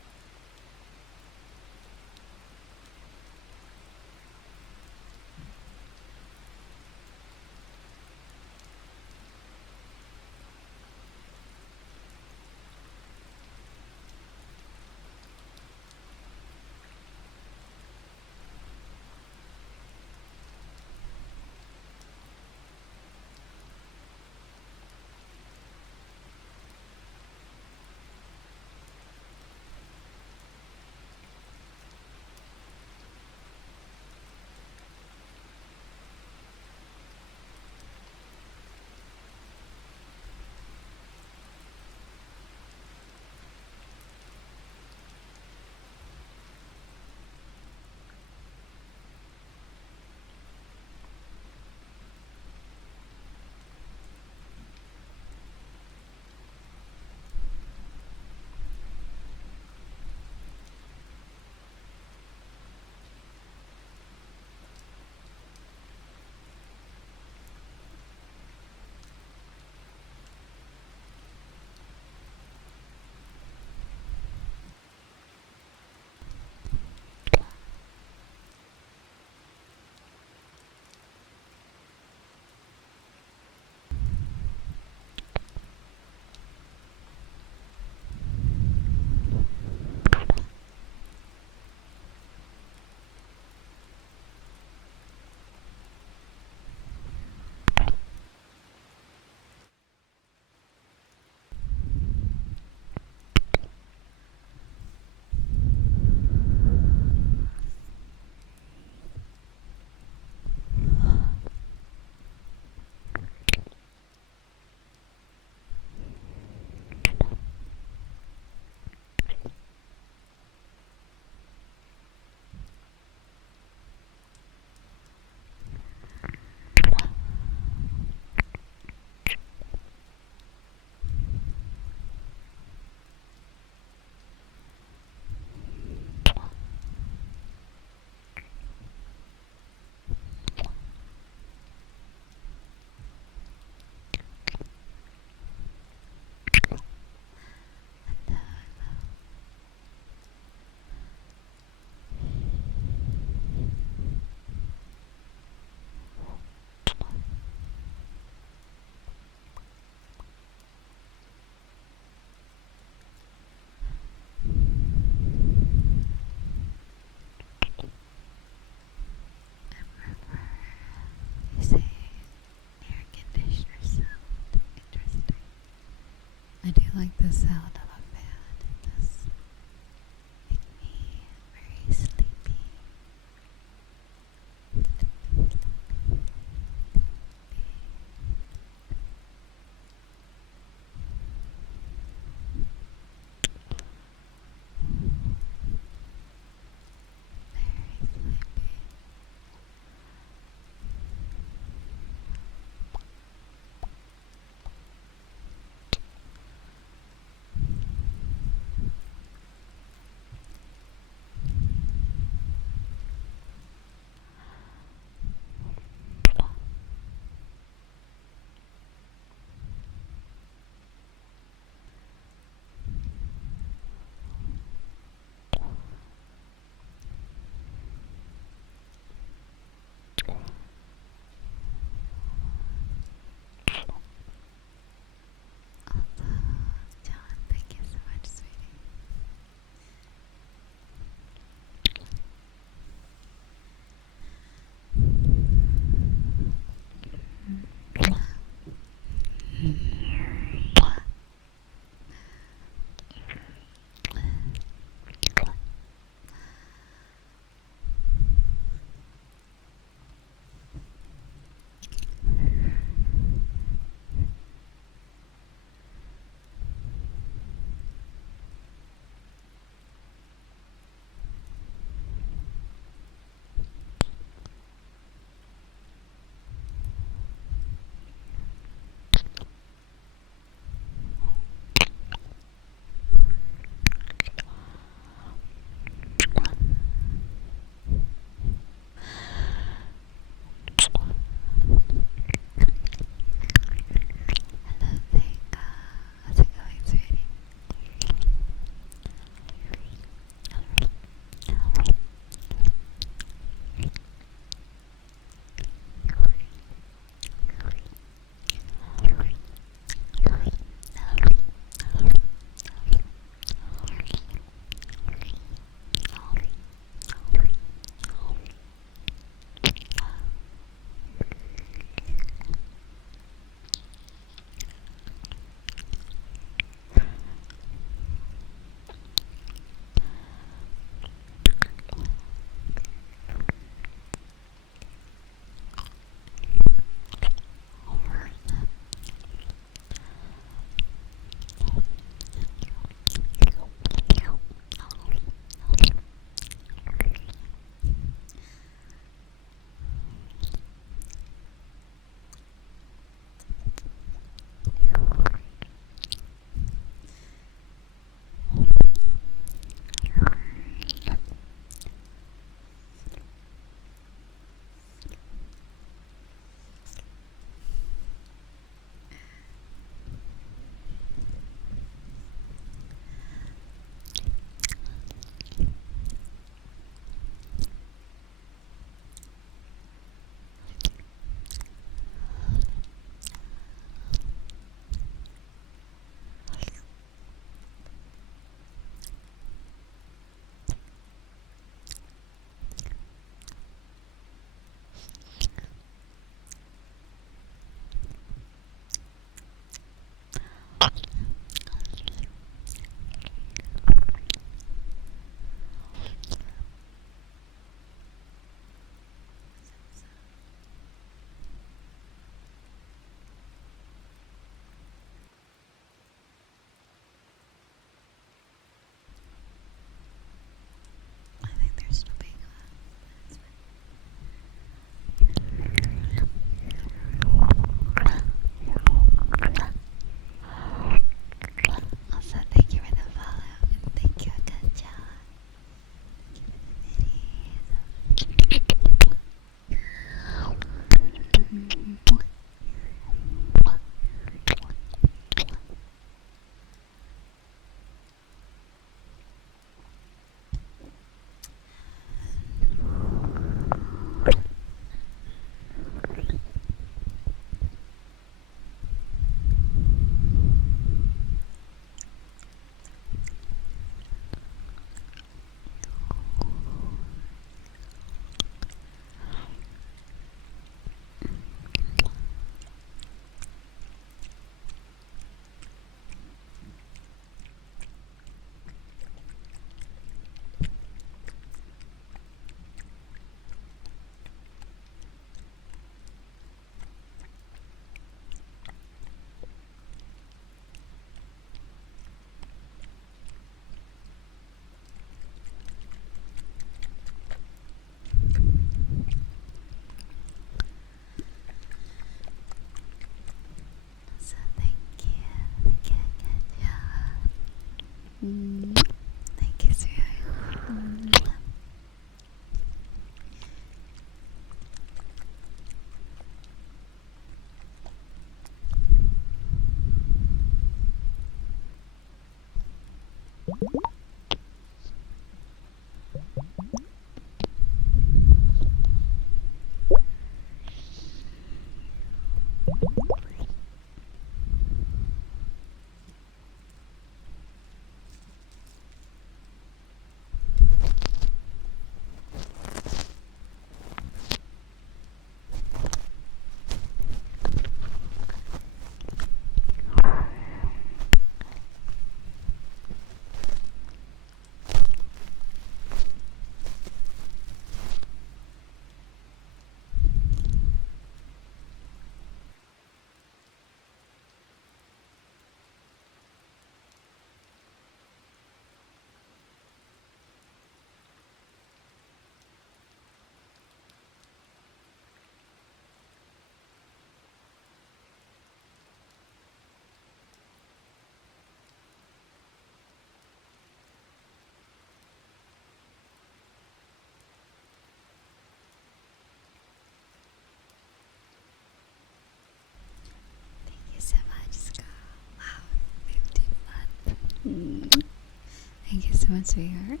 so much, sweetheart.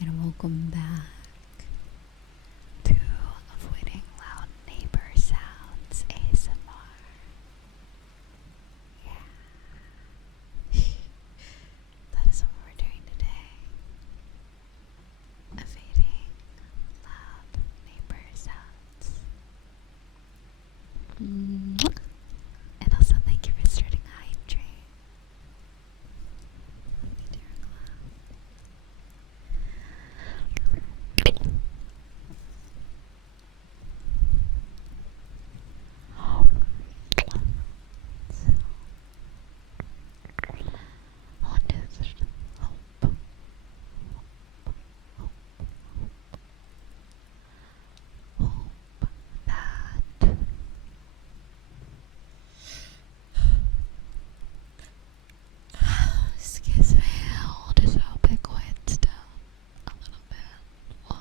And welcome back to Avoiding Loud Neighbor Sounds ASMR. Yeah. That is what we're doing today. Avoiding loud neighbor sounds. And also thank you for starting a hype train. Let me do a clap. Excuse me, I'll just hope it quiets down a little bit more.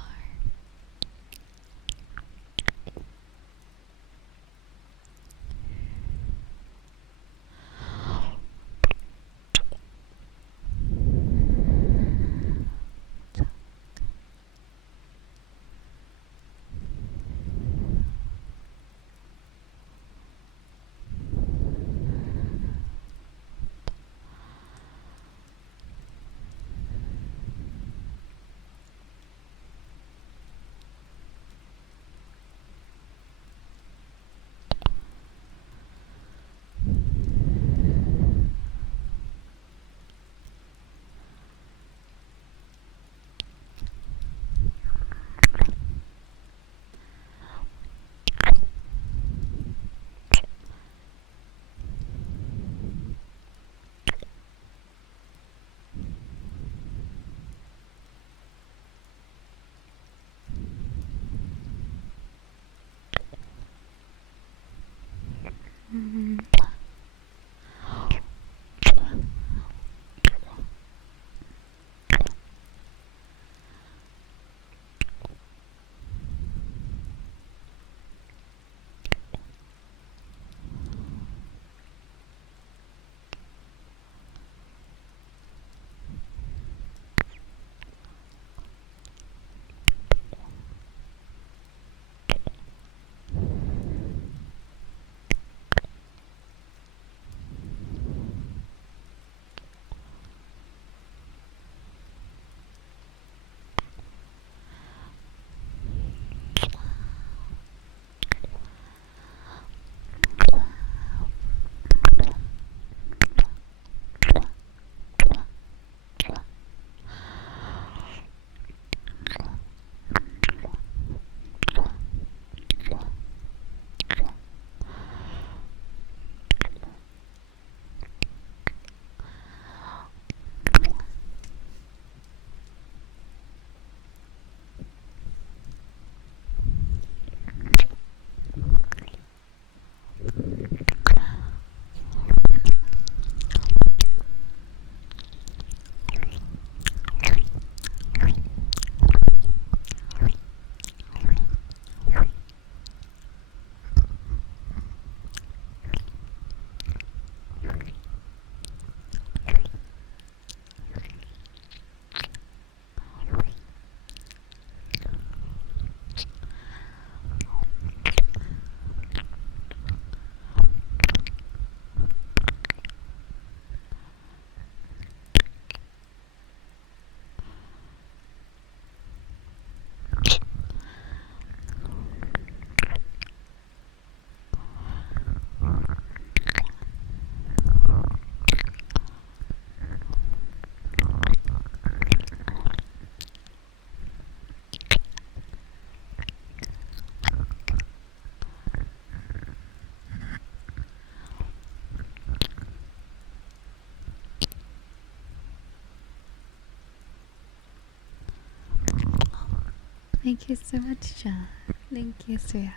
Thank you so much, John. Thank you, sweetheart.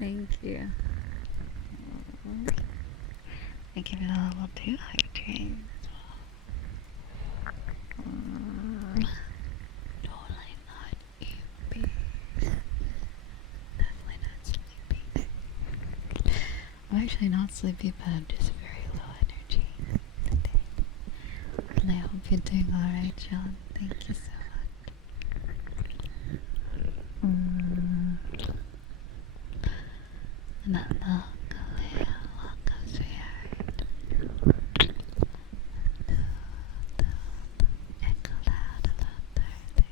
Thank you. I give it a level 2 hype train as well. Totally not eepy. Definitely not sleepy. I'm actually not sleepy, but I'm just very you're doing alright, John. Thank you so much. Welcome, sweetheart. Echo loud, darling.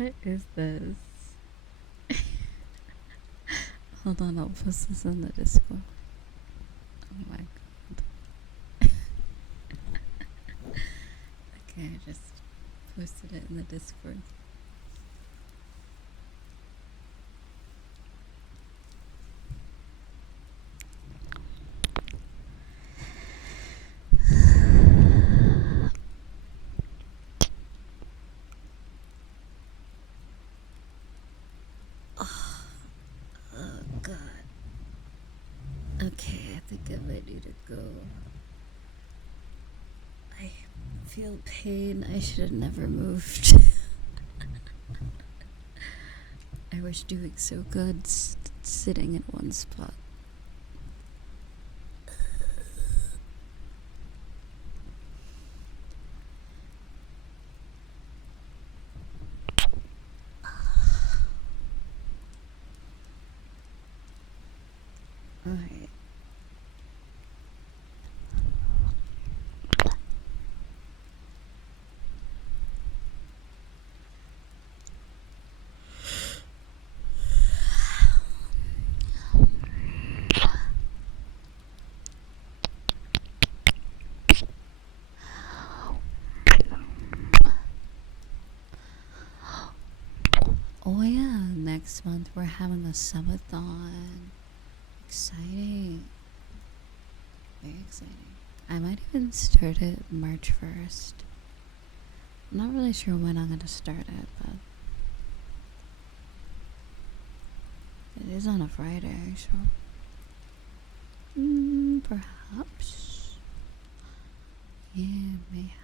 What is this? Hold on, I'll post this in the Discord. Oh my god. Okay, I just posted it in the Discord. Oh god. Okay, I think I'm ready to go. I feel pain. I should have never moved. I was doing so good sitting in one spot. Alright. Oh yeah, next month we're having a subathon. Exciting. Very exciting. I might even start it March 1st. I'm not really sure when I'm gonna start it, but it is on a Friday, so perhaps. Yeah, mayhaps.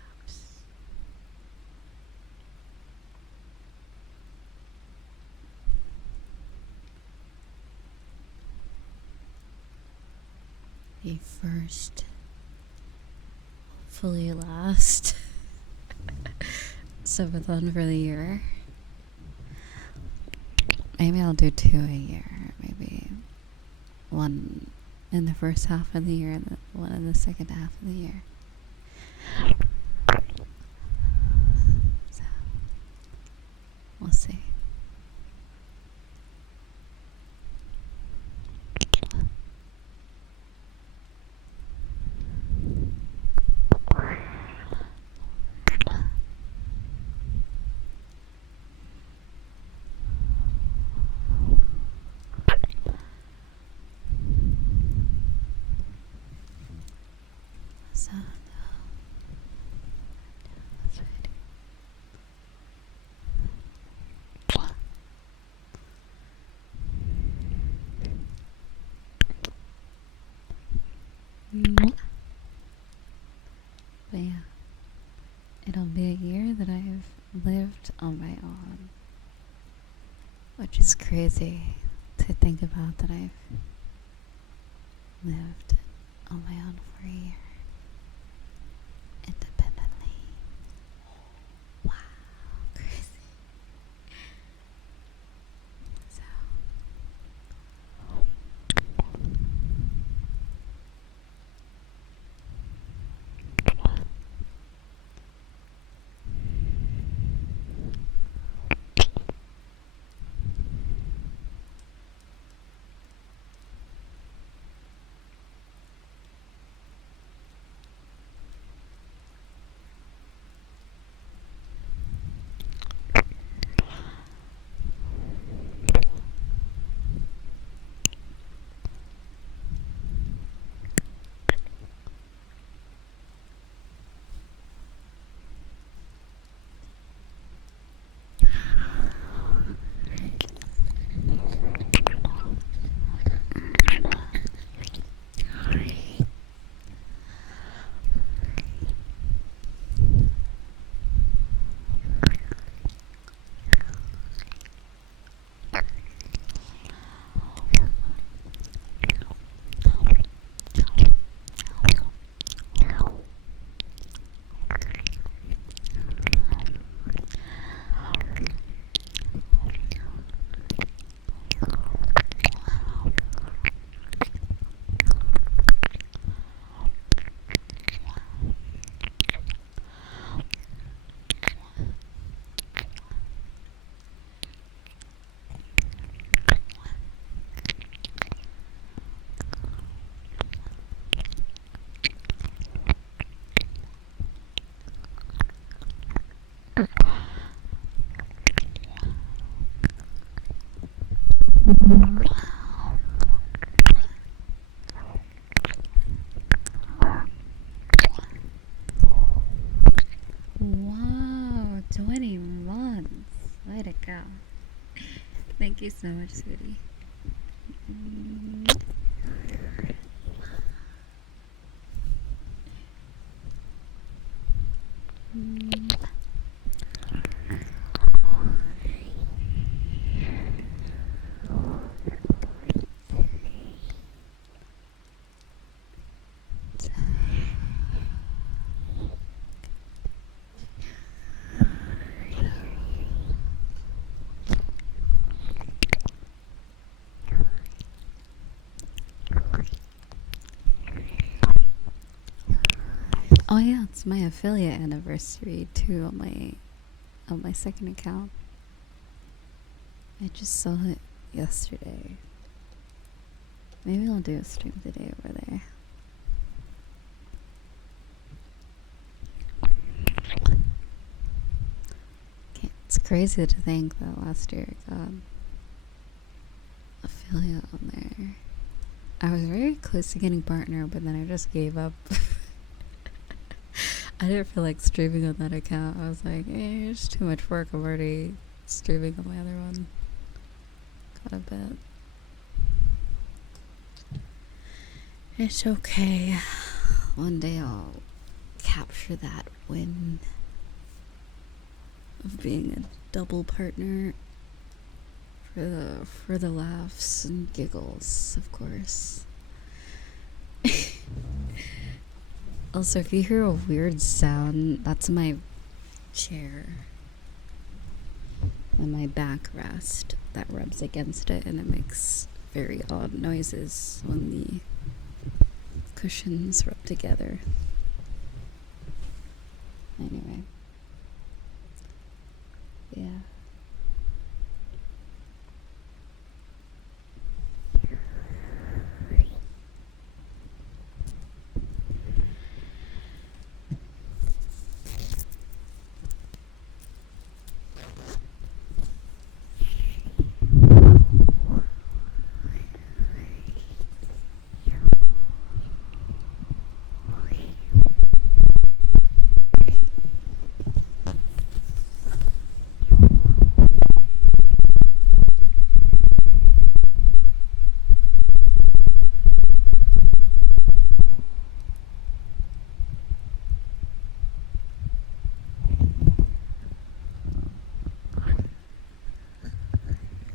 The first, hopefully last, subathon for the year. Maybe I'll do 2 a year. Maybe one in the first half of the year and one in the second half of the year. So, we'll see. So, that's right. But yeah, it'll be a year that I've lived on my own, which is crazy to think about, that I've lived on my own for a year independently. Wow, crazy. So Wow, 20 months. Way to go. Thank you so much, sweetie. Oh yeah, it's my affiliate anniversary too on my second account. I just saw it yesterday. Maybe I'll do a stream today over there. Okay, it's crazy to think that last year I got affiliate on there. I was very close to getting partner, but then I just gave up. I didn't feel like streaming on that account. I was like, it's too much work. I'm already streaming on my other one. Got a bit. It's okay. One day I'll capture that win of being a double partner for the laughs and giggles, of course. Also, if you hear a weird sound, that's my chair and my backrest that rubs against it, and it makes very odd noises when the cushions rub together. Anyway. Yeah.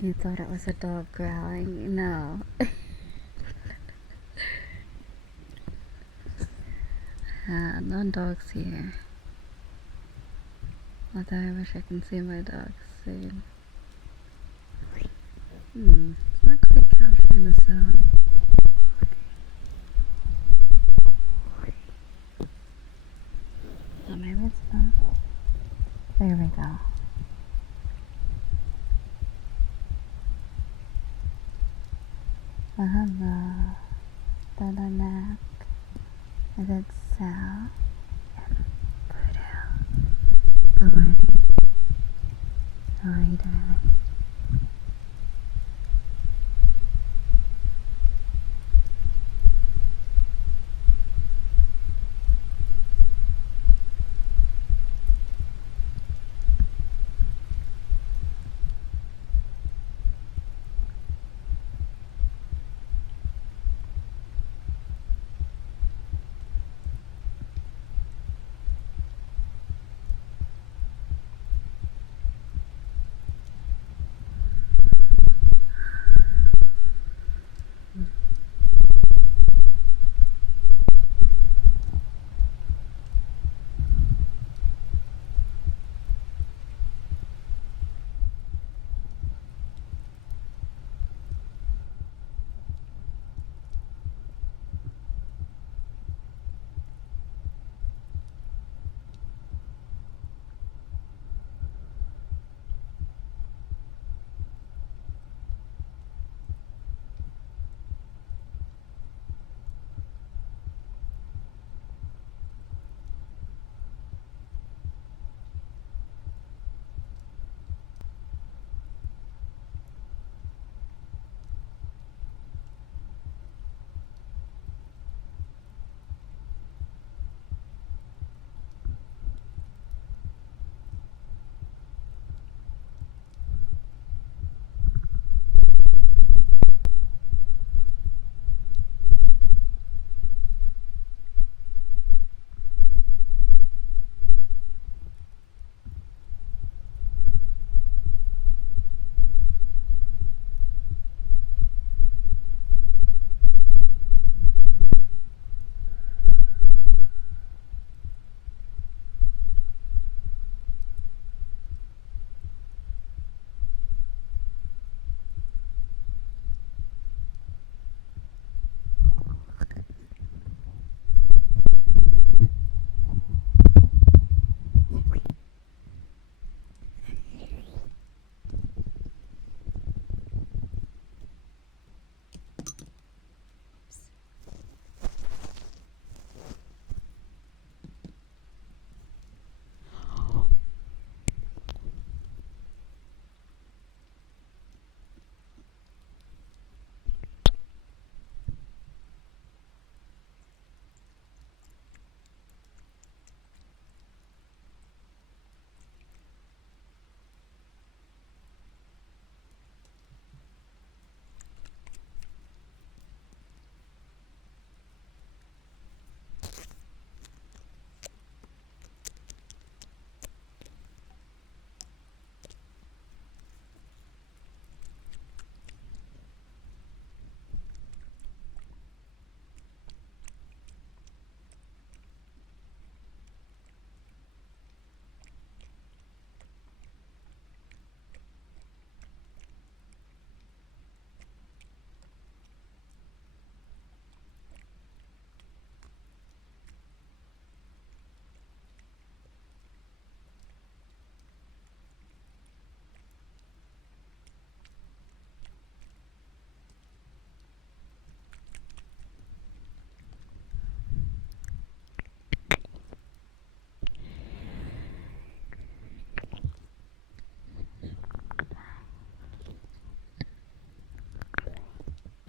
You thought it was a dog growling? No. No dogs here. Although I wish I can see my dogs soon. It's not quite capturing the sound. Oh, maybe it's not. There we go. Hello, Dadanak, is it Sal and Pluto? Good morning. How are you, darling?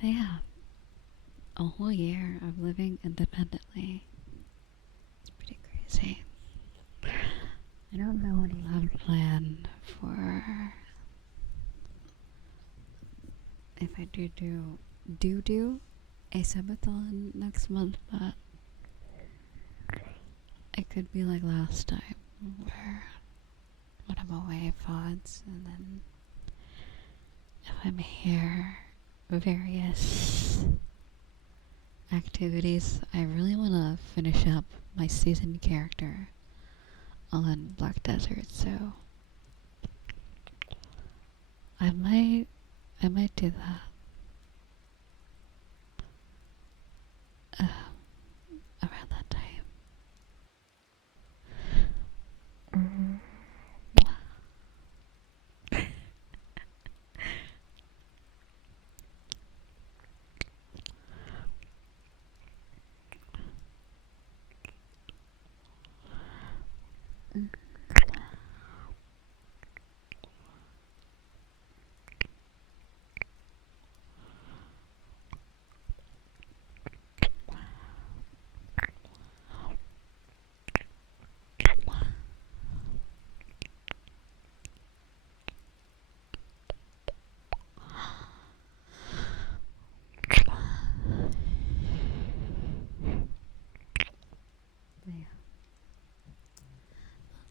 yeah, a whole year of living independently. It's pretty crazy. I don't know what I have planned for if I do a subathon next month, but it could be like last time where when I'm away pods and then if I'm here various activities. I really want to finish up my seasoned character on Black Desert, so I might do that around that time. Yeah.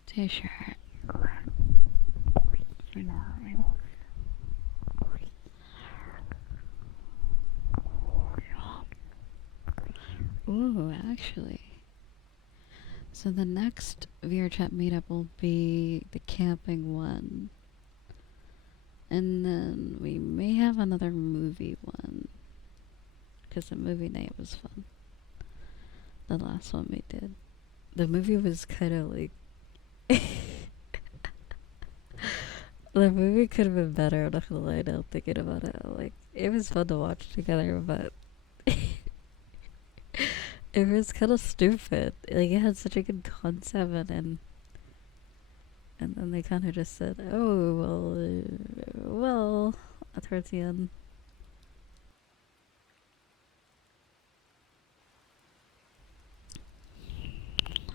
T-shirt for now. Ooh, actually. So the next VRChat meetup will be the camping one. And then we may have another movie one. Because the movie night was fun. The last one we did. The movie was kind of like... the movie could have been better, I'm not gonna lie now, thinking about it. Like, it was fun to watch together, but... it was kind of stupid. Like, it had such a good concept, and then they kind of just said, "Oh well," towards the end.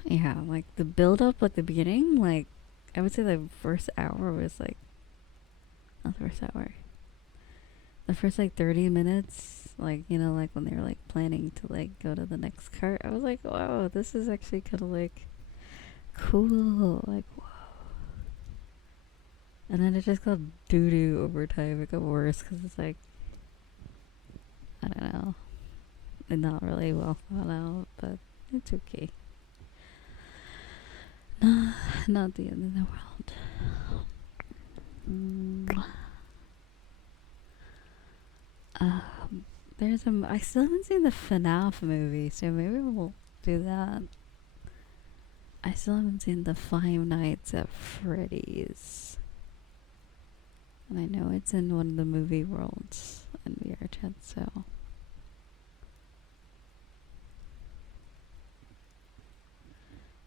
Yeah, like the build up, like the beginning, like I would say the first hour was like, not the first hour. The first like 30 minutes, like like when they were like planning to like go to the next cart, I was like, wow, this is actually kind of like cool, like whoa. And then it just got doo doo over time. It got worse because it's like, I don't know, and not really well thought out, but it's okay. Not the end of the world. I still haven't seen the FNAF movie, so maybe we'll do that. I still haven't seen the Five Nights at Freddy's. And I know it's in one of the movie worlds in VRChat, so...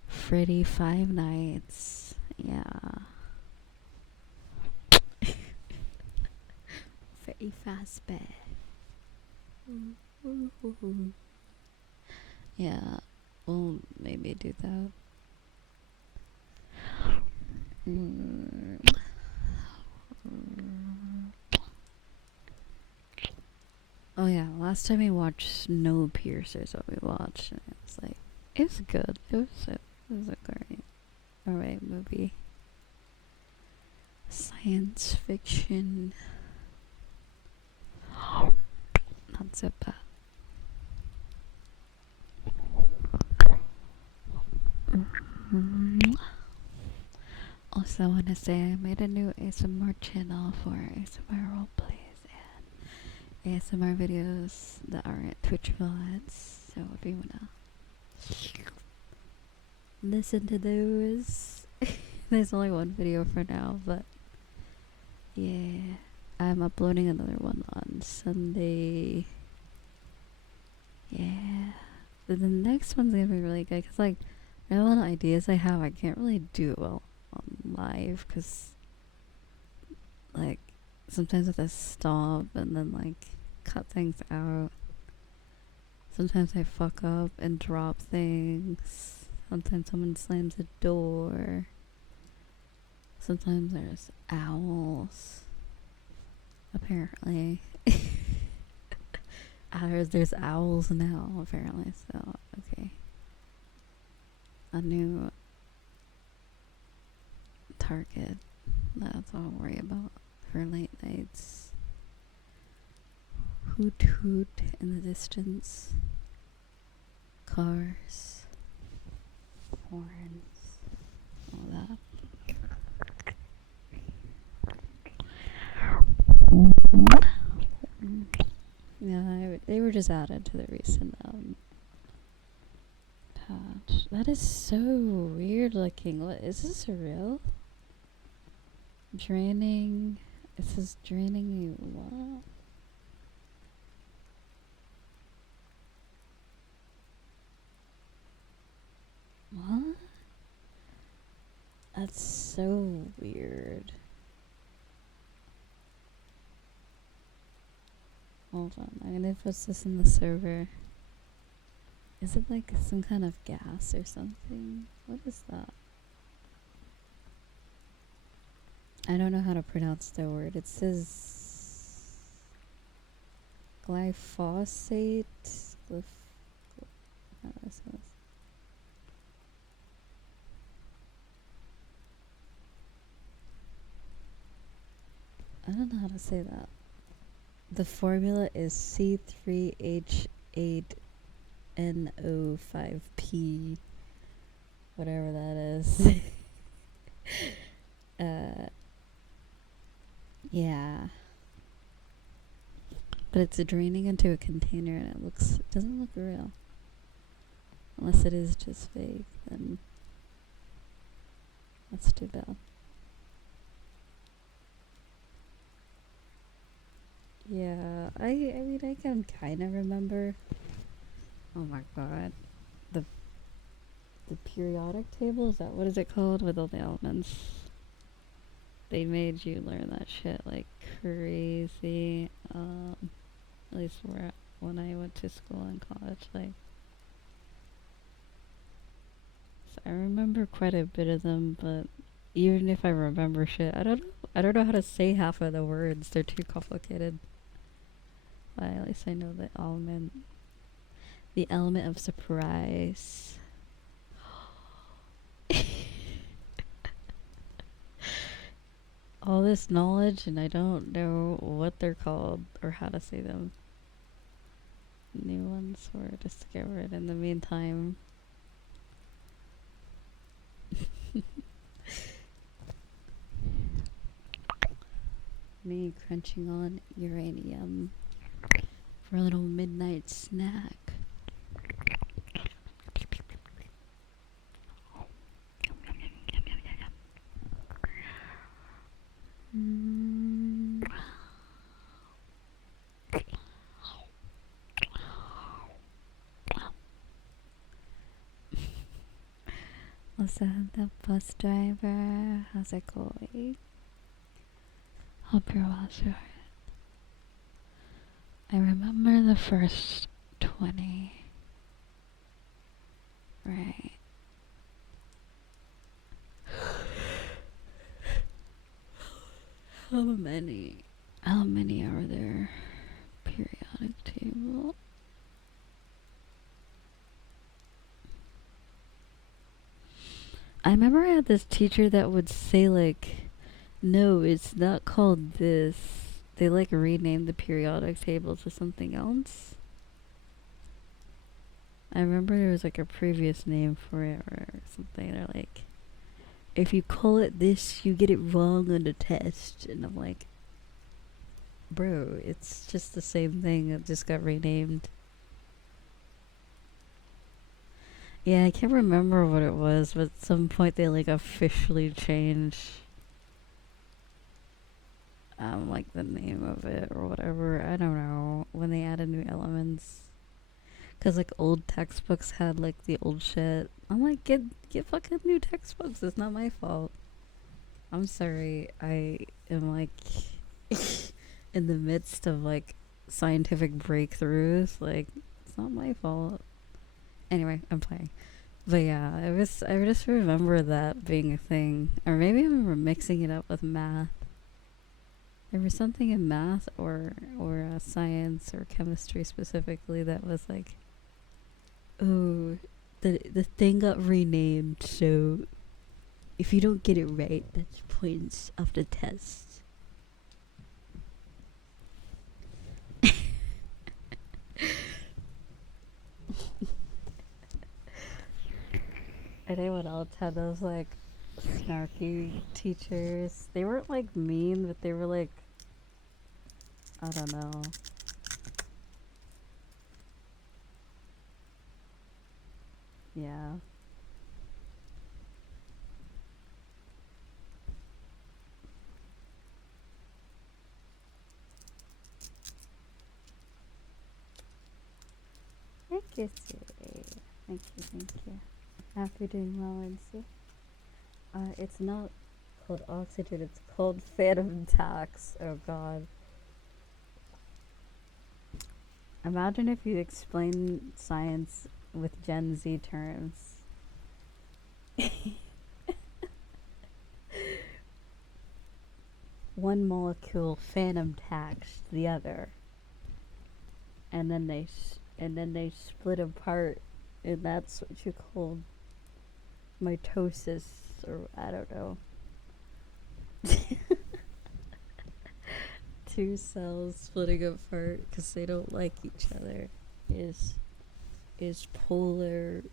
Freddy Five Nights. Yeah. Freddy Fazbear. Yeah, we'll maybe do that. Oh yeah, last time we watched Snowpiercer is what we watched, and it was like, it was good. It was a alright movie. Science fiction. Not so bad. Also, I want to say I made a new ASMR channel for ASMR roleplays and ASMR videos that aren't Twitch VODs. So if you wanna listen to those, there's only one video for now, but yeah, I'm uploading another one on Sunday. Yeah, but the next one's gonna be really good because like there's a lot of ideas I have. I can't really do it well on live because like sometimes I have to stop and then like cut things out. Sometimes I fuck up and drop things. Sometimes someone slams a door. Sometimes there's owls. Apparently. There's owls now, apparently, so, okay. A new target. That's all I'll worry about for late nights. Hoot hoot in the distance. Cars. Horns. All that. Yeah, they were just added to the recent patch. That is so weird looking. What is this real? Draining. It says draining you. What? What? That's so weird. Hold on, I'm gonna post this in the server. Is it like some kind of gas or something? What is that? I don't know how to pronounce the word. It says glyphosate. I don't know how to say that. The formula is C3H8NO5P, whatever that is. Yeah. But it's draining into a container and it doesn't look real. Unless it is just fake, then that's too bad. Yeah, I mean, I can kind of remember. Oh my god. The periodic table, is that what is it called? With all the elements. They made you learn that shit like crazy. At least when I went to school and college, like. So I remember quite a bit of them, but even if I remember shit, I don't know how to say half of the words. They're too complicated. But at least I know the element of surprise. All this knowledge and I don't know what they're called or how to say them. New ones were discovered in the meantime. Me crunching on uranium for a little midnight snack. Listen, the bus driver, how's it going? Hope you're well, sure. I remember the first 20. Right. How many are there? Periodic table. I remember I had this teacher that would say like, no, it's not called this. They like renamed the periodic table to something else. I remember there was like a previous name for it or something. They're like, if you call it this, you get it wrong on the test. And I'm like, bro, it's just the same thing. It just got renamed. Yeah, I can't remember what it was, but at some point they like officially changed like the name of it or whatever. I don't know, when they added new elements. Cause like old textbooks had like the old shit. I'm like, get fucking new textbooks. It's not my fault. I'm sorry. I am like in the midst of like scientific breakthroughs. Like, it's not my fault. Anyway, I'm playing. But yeah, I just remember that being a thing. Or maybe I remember mixing it up with math. There was something in math or science or chemistry specifically that was like, oh, the thing got renamed, so if you don't get it right, that's points of the test. Anyone else had those like snarky teachers? They weren't like mean, but they were like, I don't know. Yeah. Thank you, Siri. Thank you. I hope you're doing well, Lindsay. It's not called oxygen, it's called phantom tax. Oh god. Imagine if you explain science with Gen Z terms. One molecule phantom taxed the other, and then they split apart, and that's what you call mitosis, or I don't know. Two cells splitting apart because they don't like each other is polars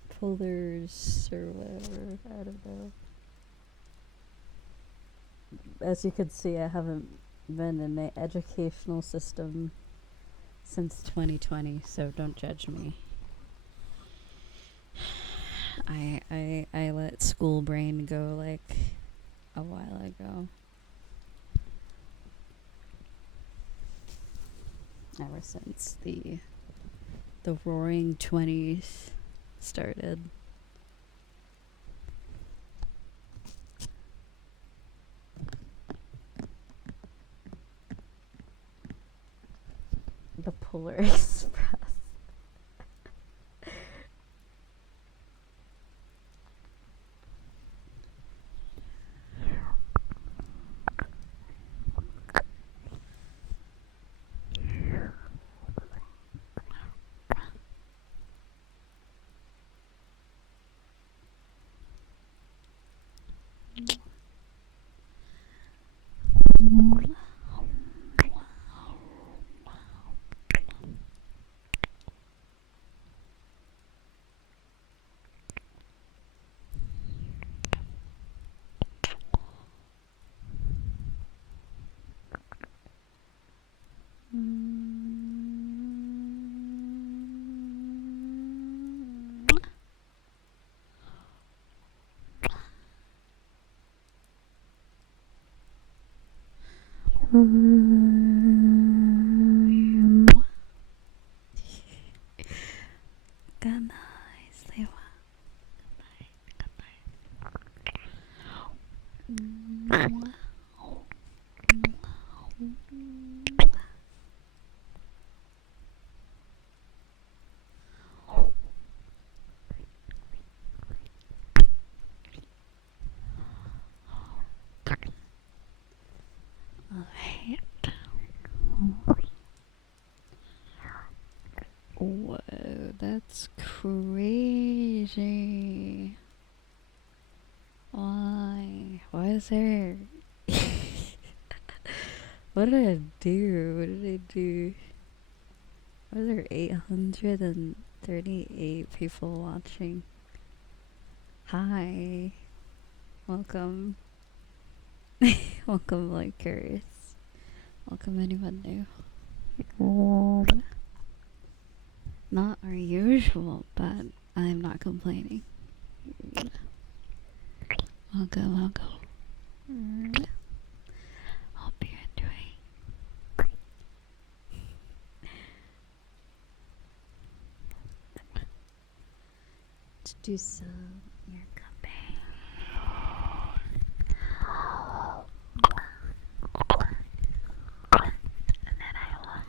or whatever. I don't know. As you can see, I haven't been in the educational system since 2020, so don't judge me. I let school brain go like a while ago. Ever since the roaring 20s started. The Polar Express. Good night, sleep well. Good night. Whoa, that's crazy. Why? Why is there... What did I do? Why are there 838 people watching? Hi. Welcome. Welcome, Lakers. Welcome anyone new. Not our usual, but I'm not complaining. Welcome. Hope you're enjoying. To do some ear cupping. And then I will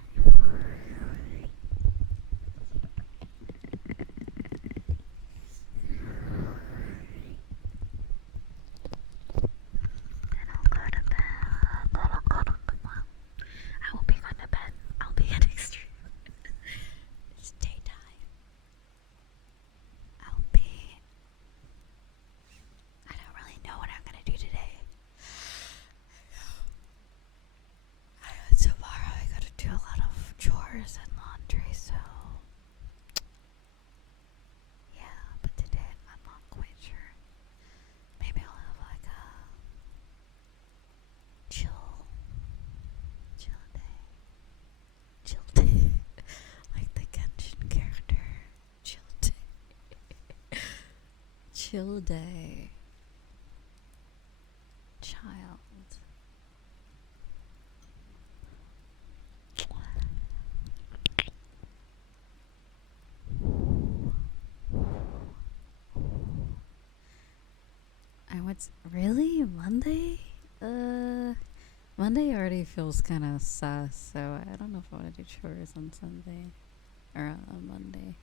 chill day. Child. I what's really Monday? Monday already feels kind of sus, so I don't know if I want to do chores on Sunday or on Monday.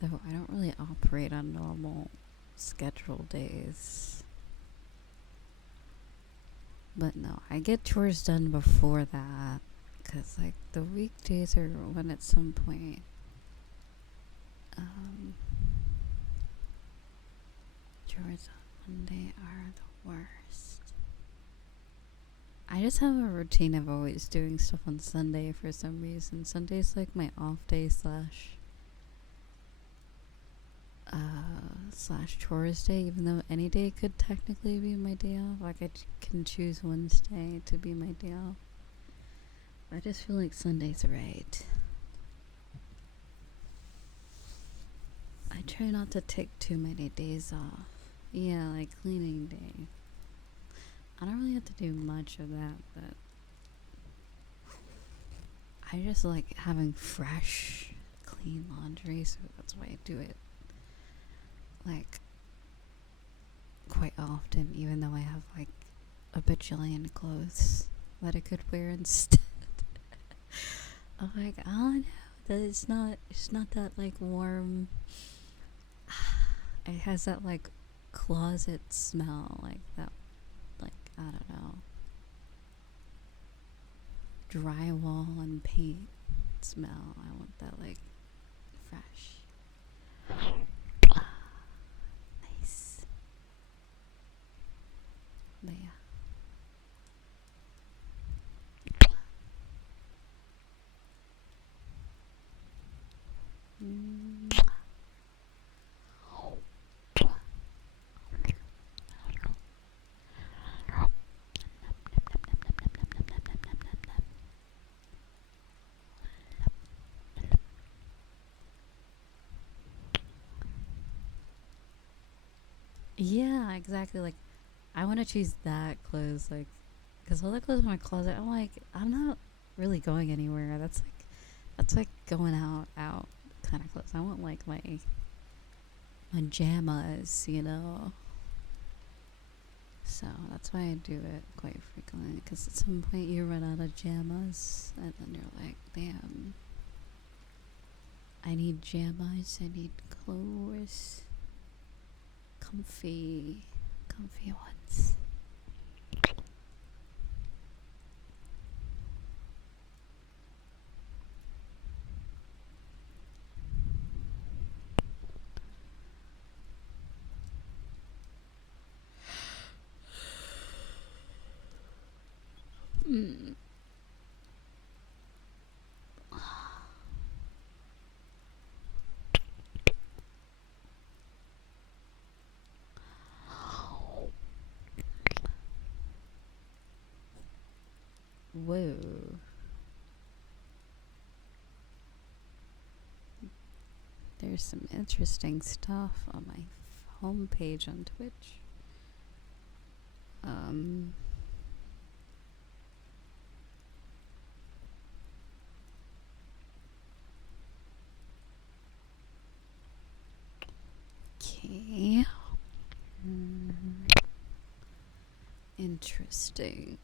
Though I don't really operate on normal schedule days. But no, I get chores done before that, because like the weekdays are when at some point chores on Monday are the worst. I just have a routine of always doing stuff on Sunday for some reason. Sunday's like my off day slash chores day, even though any day could technically be my day off. Like I can choose Wednesday to be my day off. I just feel like Sunday's right. I try not to take too many days off. Yeah, like cleaning day. I don't really have to do much of that, but I just like having fresh, clean laundry, so that's why I do it like quite often, even though I have like a bajillion clothes that I could wear instead. I'm like, oh no, that it's not that like warm. It has that like closet smell, like that, like I don't know, drywall and paint smell. I want that like fresh. Nice. But yeah. Yeah, exactly. Like, I want to choose that clothes, like, because all the clothes in my closet, I'm like, I'm not really going anywhere. That's like going out kind of clothes. I want like my pajamas, you know. So that's why I do it quite frequently. Because at some point you run out of pajamas, and then you're like, damn, I need pajamas. I need clothes. Comfy ones. Whoa. There's some interesting stuff on my homepage on Twitch. Okay. Interesting.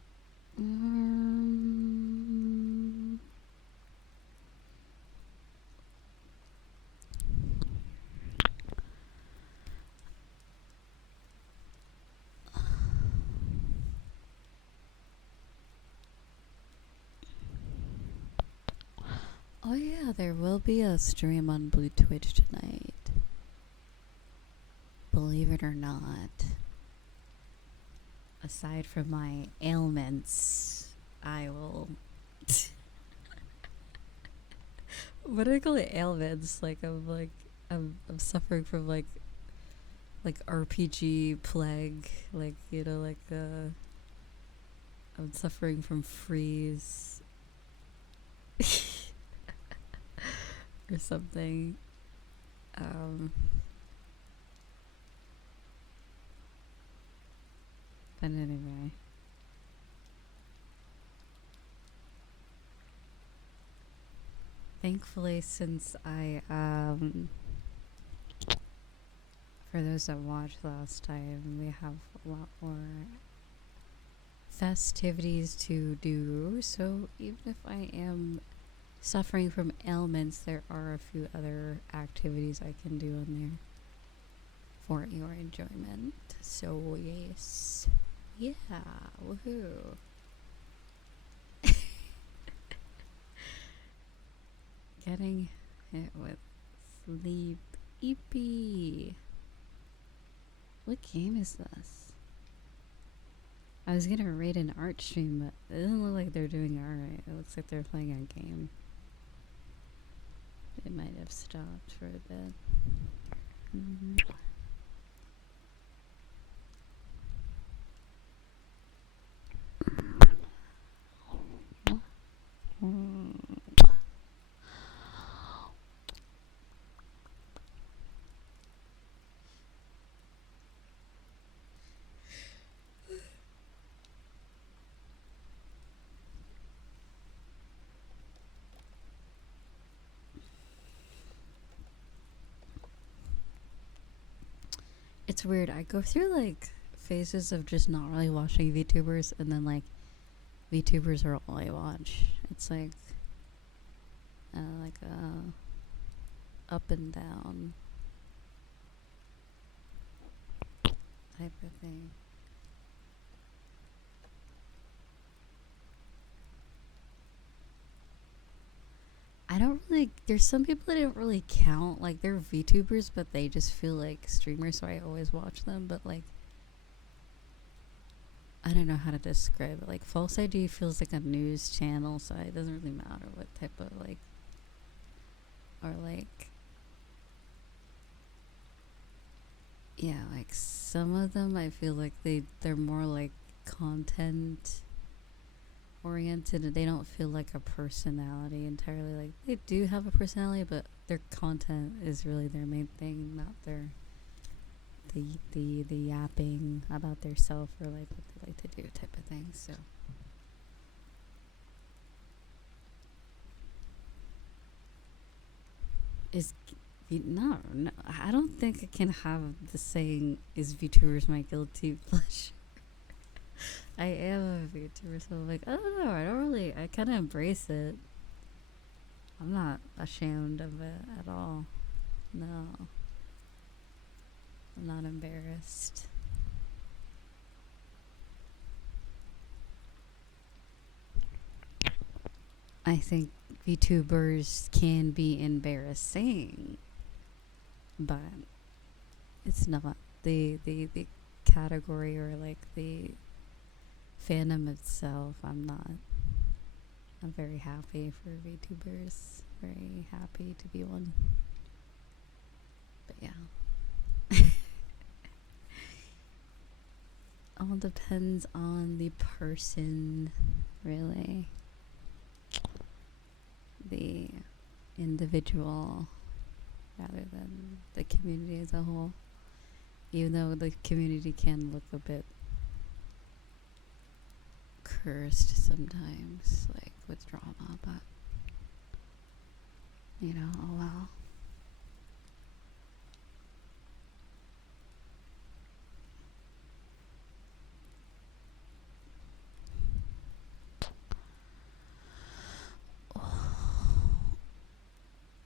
Oh yeah, there will be a stream on Blue Twitch tonight. Believe it or not. Aside from my ailments, I will... what do I call it? Ailments? Like, I'm suffering from like RPG plague. Like, you know, like, I'm suffering from freeze. Or something. happen anyway. Thankfully, since I, for those that watched last time, we have a lot more festivities to do. So even if I am suffering from ailments, there are a few other activities I can do on there for your enjoyment. So yes, yeah, woohoo. Getting hit with sleep. Eepy. What game is this? I was gonna rate an art stream, but it doesn't look like they're doing alright. It looks like they're playing a game. It might have stopped for a bit. It's weird. I go through like phases of just not really watching VTubers, and then like VTubers are all I watch. It's like up and down type of thing. I don't really. There's some people that don't really count. Like they're VTubers, but they just feel like streamers, so I always watch them. But like, I don't know how to describe it. Like False ID feels like a news channel, so it doesn't really matter what type of like, or like, yeah, like some of them I feel like they're more like content oriented, and they don't feel like a personality entirely. Like they do have a personality, but their content is really their main thing, not their the yapping about their self or like what they like to do type of thing. So is no, I don't think I can have the saying is VTubers my guilty pleasure. I am a VTuber, so I'm like, I don't know, I kind of embrace it. I'm not ashamed of it at all. No, I'm not embarrassed. I think VTubers can be embarrassing, but it's not the category or like the fandom itself. I'm very happy for VTubers. Very happy to be one. But yeah. All depends on the person, really. The individual rather than the community as a whole. Even though the community can look a bit cursed sometimes, like with drama, but you know, oh well.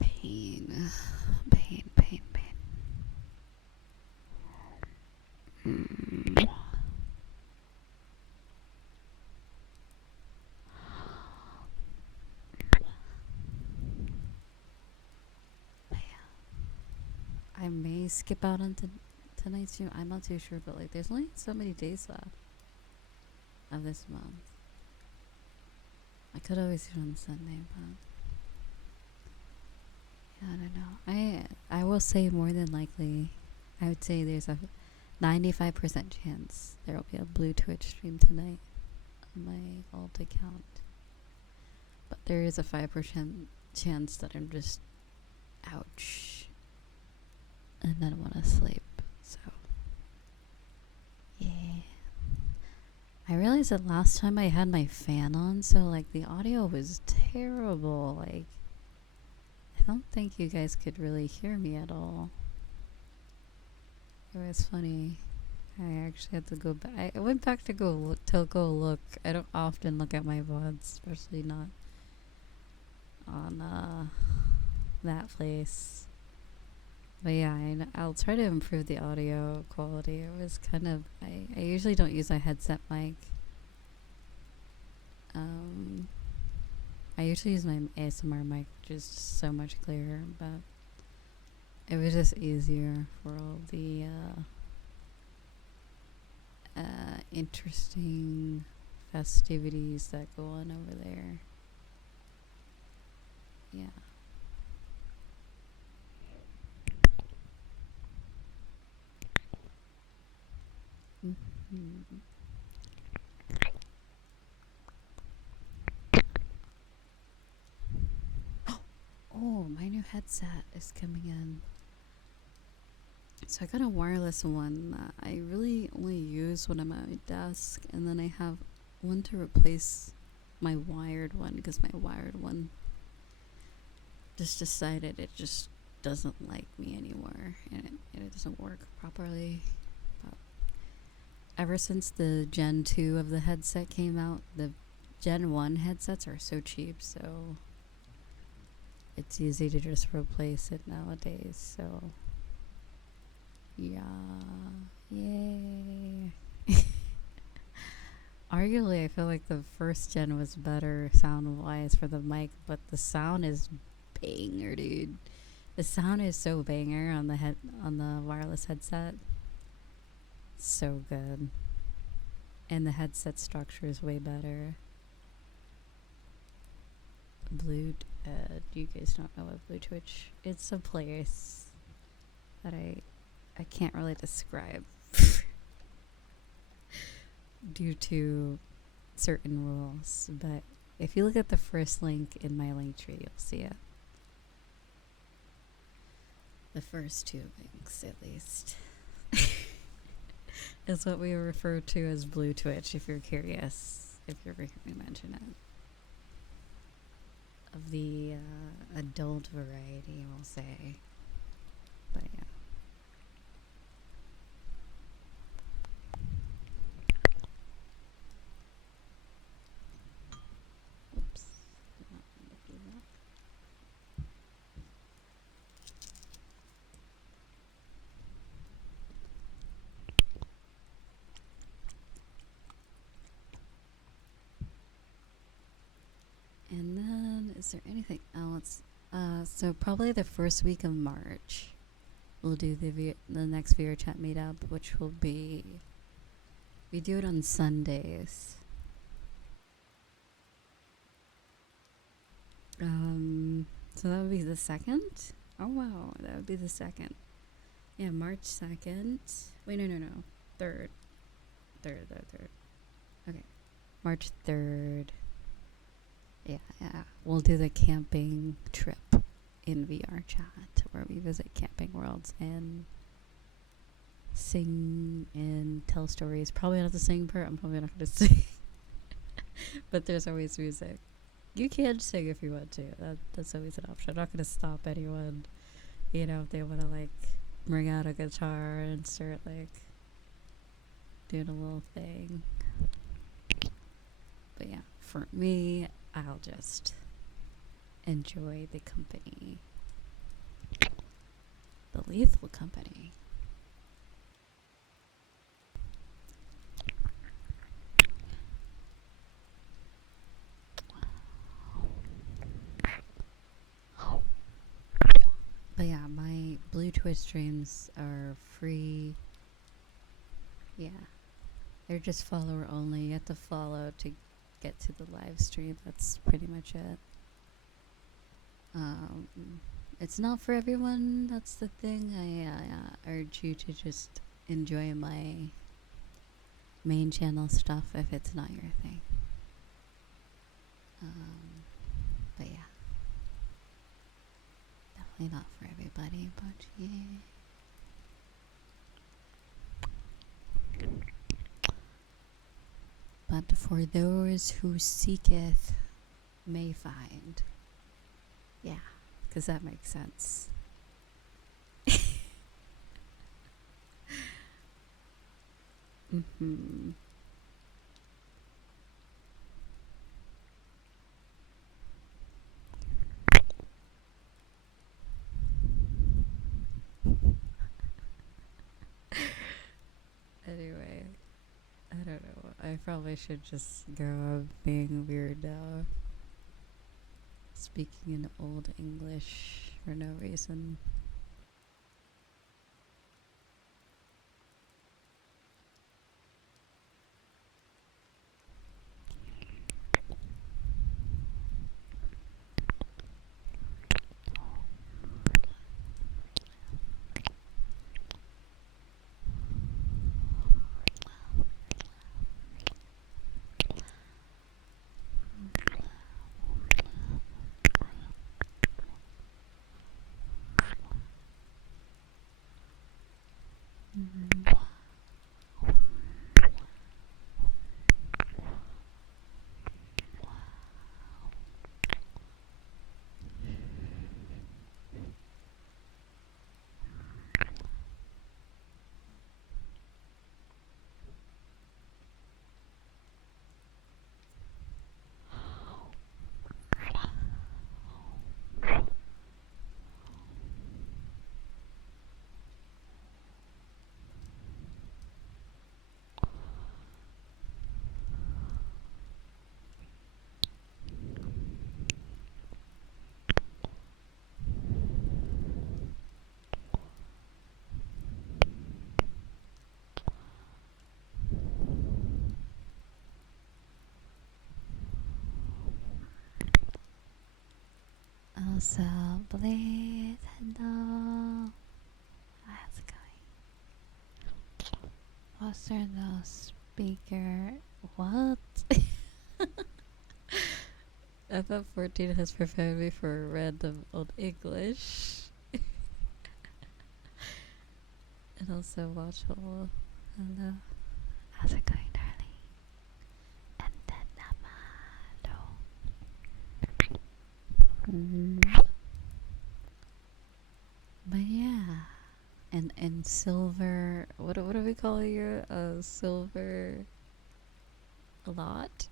Pain. I may skip out on tonight's stream. I'm not too sure, but like, there's only so many days left of this month. I could always do it on Sunday, but yeah, I don't know. I will say more than likely, I would say there's a 95% chance there will be a blue Twitch stream tonight on my alt account. But there is a 5% chance that I'm just ouch and then want to sleep. So yeah, I realized that last time I had my fan on, so like the audio was terrible. Like, I don't think you guys could really hear me at all. It was funny. I actually had to go back. I went back to go look. I don't often look at my VODs, especially not on that place. But yeah, I'll try to improve the audio quality. It was kind of I usually don't use a headset mic. I usually use my ASMR mic, which is so much clearer, but it was just easier for all the interesting festivities that go on over there. Yeah. Mm-hmm. Oh, my new headset is coming in. So I got a wireless one that I really only use when I'm at my desk, and then I have one to replace my wired one, because my wired one just decided it just doesn't like me anymore, and it doesn't work properly. But ever since the Gen 2 of the headset came out, the Gen 1 headsets are so cheap, so it's easy to just replace it nowadays. So yeah, yay. Arguably, I feel like the first gen was better sound-wise for the mic, but the sound is banger, dude. The sound is so banger on the wireless headset. So good. And the headset structure is way better. You guys don't know what Blue Twitch? It's a place that I can't really describe due to certain rules, but if you look at the first link in my link tree, you'll see it. The first two links, at least, is what we refer to as Blue Twitch, if you're curious, if you ever hear me mention it. Of the adult variety, we'll say. But yeah. Oops. Not gonna do that. And then, is there anything else? So probably the first week of March, we'll do the next VR chat meetup, which will be, we do it on Sundays. So that would be the 2nd. Oh wow, that would be the 2nd. Yeah, March 2nd. Wait, no. 3rd. 3rd. Okay, March 3rd. Yeah. We'll do the camping trip in VR chat, where we visit camping worlds and sing and tell stories. Probably not the singing part. I'm probably not going to sing. But there's always music. You can sing if you want to. That's always an option. I'm not going to stop anyone, if they want to, like, bring out a guitar and start, like, doing a little thing. But yeah, for me, I'll just enjoy the company. The lethal company. But yeah, my Blue Twitch streams are free. Yeah. They're just follower only. You have to follow to get to the live stream. That's pretty much it. It's not for everyone. That's the thing. I urge you to just enjoy my main channel stuff if it's not your thing. But yeah. Definitely not for everybody, but yeah. but for those who seeketh may find. Yeah, because that makes sense. Mm-hmm. Anyway, I don't know. I probably should just go up being weird now. Speaking in old English for no reason. Mm-hmm. Also, Blade, hello. How's it going? Foster no speaker. What? I thought 14 has prepared me for random old English. And also watchable. Hello. How's it going, darling? And then Namado. But yeah. And silver, what do we call it? Silver a lot.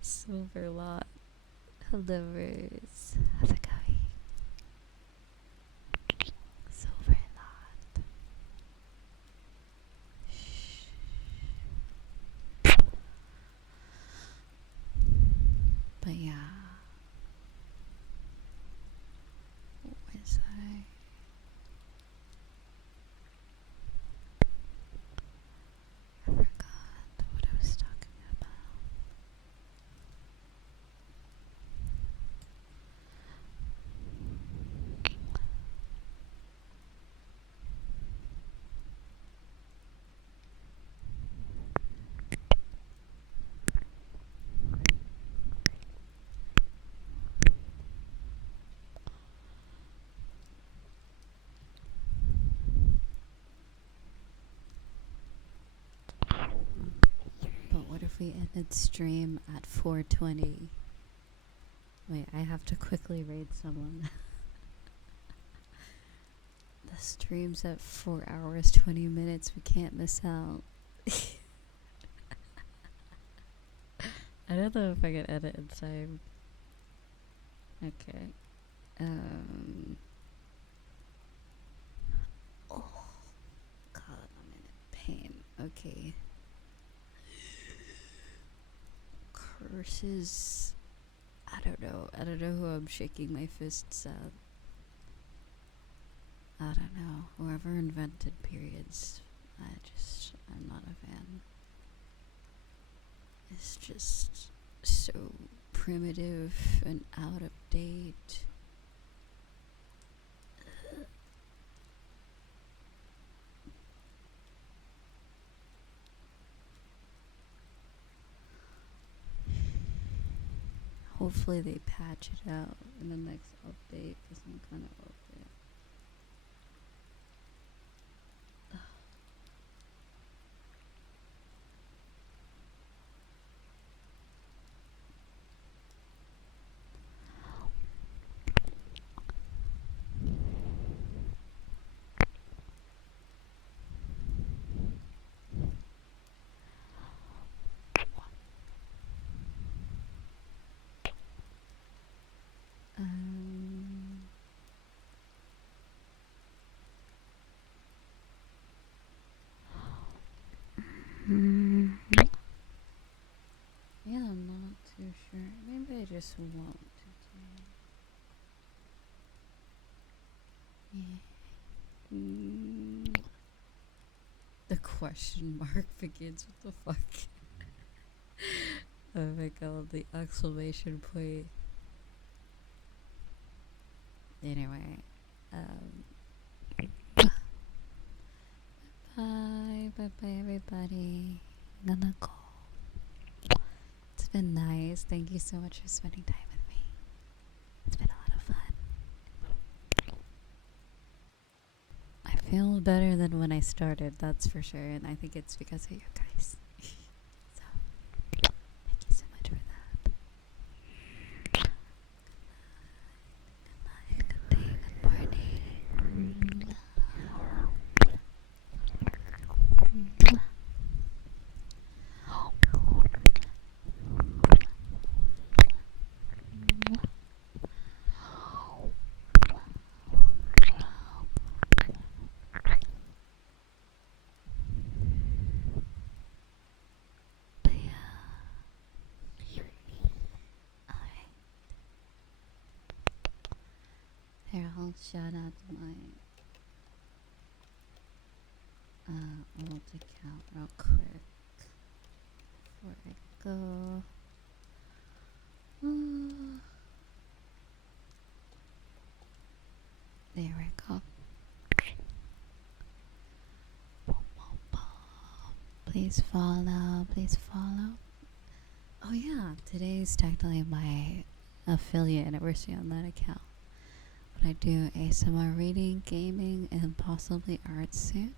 Silver lot. Hello, Rose. How's it going? Silver lot. Shh. But yeah. What was I forgot what I was talking about. But what if we ended stream at 4:20? Wait, I have to quickly raid someone. The stream's at 4 hours, 20 minutes. We can't miss out. I don't know if I can edit in time. Okay. Oh, God, I'm in pain. Okay. Curses. I don't know who I'm shaking my fists at. I don't know. Whoever invented periods. I'm not a fan. It's just so primitive and out of date. Hopefully they patch it out in the next update, because I'm kind of over it. just want to do. Yeah. The question mark begins with the fuck. Oh my god, the exclamation point. Anyway, bye everybody. Gonna go. It's been nice. Thank you so much for spending time with me. It's been a lot of fun. I feel better than when I started, that's for sure, and I think it's because of you guys. So, thank you so much for that. Good day, good morning. Here, I'll shout out my old account real quick before I go. There we go. Please follow, please follow. Oh yeah, today's technically my affiliate anniversary on that account. But I do ASMR reading, gaming, and possibly art soon.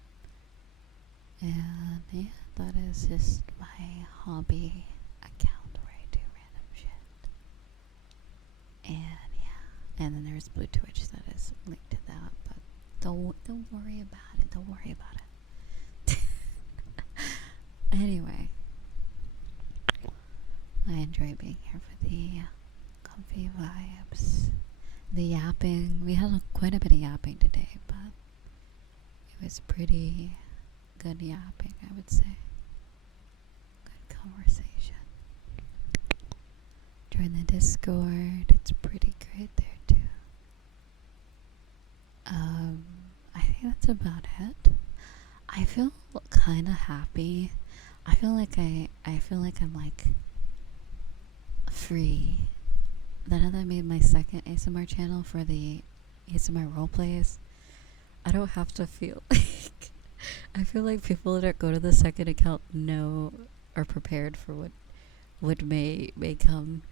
And yeah, that is just my hobby account where I do random shit. And yeah, and then there's Blue Twitch that is linked to that, but don't worry about it. Don't worry about it. Anyway, I enjoy being here for the comfy vibes, the yapping. We had quite a bit of yapping today, but it was pretty good yapping, I would say. Good conversation. Join the Discord. It's pretty great there too. I think that's about it. I feel kind of happy. I feel like I'm like free. Then I made my second ASMR channel for the ASMR roleplays. I don't have to feel like I feel like people that go to the second account are prepared for what may come.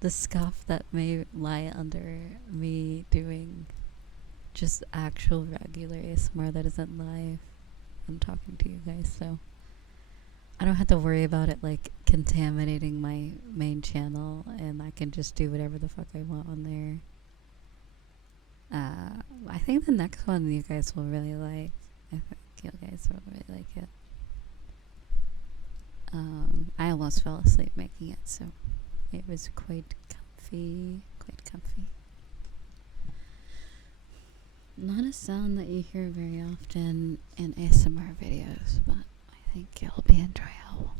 The scuff that may lie under me doing just actual regular ASMR that isn't live. I'm talking to you guys, so I don't have to worry about it like contaminating my main channel, and I can just do whatever the fuck I want on there. I think the next one you guys will really like. I think you guys will really like it. I almost fell asleep making it, so it was quite comfy. Not a sound that you hear very often in ASMR videos, but I think it'll be enjoyable.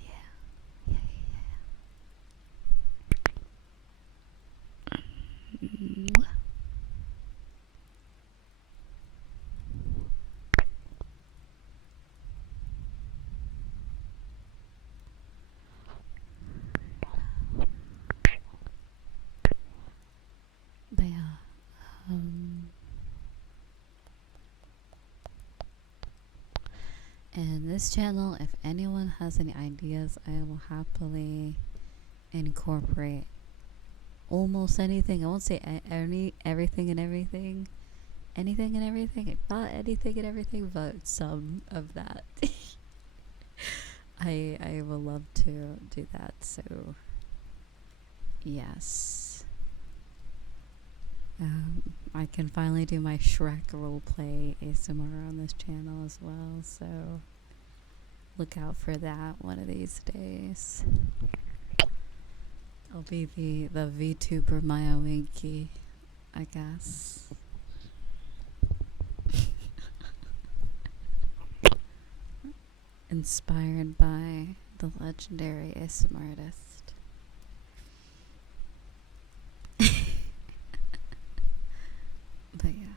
Yeah. But yeah, and this channel, if anyone has any ideas, I will happily incorporate almost anything. I won't say everything and everything. Anything and everything. Not anything and everything, but some of that. I will love to do that, so yes. I can finally do my Shrek roleplay ASMR on this channel as well, so look out for that one of these days. I'll be the Vtuber Maya Winky, I guess. Inspired by The legendary is smartest. But yeah.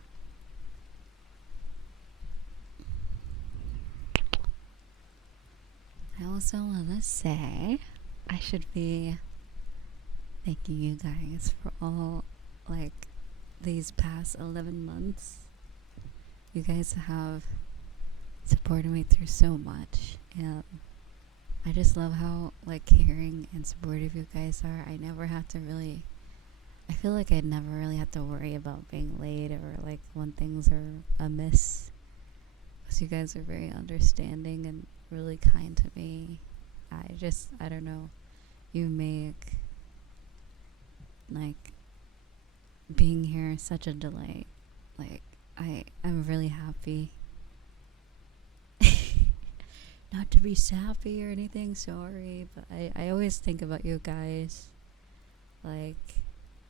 I also want to say I should be thanking you guys for all, like, these past 11 months. You guys have supported me through so much, and I just love how, like, caring and supportive you guys are. I feel like I never really have to worry about being late or, like, when things are amiss, because you guys are very understanding and really kind to me. I don't know, you make, like, being here such a delight. Like, I'm really happy. Not to be sappy or anything, sorry, but I always think about you guys, like,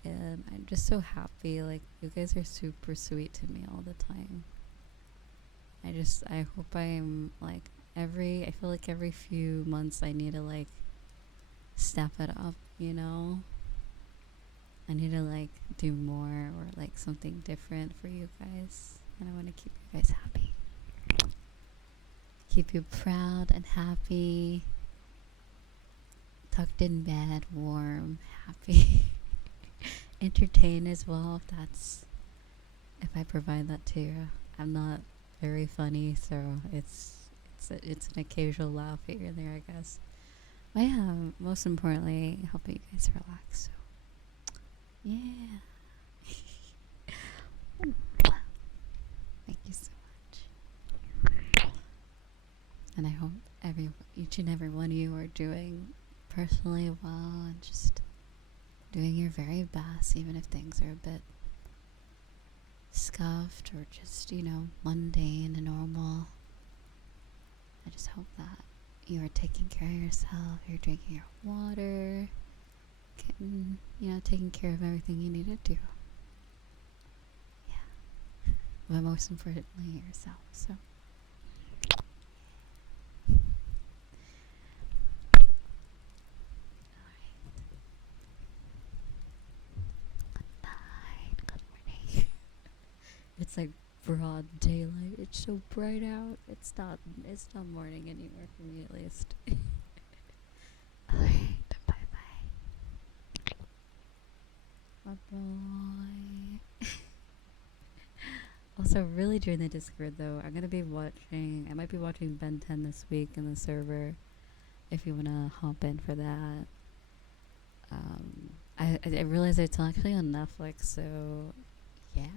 and I'm just so happy. Like, you guys are super sweet to me all the time. I hope I'm, like, I feel like every few months I need to, like, step it up, you know? I need to, like, do more or, like, something different for you guys. And I want to keep you guys happy. Keep you proud and happy. Tucked in bed, warm, happy. Entertain as well, if I provide that to you. I'm not very funny, so it's an occasional laugh here and there, I guess. But yeah, most importantly, helping you guys relax. So yeah. Thank you so much. And I hope each and every one of you are doing personally well and just doing your very best, even if things are a bit scuffed or just, mundane and normal. I just hope that you are taking care of yourself, you're drinking your water, getting, taking care of everything you need to do. Yeah. But most importantly, yourself. So. It's like broad daylight. It's so bright out. It's not morning anymore for me, at least. Alright, bye bye. Bye bye. Also, really during the Discord though, I might be watching Ben 10 this week in the server. If you wanna hop in for that. I realize it's actually on Netflix, so yeah.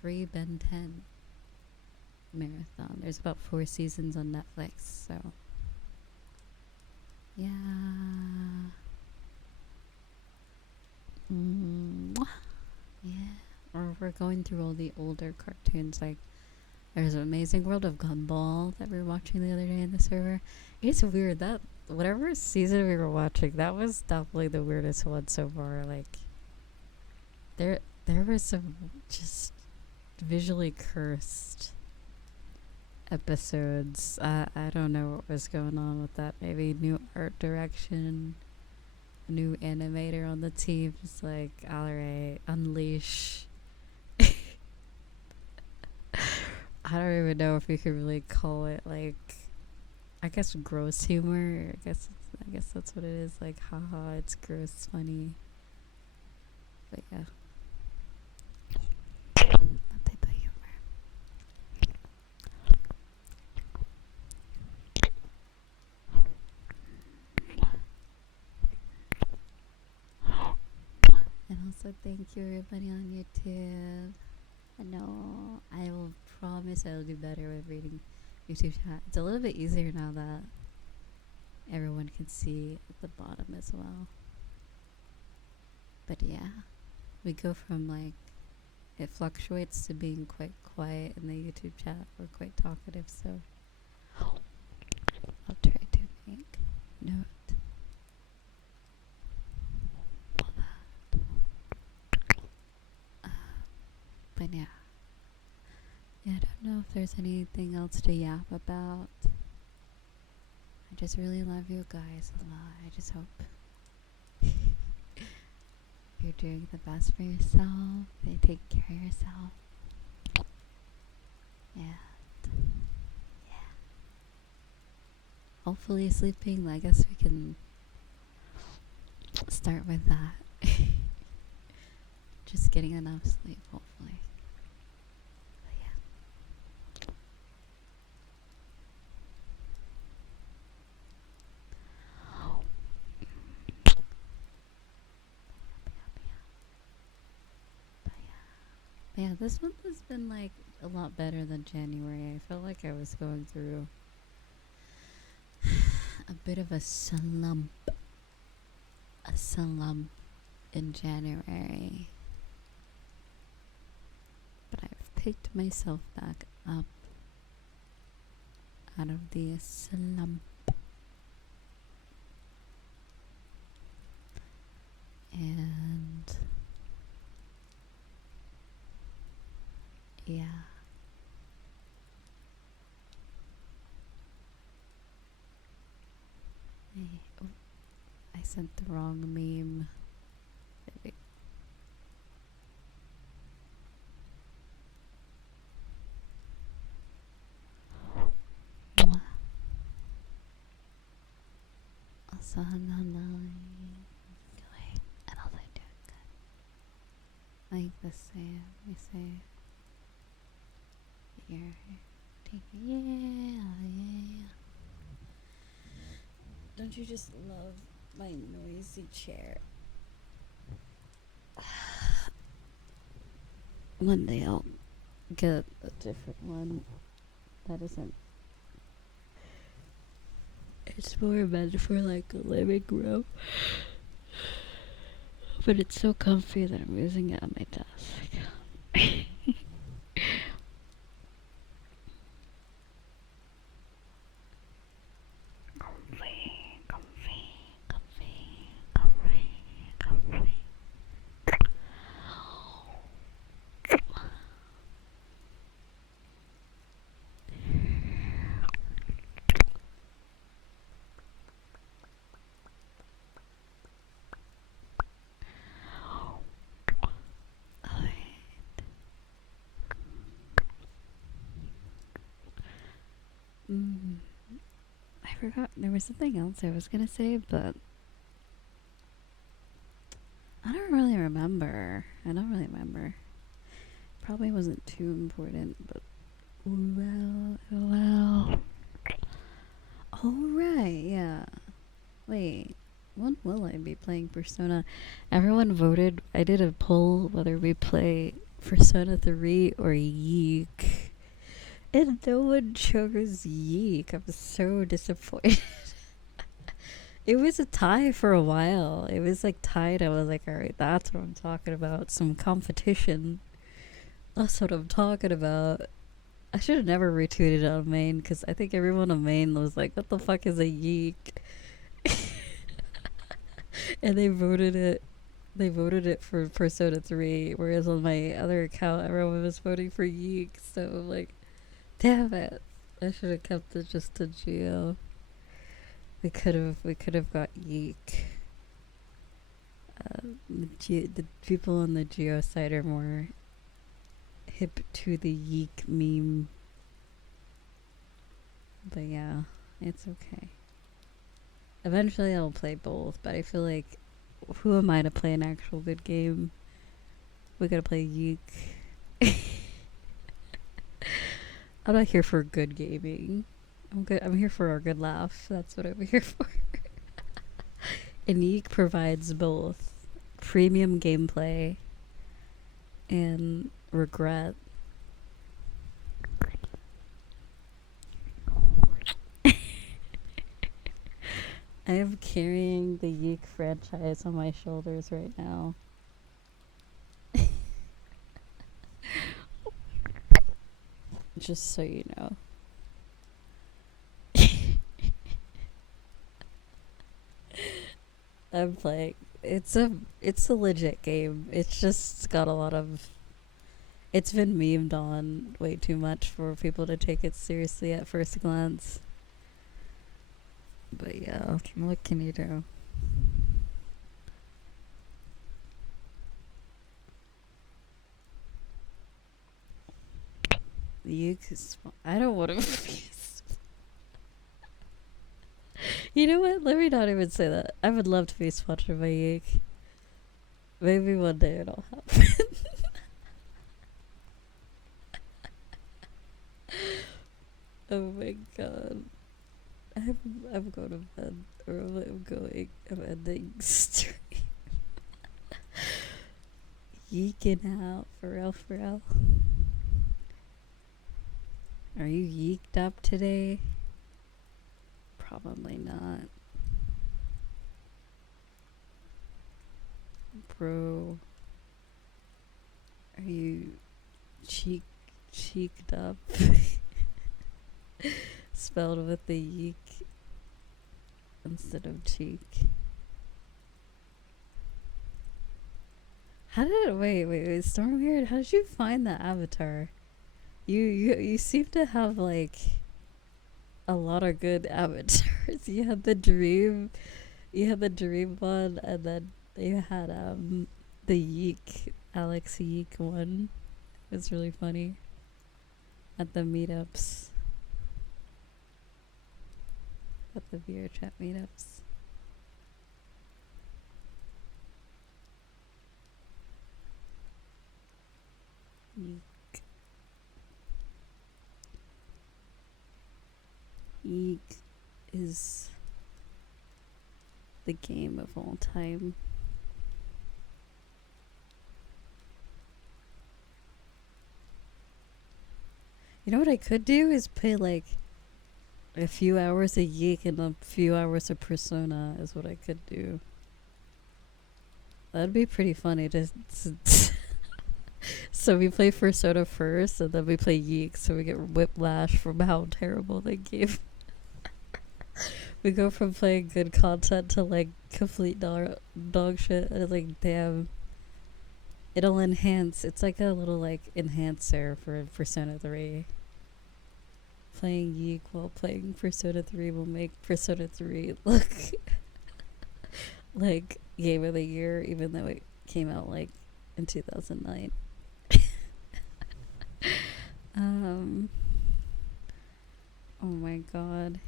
Free Ben 10 marathon. There's about 4 seasons on Netflix, so yeah. Yeah. Or we're going through all the older cartoons. Like, there's an Amazing World of Gumball that we were watching the other day in the server. It's weird that whatever season we were watching, that was definitely the weirdest one so far. Like, there were some just visually cursed episodes. I don't know what was going on with that. Maybe new art direction, new animator on the team. Just like, alright, unleash. I don't even know if you could really call it, like, I guess gross humor. I guess that's what it is. Like, haha, it's gross, funny. But yeah. And also thank you everybody on YouTube. I know I will promise I'll do better with reading YouTube chat. It's a little bit easier now that everyone can see at the bottom as well. But yeah, we go from, like, it fluctuates to being quite quiet in the YouTube chat or quite talkative, so I'll try to make note. But yeah, I don't know if there's anything else to yap about. I just really love you guys a lot. I just hope you're doing the best for yourself. You take care of yourself. And yeah. Hopefully sleeping. I guess we can start with that. Just getting enough sleep, hopefully. But yeah. But yeah, this month has been like a lot better than January. I felt like I was going through a bit of a slump in January. But I've picked myself back up out of the slump. And yeah. I sent the wrong meme. Maybe. And I'll do it good. Like the same. We say here. Yeah. Don't you just love my noisy chair? One day I'll get a different one that isn't. It's more meant for like a living room. But it's so comfy that I'm using it on my desk. I forgot there was something else I was gonna say, but I don't really remember. Probably wasn't too important, but well. Oh right, yeah. Wait, when will I be playing Persona? Everyone voted. I did a poll whether we play Persona 3 or Yeek. And no one chose Yeek. I'm so disappointed. It was a tie for a while. It was like tied. I was like, alright, that's what I'm talking about. Some competition. That's what I'm talking about. I should have never retweeted it on main because I think everyone on main was like, what the fuck is a Yeek? And they voted it for Persona 3, whereas on my other account everyone was voting for Yeek. So I'm like, damn it. I should have kept it just to Geo. We could have got Yeek. The people on the Geo side are more hip to the Yeek meme. But yeah, it's okay. Eventually I'll play both, but I feel like, who am I to play an actual good game? We gotta play Yeek. I'm not here for good gaming. I'm here for a good laugh. That's what I'm here for. And Yeek provides both premium gameplay and regret. I am carrying the Yeek franchise on my shoulders right now. Just so you know. I'm playing. It's a legit game. It's just got a lot of. It's been memed on way too much for people to take it seriously at first glance. But yeah, what can you do? You could. I don't want to be. You know what? Let me not even say that. I would love to be sponsored by Yeek. Maybe one day it'll happen. Oh my god. I'm going to bed. Or I'm ending stream. Yeeking out. For real, for real. Are you yeeked up today? Probably not. Bro. Are you cheeked up? Spelled with the yeek instead of cheek. How did it wait, Stormweird, how did you find the avatar? You seem to have like a lot of good avatars. You had the dream one, and then you had the Yeek, Alex Yeek one. It was really funny at the meetups. At the VR chat meetups. Yeek. Yeek is the game of all time. You know what I could do is play like a few hours of Yeek and a few hours of Persona is what I could do. That'd be pretty funny to so we play Persona first and then we play Yeek so we get whiplash from how terrible they game. We go from playing good content to like complete dog shit, and it's like, damn. It'll enhance. It's like a little like enhancer for Persona 3. Playing Yeek while playing Persona 3 will make Persona 3 look like Game of the Year, even though it came out like in 2009. Oh my god.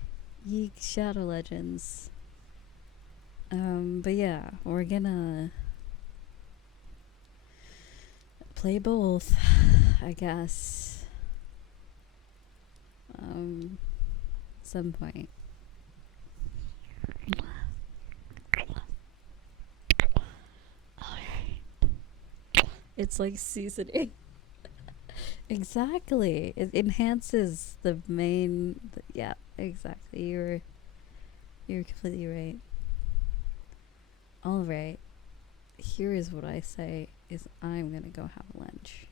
Yeek Shadow Legends. But yeah, we're gonna play both, I guess. Some point. It's like seasoning. Exactly. It enhances the main. Yeah, exactly. You're completely right. All right. Here is what I say: is I'm gonna go have lunch.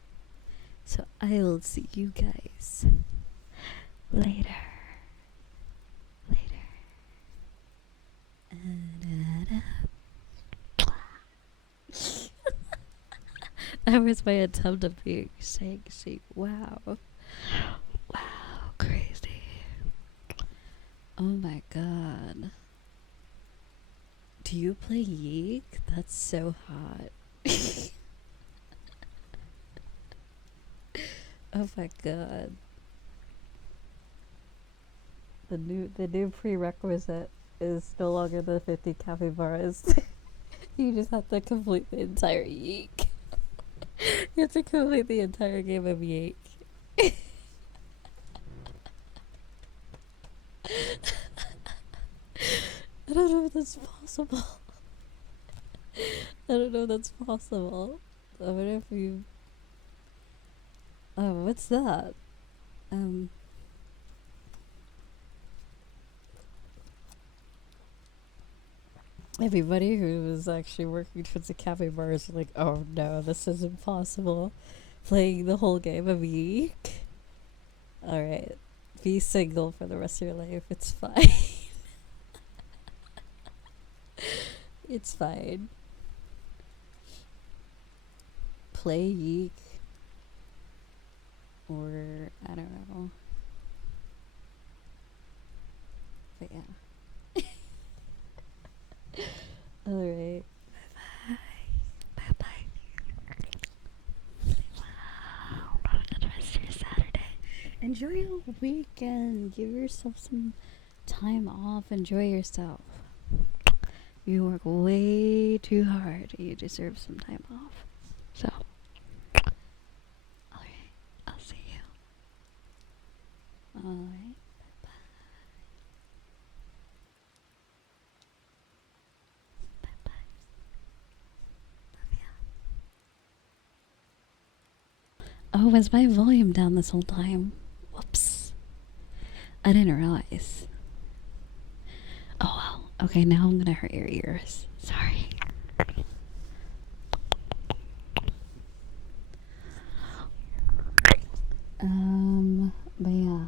So I will see you guys later. That was my attempt at being sexy. Wow. Wow, crazy. Oh my god. Do you play Yeek? That's so hot. Oh my god. The new prerequisite is no longer the 50 capybaras. You just have to complete the entire Yeek. You have to complete the entire game of Yeek. I don't know if that's possible. I don't know if that's possible. I wonder if you... Oh, what's that? Everybody who was actually working towards the capybaras is like, oh no, this is impossible. Playing the whole game of Yeek. Alright. Be single for the rest of your life. It's fine. It's fine. Play Yeek. Or, I don't know. But yeah. Enjoy your weekend. Give yourself some time off. Enjoy yourself. You work way too hard. You deserve some time off. So, alright, I'll see you. Alright, bye bye. Bye bye. Love ya. Oh, was my volume down this whole time? Whoops. I didn't realize. Oh well. Okay, now I'm gonna hurt your ears. Sorry. But yeah.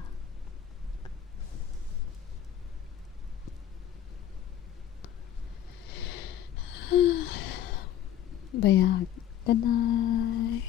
But yeah, good night.